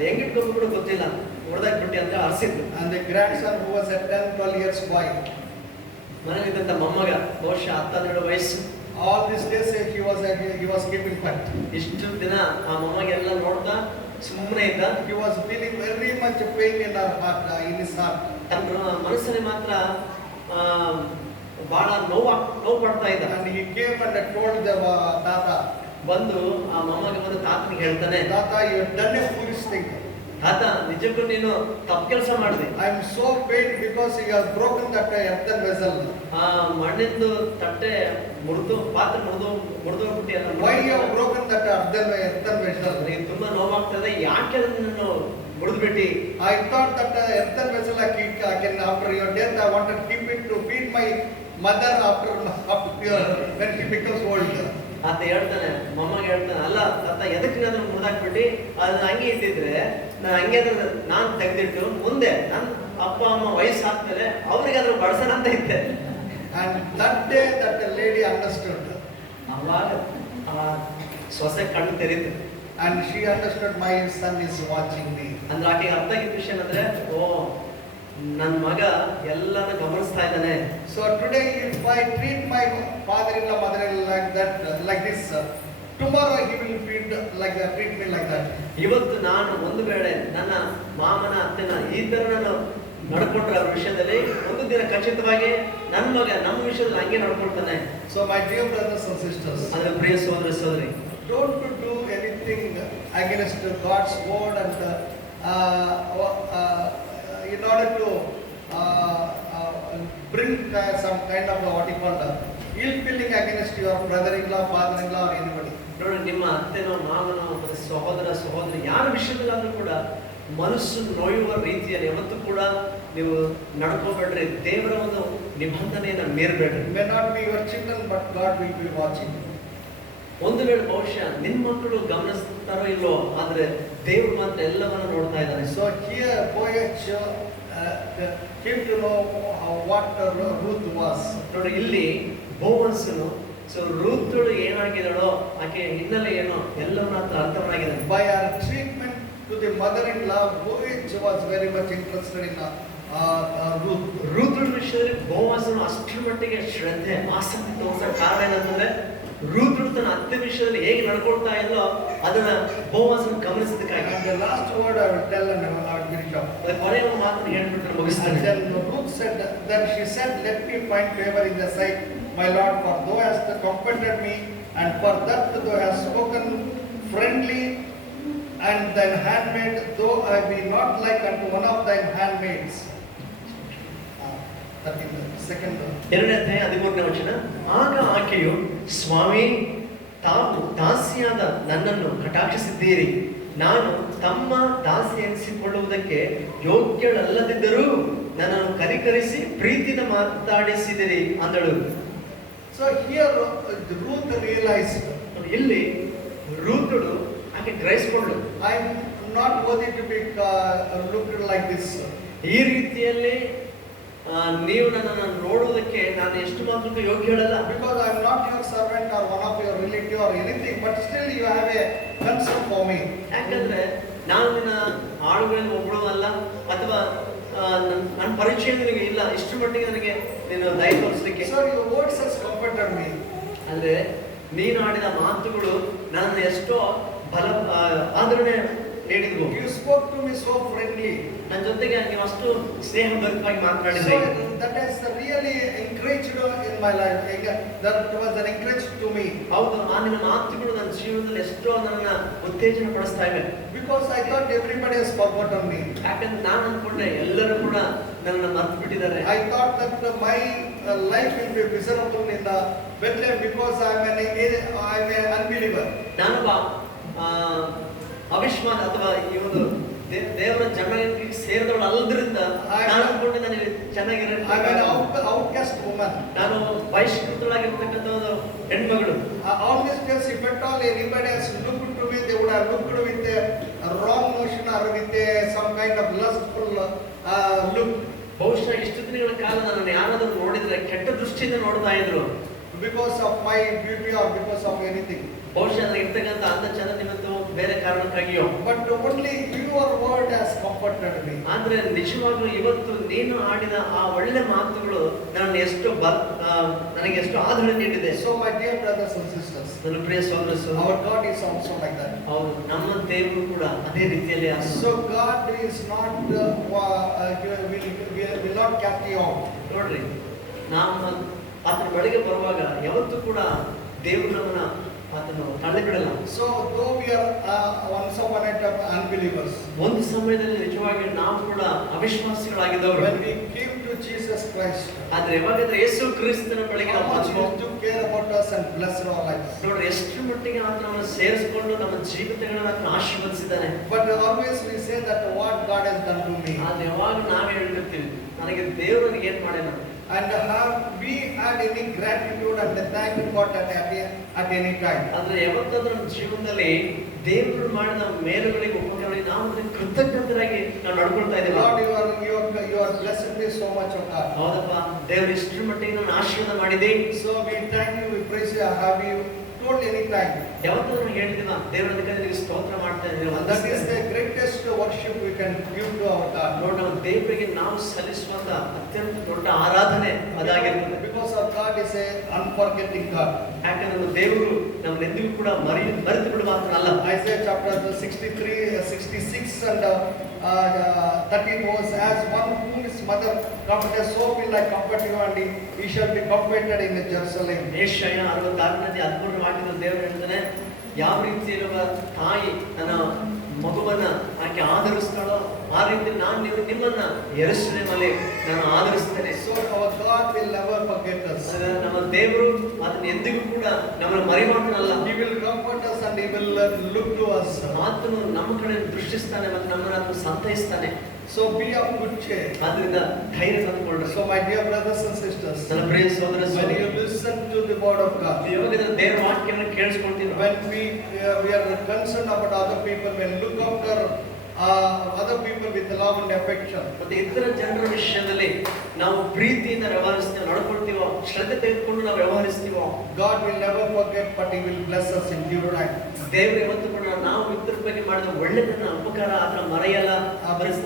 ಹೆಂಗಿಟ್ಕೊಂಡು ಕೂಡ ಗೊತ್ತಿಲ್ಲ, ಹೊಡೆದಾಕ್ಬಿಟ್ಟಿ ಅಂತ ಅರ್ಸಿದ್ರು. And the grandson, who was a 10-12 years boy, ಮನೇಲಿದ್ದಂತ ಮೊಮ್ಮಗ ಬಹುಶಃ 10-12 ವಯಸ್ಸು, all these days he was keeping quiet. ಇಷ್ಟು ದಿನ ಆ ಮೊಮ್ಮಗೆಲ್ಲ ನೋಡ್ತಾ ಸುಮ್ಮನೆ ಇದ್ದ. He was feeling very much pain in her heart, in his heart. ತನ್ನ ಮನಸ್ಸಲ್ಲಿ ಮಾತ್ರ ಬಹಳ ನೋವು ಪಡ್ತಾ ಇದ್ದ. And he came and told the Tata, ಬಂದು ಆ ಮೊಮ್ಮಗ ಬಂದು ತಾತನಿಗೆ ಹೇಳ್ತಾನೆ, Tata, you have done a foolish thing. ತಾತ, ನಿಜಕ್ಕೂ ನೀನು ತಪ್ಪು ಕೆಲಸ ಮಾಡಿದೆ. I am so pained because you have broken that earthen vessel. ಆ ಮಣ್ಣಿಂದು ತಟ್ಟೆ ಪಾತ್ರೆ ಮುರಿದೋಗ್ಬಿಟ್ಟಿಯಲ್ಲ. Why you have broken that earthen vessel? ನನಗೆ ತುಂಬಾ ನೋವಾಗ್ತದೆ, ಯಾಕೆ ಅದನ್ನು ಮುರಿದ್ಬಿಟ್ಟಿ? I thought that earthen vessel I can, after your death, I wanted to keep it to feed my mother after when she becomes old. ಆತ ಹೇಳ್ತಾನೆ, ಮೊಮ್ಮಗ ಹೇಳ್ತಾನೆ, ಅಲ್ಲ ತಾತ, ಎದಕ್ಕೆ ಅದನ್ನ ಮುರಿದಾಕ್ಬಿಟ್ಟು ಅದನ್ನ ಹಂಗೆ ಇಟ್ಟಿದ್ರೆ ಹಂಗೆ ಅದನ್ನ ನಾನು ತೆಗೆದಿಟ್ಟು ಮುಂದೆ ನನ್ನ ಅಪ್ಪ ಅಮ್ಮ ವಯಸ್ಸಾಗ್ತಾರೆ ಅವ್ರಿಗೆ ಅದ್ರ ಬಡಸನ ಅಂತ ಇದ್ದೆ. And that day that lady understood. ಅವಾಗ ಸೊಸೆ ಕಣ್ಣು ತೆರೀತು. And she understood, my son is watching me. ಅಂದ್ರೆ ಆಕೆಗೆ ಅರ್ಥ ಆಗಿದ್ದ ವಿಷಯ ಅಂದ್ರೆ, ಓ ನನ್ನ ಮಗ ಎಲ್ಲಾನು ಗಮನಿಸ್ತಾ ಇದ್ದಾನೆ. So today if I treat my father-in-law, mother-in-law like this, tomorrow he will treat me like that. ಇವತ್ತು ನಾನು ಒಂದು ವೇಳೆ ನನ್ನ ಮಾಮನ ಅತ್ತೆನ ಈ ತರ ನಾನು ನಡ್ಕೊಂಡ್ರೆ ಅವ್ರ ವಿಷಯದಲ್ಲಿ, ಒಂದು ದಿನ ಖಚಿತವಾಗಿ ನನ್ನ ಮಗ ನಮ್ಮ ವಿಷಯದಲ್ಲಿ ಹಂಗೆ ನಡ್ಕೊಳ್ತಾನೆ. So my dear brothers and sisters, ಅಂದ್ರೆ ಪ್ರಿಯ ಸಹೋದರ ಸಹೋದರಿ, don't do anything against God's word and in order to bring some kind of what you call ill feeling against your brother-in-law, father-in-law, or anybody. ನೋಡಿ, ನಿಮ್ಮ ಅತ್ತೆನೋ ಮಾಮನೋ ಮತ್ತೆ ಸಹೋದರ ಸಹೋದರಿ ಯಾರ ವಿಷಯದಲ್ಲಾದ್ರೂ ಕೂಡ ಮನಸ್ಸು ನೋಯುವ ರೀತಿಯಲ್ಲಿ ಯಾವತ್ತೂ ಕೂಡ ನೀವು ನಡ್ಕೋಬೇಡ್ರಿ. ದೇವರ ಒಂದು ನಿಬಂಧನೆಯನ್ನ ಮೀರಬೇಡ್ರಿ. May not be your children, but God will be watching. ಒಂದು ವೇಳೆ ಬಹುಶಃ ನಿಮ್ಮ ಮಕ್ಕಳು ಗಮನಿಸ್ತಾರೋ ಇಲ್ಲೋ, ಆದ್ರೆ ದೇವರು ಮಾತ್ರ ಎಲ್ಲವನ್ನ ನೋಡ್ತಾ ಇದ್ದಾನೆ. So here Boaz came to know what Ruth was. ನೋಡಿ, ಇಲ್ಲಿ ಬೋವನ್ಸನು ರೂತಳು ಏನಾಗಿದ್ದಾಳೋ, ಆಕೆ ಹಿನ್ನೆಲೆ ಏನೋ ಎಲ್ಲವನ್ನ ಅರ್ಥವನ್ನಾಗಿದ್ದಾನೆ. By her treatment to the mother-in-law, Boaz was very much interested in Ruth. ರೂತಳ ವಿಷಯದಲ್ಲಿ ಬೋವನ್ಸನು ಅಷ್ಟರ ಮಟ್ಟಿಗೆ ಶ್ರದ್ಧೆ ಆಸಕ್ತಿ ತೋರಿಸೋ ಕಾರಣ ಏನಂತಂದ್ರೆ, ರೂತಳು ತನ್ನ ಅತ್ತೆ ವಿಷಯದಲ್ಲಿ ಹೇಗೆ ನಡ್ಕೊಳ್ತಾ ಇಲ್ಲೋ ಅದನ್ನ ಬೋವನ್ಸನು ಗಮನಿಸಿದಕ್ಕಾಗಿ. And the last word I will tell and I will finish up. ಕೊನೆಯ ಮಾತನ್ನು ಹೇಳ್ಬಿಟ್ಟು ಮುಗಿಸ್ತಾನೆ. And then Ruth said, then she said, let me find favor in the sight, my Lord, for thou hast comforted me, and for that thou hast spoken friendly, and thine handmaid, though I be not like unto one of thine handmaids. 32nd. 2:13 ವಚನ. ಆಗ ಆಕೆಯು, ಸ್ವಾಮಿ, ತಾವು ದಾಸಿಯಾದ ನನ್ನನ್ನು ಕಟಾಕ್ಷಿಸಿದ್ದೀರಿ. ನಾನು ತಮ್ಮ ದಾಸಿ ಎನಿಸಿಕೊಳ್ಳುವುದಕ್ಕೆ ಯೋಗ್ಯಳಲ್ಲದಿದ್ದರೂ ನನ್ನನ್ನು ಕನಿಕರಿಸಿ ಪ್ರೀತಿಯಿಂದ ಮಾತಾಡಿಸಿದಿರಿ ಅಂದಳು. So here Ruth realized, ಇಲ್ಲಿ ರೂತಳು ಆಕೆ ಗ್ರಹಿಸಿಕೊಂಡಳು, I am not worthy to be looked like this. ಈ ರೀತಿಯಲ್ಲಿ ನೀವು ನನ್ನನ್ನು ನೋಡುವುದಕ್ಕೆ ನಾನು ಎಷ್ಟು ಮಾತ್ರಕ್ಕೂ ಯೋಗ್ಯಳಲ್ಲ. Because I am not your servant or one of your relative or anything, but still you have a concern for me. ಯಾಕಂದ್ರೆ ನಾನು ನಿನ್ನ ಆಳುಗಳಲ್ಲಿ ಒಬ್ಬಳು ಅಲ್ಲ, ಅಥವಾ ನನ್ನ ಪರಿಚಯ ನಿನಗೆ ಇಲ್ಲ, ಇಷ್ಟು ಮಟ್ಟಿಗೆ ನನಗೆ ನೀನು ದಯ ತೋರಿಸಲಿಕ್ಕೆ. So your words has comforted me. ಅಂದ್ರೆ ನೀನು ಆಡಿದ ಮಾತುಗಳು ನನ್ನ ಎಷ್ಟೋ ಆದರಣೆ ನೀಡಿದ್ವು. You spoke to me so friendly. ನನ್ನ ಜೊತೆಗೆ ನೀವು ಅಷ್ಟು ಸ್ನೇಹಭರಿತವಾಗಿ ಮಾತನಾಡಿದ್ರಿ. So that has really encouraged in my life. That was an encourage to me. ಹೌದು, ಆ ನಿನ್ನ ಮಾತುಗಳು ನನ್ನ ಜೀವನದಲ್ಲಿ ಎಷ್ಟೋ ನನ್ನ ಉತ್ತೇಜನ ಪಡಿಸ್ತಾ ಇವೆ. Because I thought everybody has forgotten me. ಯಾಕಂದ್ರೆ ನಾನು ಅನ್ಕೊಂಡೆ ಎಲ್ಲರೂ ಕೂಡ ನನ್ನನ್ನು ಮರ್ತು ಬಿಟ್ಟಿದ್ದಾರೆ. I thought that my life will be miserable in the Bethlehem because I'm an unbeliever. ನಾನೊಬ್ಬ ಅವಿಶ್ವಾಸ ಅಥವಾ ಈ ಒಂದು ದೇವರ ಜನರಿಗೆ ಸೇರಿದವಳು ಅಲ್ಲದ್ರಿಂದ ನಾನು ಅನ್ಕೊಂಡೆ ನನಗೆ ಚೆನ್ನಾಗಿರೋ outcast woman. ನಾನು ಬಹಿಷ್ಕೃತಳಾಗಿರ್ತಕ್ಕಂಥ ಒಂದು ಹೆಣ್ಮಗಳು. All these days, if at all anybody has looked to me, they would have looked with a wrong notion or with some kind of lustful look. ಬಹುಶಃ ಇಷ್ಟು ದಿನಗಳ ಕಾಲ ನನ್ನನ್ನು ಯಾರಾದರೂ ನೋಡಿದ್ರೆ ಕೆಟ್ಟ ದೃಷ್ಟಿಯಿಂದ ನೋಡ್ತಾ ಇದ್ರು. Because of my beauty or because of anything. ಬಹುಶಃ ನನಗೆ ಇರ್ತಕ್ಕಂಥ ಅಂದ ಚಂದ ನಿಮಿತ್ತ ಬೇರೆ ಕಾರಣಕ್ಕಾಗಿಯೋ. But only your word has comforted me. ಆದ್ರೆ ನಿಜವಾಗ್ಲೂ ಇವತ್ತು ನೀನು ಆಡಿದ ಆ ಒಳ್ಳೆ ಮಾತುಗಳು ನನಗೆ ಎಷ್ಟು ಆದರಣೆ ನೀಡಿದೆ. So my dear brothers and sisters, ನನ್ನ ಪ್ರಿಯ ಸಹೋದರ our God is also like that. ಹೌದು, ನಮ್ಮ ದೇವರು ಕೂಡ ಅದೇ ರೀತಿಯಲ್ಲಿ. So God is not will not cast you out. ನೋಡ್ರಿ, ನಾವು ಆತನ ಬಳಿಗೆ ಬರುವಾಗ ಯಾವತ್ತೂ ಕೂಡ ದೇವರು ನಮ್ಮನ್ನ ಆತನು ತಳ್ಳಿಬಿಡಲ್ಲ. So though we are once upon a time unbelievers, ಒಂದು ಸಮಯದಲ್ಲಿ ನಿಜವಾಗಿ ನಾವು ಕೂಡ ಅವಿಶ್ವಾಸಿಗಳಾಗಿದ್ದವರು. when we came to Jesus Christ, ಆದ್ರೆ ಯಾವಾಗಾದ್ರೆ ಯೇಸು ಕ್ರಿಸ್ತನ ಬಳಿಗೆ ನಾವು ಬಂದ್ವಿ, He took care about us and blessed our lives. ನೋಡ್ರಿ ಎಷ್ಟು ಮಟ್ಟಿಗೆ ಆತ ನಮ್ಮನ್ನು ಸೇರಿಸಿಕೊಂಡು ನಮ್ಮ ಜೀವಿತಗಳನ್ನ ಆತನು ಆಶೀರ್ವದಿಸಿದ್ದಾನೆ. But always we say that what God has done to me. ಆದ್ರೆ ಯಾವಾಗ ನಾವೇ ಹೇಳ್ತಿರ್ತೀವಿ, ನನಗೆ ದೇವರು ನನಗೆ ಏನ್ ಮಾಡ್ಯಾನ. And have we had any gratitude and thank God at any time? ಆದ್ರೆ ಯಾವತ್ತಾದ್ರೂ ನಮ್ಮ ಜೀವನದಲ್ಲಿ ದೇವರು ಮಾಡಿದ ಮೇಲುಗಳಿಗೆ ಉಪಕಾರಗಳಿಗೆ ನಾವು ಅದಕ್ಕೆ ಕೃತಜ್ಞರಾಗಿ ನಾವು ನಡ್ಕೊಳ್ತಾ ಇದ್ದೀವಿ. Lord, you are blessed me so much, O God. ಹೌದಪ್ಪ, ದೇವರು ಇಷ್ಟರ ಮಟ್ಟಿಗೆ ನಾನು ಆಶೀರ್ವಾದ ಮಾಡಿದೆ. So we thank you, we praise you. Have you told any time? ಯಾವತ್ತಾದ್ರೂ ಹೇಳಿದಿನ ದೇವರ ಅದಕ್ಕೆ ನಿಮಗೆ ಸ್ತೋತ್ರ ಮಾಡ್ತಾ ಇದ್ದೀವಿ. That is the greatest worship we can give to our God. ನೋಡಿ, ನಾವು ದೇವರಿಗೆ ನಾವು ಸಲ್ಲಿಸುವಂತ ಅತ್ಯಂತ ದೊಡ್ಡ ಆರಾಧನೆ ಅದಾಗಿರ್ತದೆ. Because our God is a unforgetting God. ಯಾಕಂದ್ರೆ ನಮ್ಮ ದೇವರು ನಮ್ಮನ್ನೆಂದಿಗೂ ಕೂಡ ಮರೆತು ಬಿಡುವಂತನಲ್ಲ. Isaiah chapter 63, 66 and 30 verse, as one whom his mother comforted, so will I comfort you, and he shall be comforted in Jerusalem. ಯೆಶಾಯ 66ನೇ 13 ವಾಕ್ಯದಲ್ಲಿ ದೇವರು ಹೇಳ್ತಾನೆ, ಯಾವ ರೀತಿಯಿರುವ ತಾಯಿ ತನ್ನ ಮಗುವನ್ನ ಆಕೆ ಆಧರಿಸ್ತಾಳೋ ಆ ರೀತಿ ನಾನು ನಿಮ್ಮನ್ನ ಯೆರೂಸಲೇಮಲ್ಲಿ ನಾನು ಆಧರಿಸ್ತೇನೆ. So our God will never forget us. ನಮ್ಮ ದೇವರು ಅದನ್ನ ಎಂದಿಗೂ ಕೂಡ ನಮ್ಮನ್ನು ಮರೆಮಾಡಲ್ಲ. He will comfort us and he will look to us. ಆತನು ನಮ್ಮ ಕಡೆ ದೃಷ್ಟಿಸ್ತಾನೆ ಮತ್ತು ನಮ್ಮನ್ನು ಆತನು ಸಂತೈಸ್ತಾನೆ. So be of good cheer. ಆದ್ರಿಂದ ಧೈರ್ಯ ತಂದುಕೊಳ್ಳ್ರಿ. So my dear brothers and sisters, ನನ್ನ ಪ್ರಿಯ ಸಹೋದರ when you listen to the word of God, ಯಾವಾಗ ದೇವರ ವಾಕ್ಯವನ್ನು ಕೇಳಿಸ್ಕೊಳ್ತೀವಿ, when we are concerned about other people, when look after other people with love and affection, ಮತ್ತೆ ಇತರ ಜನರ ವಿಷಯದಲ್ಲಿ ನಾವು ಪ್ರೀತಿಯಿಂದ ವ್ಯವಹರಿಸ್ತೀವಿ, ನಡ್ಕೊಳ್ತೀವೋ, ಶ್ರದ್ಧೆ ತೆಗೆದುಕೊಂಡು ನಾವು ವ್ಯವಹರಿಸ್ತೀವೋ, God will never forget, but he will bless us in due time. ದೇವರು ಯಾವತ್ತೂ ಕೂಡ ನಾವು ಇತರ ಬಗ್ಗೆ ಮಾಡಿದ ಒಳ್ಳೆದನ್ನ ಉಪಕಾರ ಅದನ್ನ ಮರೆಯಲ್ಲ.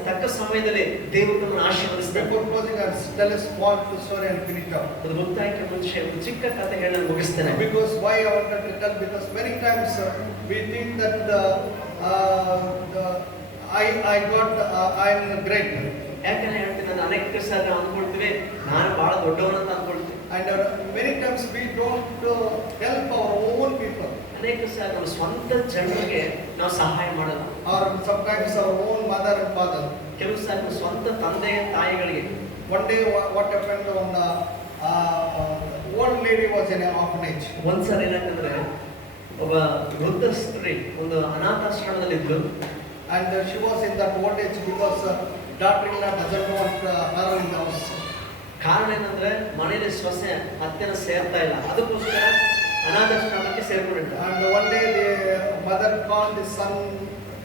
ತಕ್ಕ ಸಮಯದಲ್ಲಿ ದೇವರು ನಮ್ಮನ್ನು ಆಶೀರ್ವದಿಸ್ತಾನೆ. Before closing, I'll tell a small story and finish up. ಅದು ಮುಕ್ತಾಯಕ್ಕೆ ಮುಂಚೆ ಒಂದು ಚಿಕ್ಕ ಕಥೆ ಹೇಳಿ ನಾನು ಮುಗಿಸ್ತೇನೆ. Because why I wanted to tell, because many times we think that I'm great. ಯಾಕಂದ್ರೆ ಹೇಳ್ತೀನಿ, ನಾನು ಅನೇಕ ಸಾರಿ ನಾವು ಅಂದ್ಕೊಳ್ತೀವಿ ನಾನು ಬಹಳ ದೊಡ್ಡವನಂತ ಅಂದ್ಕೊಳ್ತೀವಿ. And many times we don't help our own people. ಅನೇಕ ಸಾರಿ ನಮ್ಮ ಸ್ವಂತ ಜನರಿಗೆ ನಾವು ಸಹಾಯ ಮಾಡಲ್ಲ. Or sometimes our own mother and father. ಕೆಲವು ಸಾರಿ ನಮ್ಮ ಸ್ವಂತ ತಂದೆ ತಾಯಿಗಳಿಗೆ. One day what happened, on the old lady was in an orphanage. ಒಂದ್ಸರಿ ಏನಾಯ್ತಂದ್ರೆ, ಒಬ್ಬ ವೃದ್ಧ ಸ್ತ್ರೀ ಒಂದು ಅನಾಥಾಶ್ರಮದಲ್ಲಿದ್ದು, and she was in that old age because daughter-in-law doesn't want her in the house. ಕಾರಣ ಏನಂದ್ರೆ ಮನೆಯಲ್ಲಿ ಸೊಸೆ ಅತ್ತೆನ ಸೇರ್ತಾ ಇಲ್ಲ, ಅದಕ್ಕೋಸ್ಕರ ಅನಾಥಾಶ್ರಮಕ್ಕೆ ಸೇರ್ಕೊಂಡಿದ್ದ. And one day the mother called the son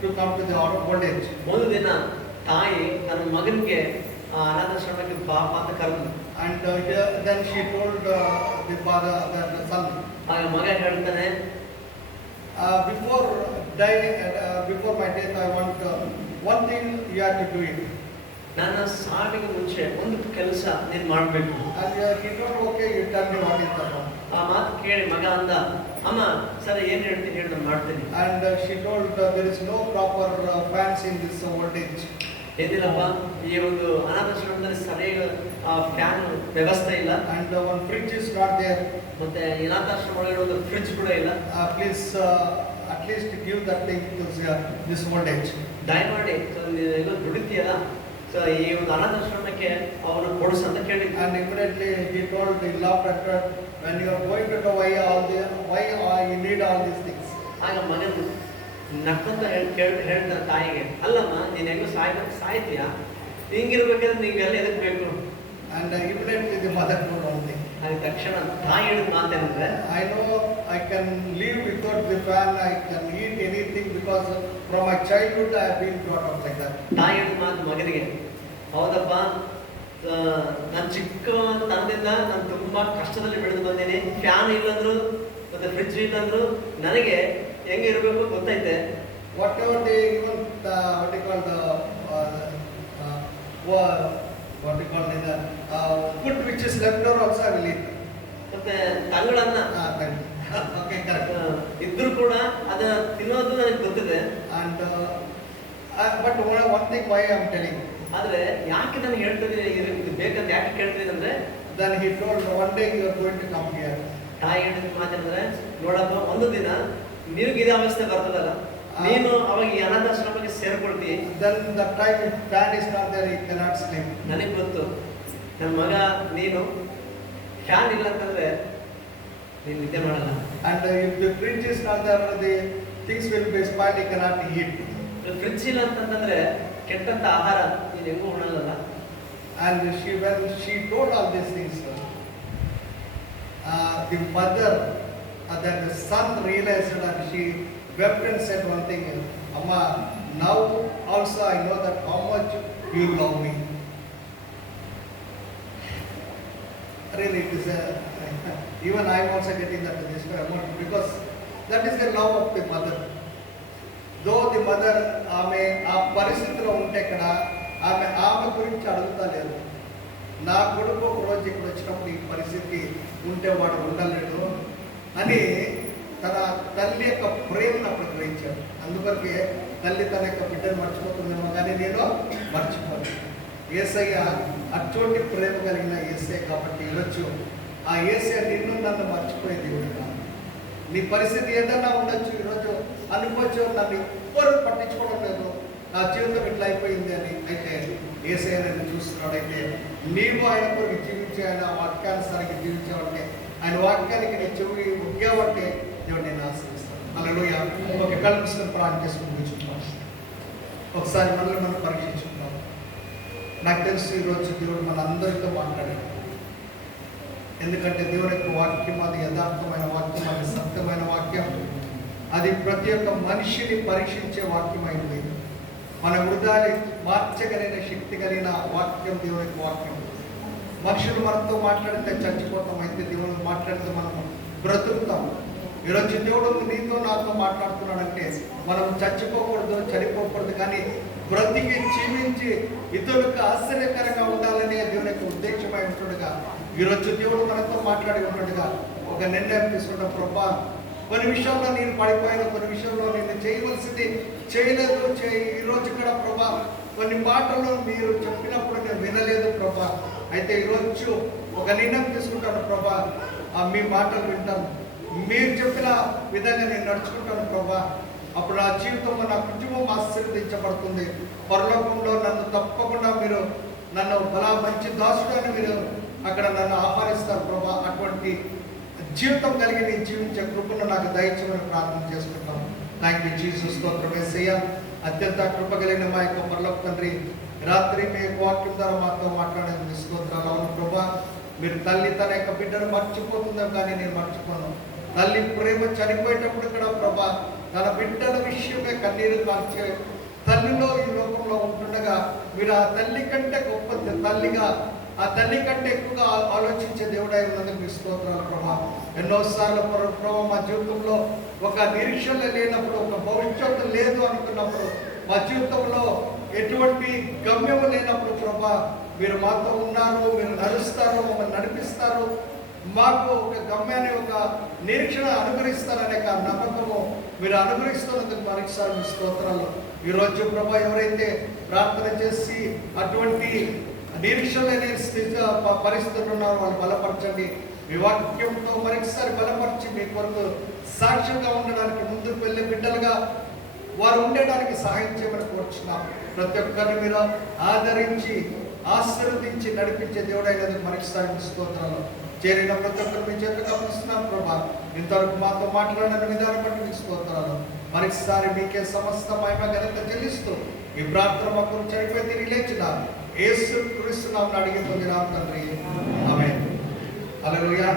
to come to the old age. ಒಂದು ದಿನ ತಾಯಿ ತನ್ನ ಮಗನಿಗೆ ಅನಾಥಾಶ್ರಮಕ್ಕೆ ಪಾಪ ಅಂತ ಕರೆದು, and then she told the father, the son, ಆಗ ಮಗ ಹೇಳ್ತಾನೆ, before dying, before my death, I want one thing you have to do it. ನನ್ನ ಸಾವಿಗೆ ಮುಂಚೆ ಒಂದು ಕೆಲಸ ನೀನು ಮಾಡಬೇಕು. And he told, okay, you tell me what is that one. ಆ ಮಾತು ಕೇಳಿ ಮಗ ಅಂದ, ಅಮ್ಮ ಸರಿ ಏನ್ ಹೇಳ್ತೀನಿ ಹೇಳಿ ನಾನು ಮಾಡ್ತೀನಿ. And she told, there is no proper fans in this old age. ಏನಿಲ್ಲಪ್ಪ, ಈ ಒಂದು ಅನಾಥಾಶ್ರಮದಲ್ಲಿ ಸರಿಯಾದ ಫ್ಯಾನ್ ವ್ಯವಸ್ಥೆ ಇಲ್ಲ. And one fridge is not there. ಮತ್ತೆ ಅನಾಥಾಶ್ರಮ ಒಳಗಡೆ ಒಂದು ಫ್ರಿಡ್ಜ್ ಕೂಡ ಇಲ್ಲ. Please at least give that thing to this old age. ದಯಮಾಡಿ ಎಲ್ಲ ದುಡಿತೀಯಲ್ಲ, ಸೊ ಸೊ ಈ ಒಂದು ಅನಾಥಾಶ್ರಮಕ್ಕೆ ಅವನು ಕೊಡಿಸು ಅಂತ ಕೇಳಿದ್ದ. And immediately he told, he laughed at her, when you are going to why you need all these things. ಆಗ ಮಗನು ನಕ್ಕಂತ ಹೇಳ್ತಾನೆ ತಾಯಿಗೆ, ಅಲ್ಲಮ್ಮ ನೀನು ಹೆಂಗೋ ಸಾಯ್ತೀಯ, ಹಿಂಗಿರ್ಬೇಕಾದ್ರೆ ನೀವೆಲ್ಲ ಎದಕ್ ಬೇಕು? And immediately the mother told one thing. ಆಗ ತಕ್ಷಣ ತಾಯಿ ಹೇಳಿದ ಮಾತೇನಂದ್ರೆ, I know I can live without the fan, I can eat anything because from my childhood I have been brought up like that. ತಾಯಿ ಹೇಳಿದ ಮಾತು ಮಗನಿಗೆ, ಹೌದಪ್ಪ, ನಾನು ಚಿಕ್ಕ ತನದಿಂದ ನಾನು ತುಂಬಾ ಕಷ್ಟದಲ್ಲಿ ಬೆಳೆದು ಬಂದೇನೆ. ಫ್ಯಾನ್ ಇಲ್ಲಂದ್ರು ಮತ್ತೆ ಫ್ರಿಡ್ಜ್ ಇಲ್ಲಂದ್ರು ನನಗೆ ಹೆಂಗೆ ಇರಬೇಕು ಗೊತ್ತೈತೆ. Whatever they even what you call the food which is left over also I will eat. ಮತ್ತೆ ತಂಗಳನ್ನ Okay, correct. ಇದ್ರೂ ಕೂಡ ಅದನ್ನ ತಿನ್ನೋದು ನನಗೆ ಗೊತ್ತಿದೆ. And but one thing why I am telling, ಆದ್ರೆ ಯಾಕೆ ನಾನು ಹೇಳ್ತಿದ್ದೀನಿ ಇದು ಬೇಕಂತ ಯಾಕೆ ಕೇಳ್ತೀನಿ ಅಂದ್ರೆ, then he told one day you are going to come here. ತಾಯಿ ಹೇಳಿದ ಮಾತಂದ್ರೆ, ನೋಡಪ್ಪ ಒಂದು ದಿನ ನಿನಗೆ ಇದೇ ಅವಸ್ಥೆ ಬರ್ತದಲ್ಲ, ನೀನು ಅವಾಗ ಈ ಅನಾಥಾಶ್ರಮಕ್ಕೆ ಸೇರ್ಕೊಳ್ತಿ. Then the time if fan is not there he cannot sleep. ನನಗೆ ಗೊತ್ತು ನನ್ನ ಮಗ ನೀನು ಫ್ಯಾನ್ ಇಲ್ಲ ಅಂತಂದ್ರೆ ನೀನು ನಿದ್ದೆ ಮಾಡಲ್ಲ. And if the fridge is not there the things will be spoiled, he cannot eat. Fridge ಇಲ್ಲ ಅಂತಂದ್ರೆ ಕೆಟ್ಟಂತ ಆಹಾರ ನೀನು ಹೆಂಗೂ ಉಣಲ್ಲ. And when she told all these things, the mother then the son realized and she wept and said one thing, Amma, now also I know that how much you love me. Really it is even I am also getting that this amount because that is the love of the mother. Though the mother ఆమె ఆ పరిస్థితిలో ఉంటే ఇక్కడ ఆమె గురించి అడుగుతా లేదు. నా కొడుకు ఒక రోజు ఇక్కడ వచ్చినప్పుడు ఈ పరిస్థితి ఉంటే వాడు ఉండలేడు అని తన తల్లి యొక్క ప్రేమను అప్పుడు గ్రహించాడు. అందుకొరకే తల్లి తన యొక్క బిడ్డను మర్చిపోతుందేమో కానీ నేను మర్చిపోను. యేసయ్య అటువంటి ప్రేమ కలిగిన యేసయ్య కాబట్టి ఈరోజు ఆ యేసయ్య నిన్ను నన్ను మర్చిపోయే దేవుడు కాదు. నీ పరిస్థితి ఏదైనా ఉండొచ్చు, ఈరోజు అనుకోవచ్చు నన్ను ఎవ్వరూ పట్టించుకోవడం లేదు, నా జీవితం ఇట్లా అయిపోయింది అని. అయితే యేసయ్య నిన్ను చూస్తున్నాడు. అయితే నీవు ఆయన కొరకు జీవించే, ఆయన వాక్యానుసారంగా జీవించావంటే, ఆయన వాక్యానికి నీ చెవి ఉగ్గావంటే దేవుడు నేను ఆశీర్వదిస్తాను. హల్లెలూయా. ఒక కల్పిస్తున్న ప్రార్థన చేసుకుని కూర్చుంటాం. ఒకసారి మనల్ని మనం పరీక్షించుకుంటాం. నాకు తెలుసు ఈరోజు దేవుడు మన అందరితో మాట్లాడాడు. ఎందుకంటే దేవుని యొక్క వాక్యం అది యథార్థమైన వాక్యం, అది సత్యమైన వాక్యం, అది ప్రతి ఒక్క మనిషిని పరీక్షించే వాక్యమైంది. మన హృదయాన్ని మార్చగలిగిన శక్తి కలిగిన వాక్యం దేవుని యొక్క వాక్యం. మనుషులు మనతో మాట్లాడితే చచ్చిపోతాం, అయితే దేవుడు మాట్లాడితే మనం బ్రతుకుతాం. ఈరోజు దేవుడు నీతో నాతో మాట్లాడుతున్నాడంటే మనం చచ్చిపోకూడదు, చనిపోకూడదు, కానీ బ్రతికి జీవించి ఇతరులకు ఆశ్చర్యకరంగా ఉండాలనే దేవుని యొక్క ఉద్దేశమై ఉంటుండగా ఈరోజు దేవుడు మనతో మాట్లాడి ఉంటుండగా ఒక నిర్ణయం తీసుకుంటాం. ప్రభా, కొన్ని విషయంలో నేను పడిపోయిన, కొన్ని విషయంలో నేను చేయవలసింది చేయలేదు, ఈరోజు కూడా ప్రభా కొన్ని మాటలు మీరు చెప్పినప్పుడు నేను వినలేదు ప్రభా. అయితే ఈరోజు ఒక నిర్ణయం తీసుకుంటాను ప్రభా, మీ మాటలు వింటాను, మీరు చెప్పిన విధంగా నేను నడుచుకుంటాను ప్రభా. అప్పుడు నా జీవితంలో నా కుటుంబం ఆశీర్వదించబడుతుంది. పరలోకంలో నన్ను తప్పకుండా మీరు నన్ను బలా మంచి దాసుడు అని మీరు అక్కడ నన్ను ఆహ్వానిస్తారు ప్రభా. అటువంటి జీవితం కలిగి నేను జీవించే కృపను నాకు దయచేయమని ప్రార్థన చేసుకుంటాం. Thank you Jesus. స్తోత్రం యేసయ్య. అత్యంత కృప కలిగిన మా యొక్క పరలోక తండ్రి, రాత్రి మీ యొక్క వాక్యం ద్వారా మాతో మాట్లాడేందుకు స్తోత్రాలు. అవును ప్రభా, మీరు తల్లి తన యొక్క బిడ్డను మర్చిపోతుందో కానీ నేను మర్చిపోను. తల్లి ప్రేమ చనిపోయేటప్పుడు కూడా ప్రభా తన బిడ్డల విషయమే కన్నీరు కాల్చే తల్లిలో ఈ లోకంలో ఉంటుండగా మీరు ఆ తల్లి కంటే గొప్ప తల్లిగా, ఆ తల్లి కంటే ఎక్కువగా ఆలోచించే దేవుడై ఉన్నందుకు మీ స్తోత్రాలు ప్రభా. ఎన్నోసార్లు ప్రభా మా జీవితంలో ఒక నిరీక్షణ లేనప్పుడు, ఒక భవిష్యత్తు లేదు అనుకున్నప్పుడు, మా జీవితంలో ఎటువంటి గమ్యము లేనప్పుడు ప్రభా మీరు మాతో ఉన్నారు, మీరు నడుస్తారు, మమ్మల్ని నడిపిస్తారు, మాకు ఒక గమ్యాన్ని, ఒక నిరీక్షణ అనుగ్రహిస్తారనే నమ్మకము మీరు అనుగ్రహిస్తున్నందుకు మరొకసారి మీ స్తోత్రాలు. ఈరోజు ప్రభా ఎవరైతే ప్రార్థన చేసి అటువంటి నిరీక్షణ లేని పరిస్థితులు ఉన్నారో వాళ్ళు బలపరచండి. మీ వాక్యంతో మరొకసారి బలపరిచి మీ కొరకు సాక్ష్యంగా ఉండడానికి ముందుకు వెళ్ళే బిడ్డలుగా వారు ఉండడానికి సహాయం చేయమని కోరుచున్నాం. ప్రతి ఒక్కరిని మీరు ఆదరించి ఆశీర్వదించి నడిపించే దేవుడైనందుకు మనకి సాయం స్తోత్రాలు. చేరిన ప్రతి ఒక్కరు మీ చేతులకు అప్పగిస్తున్నాం ప్రభా. ఇంతవరకు మాతో మాట్లాడిన విధానం బట్టి మీకు స్తోత్రాలు. మరొకసారి మీకే సమస్త మహిమ ఘనత చెల్లిస్తూ ఈ ప్రార్థన మాకు చనిపోయి తిరిగి లేచిన యేసు క్రీస్తు నామమున అడిగి పొందినాం తండ్రి. ఆమేన్. హల్లెలూయా.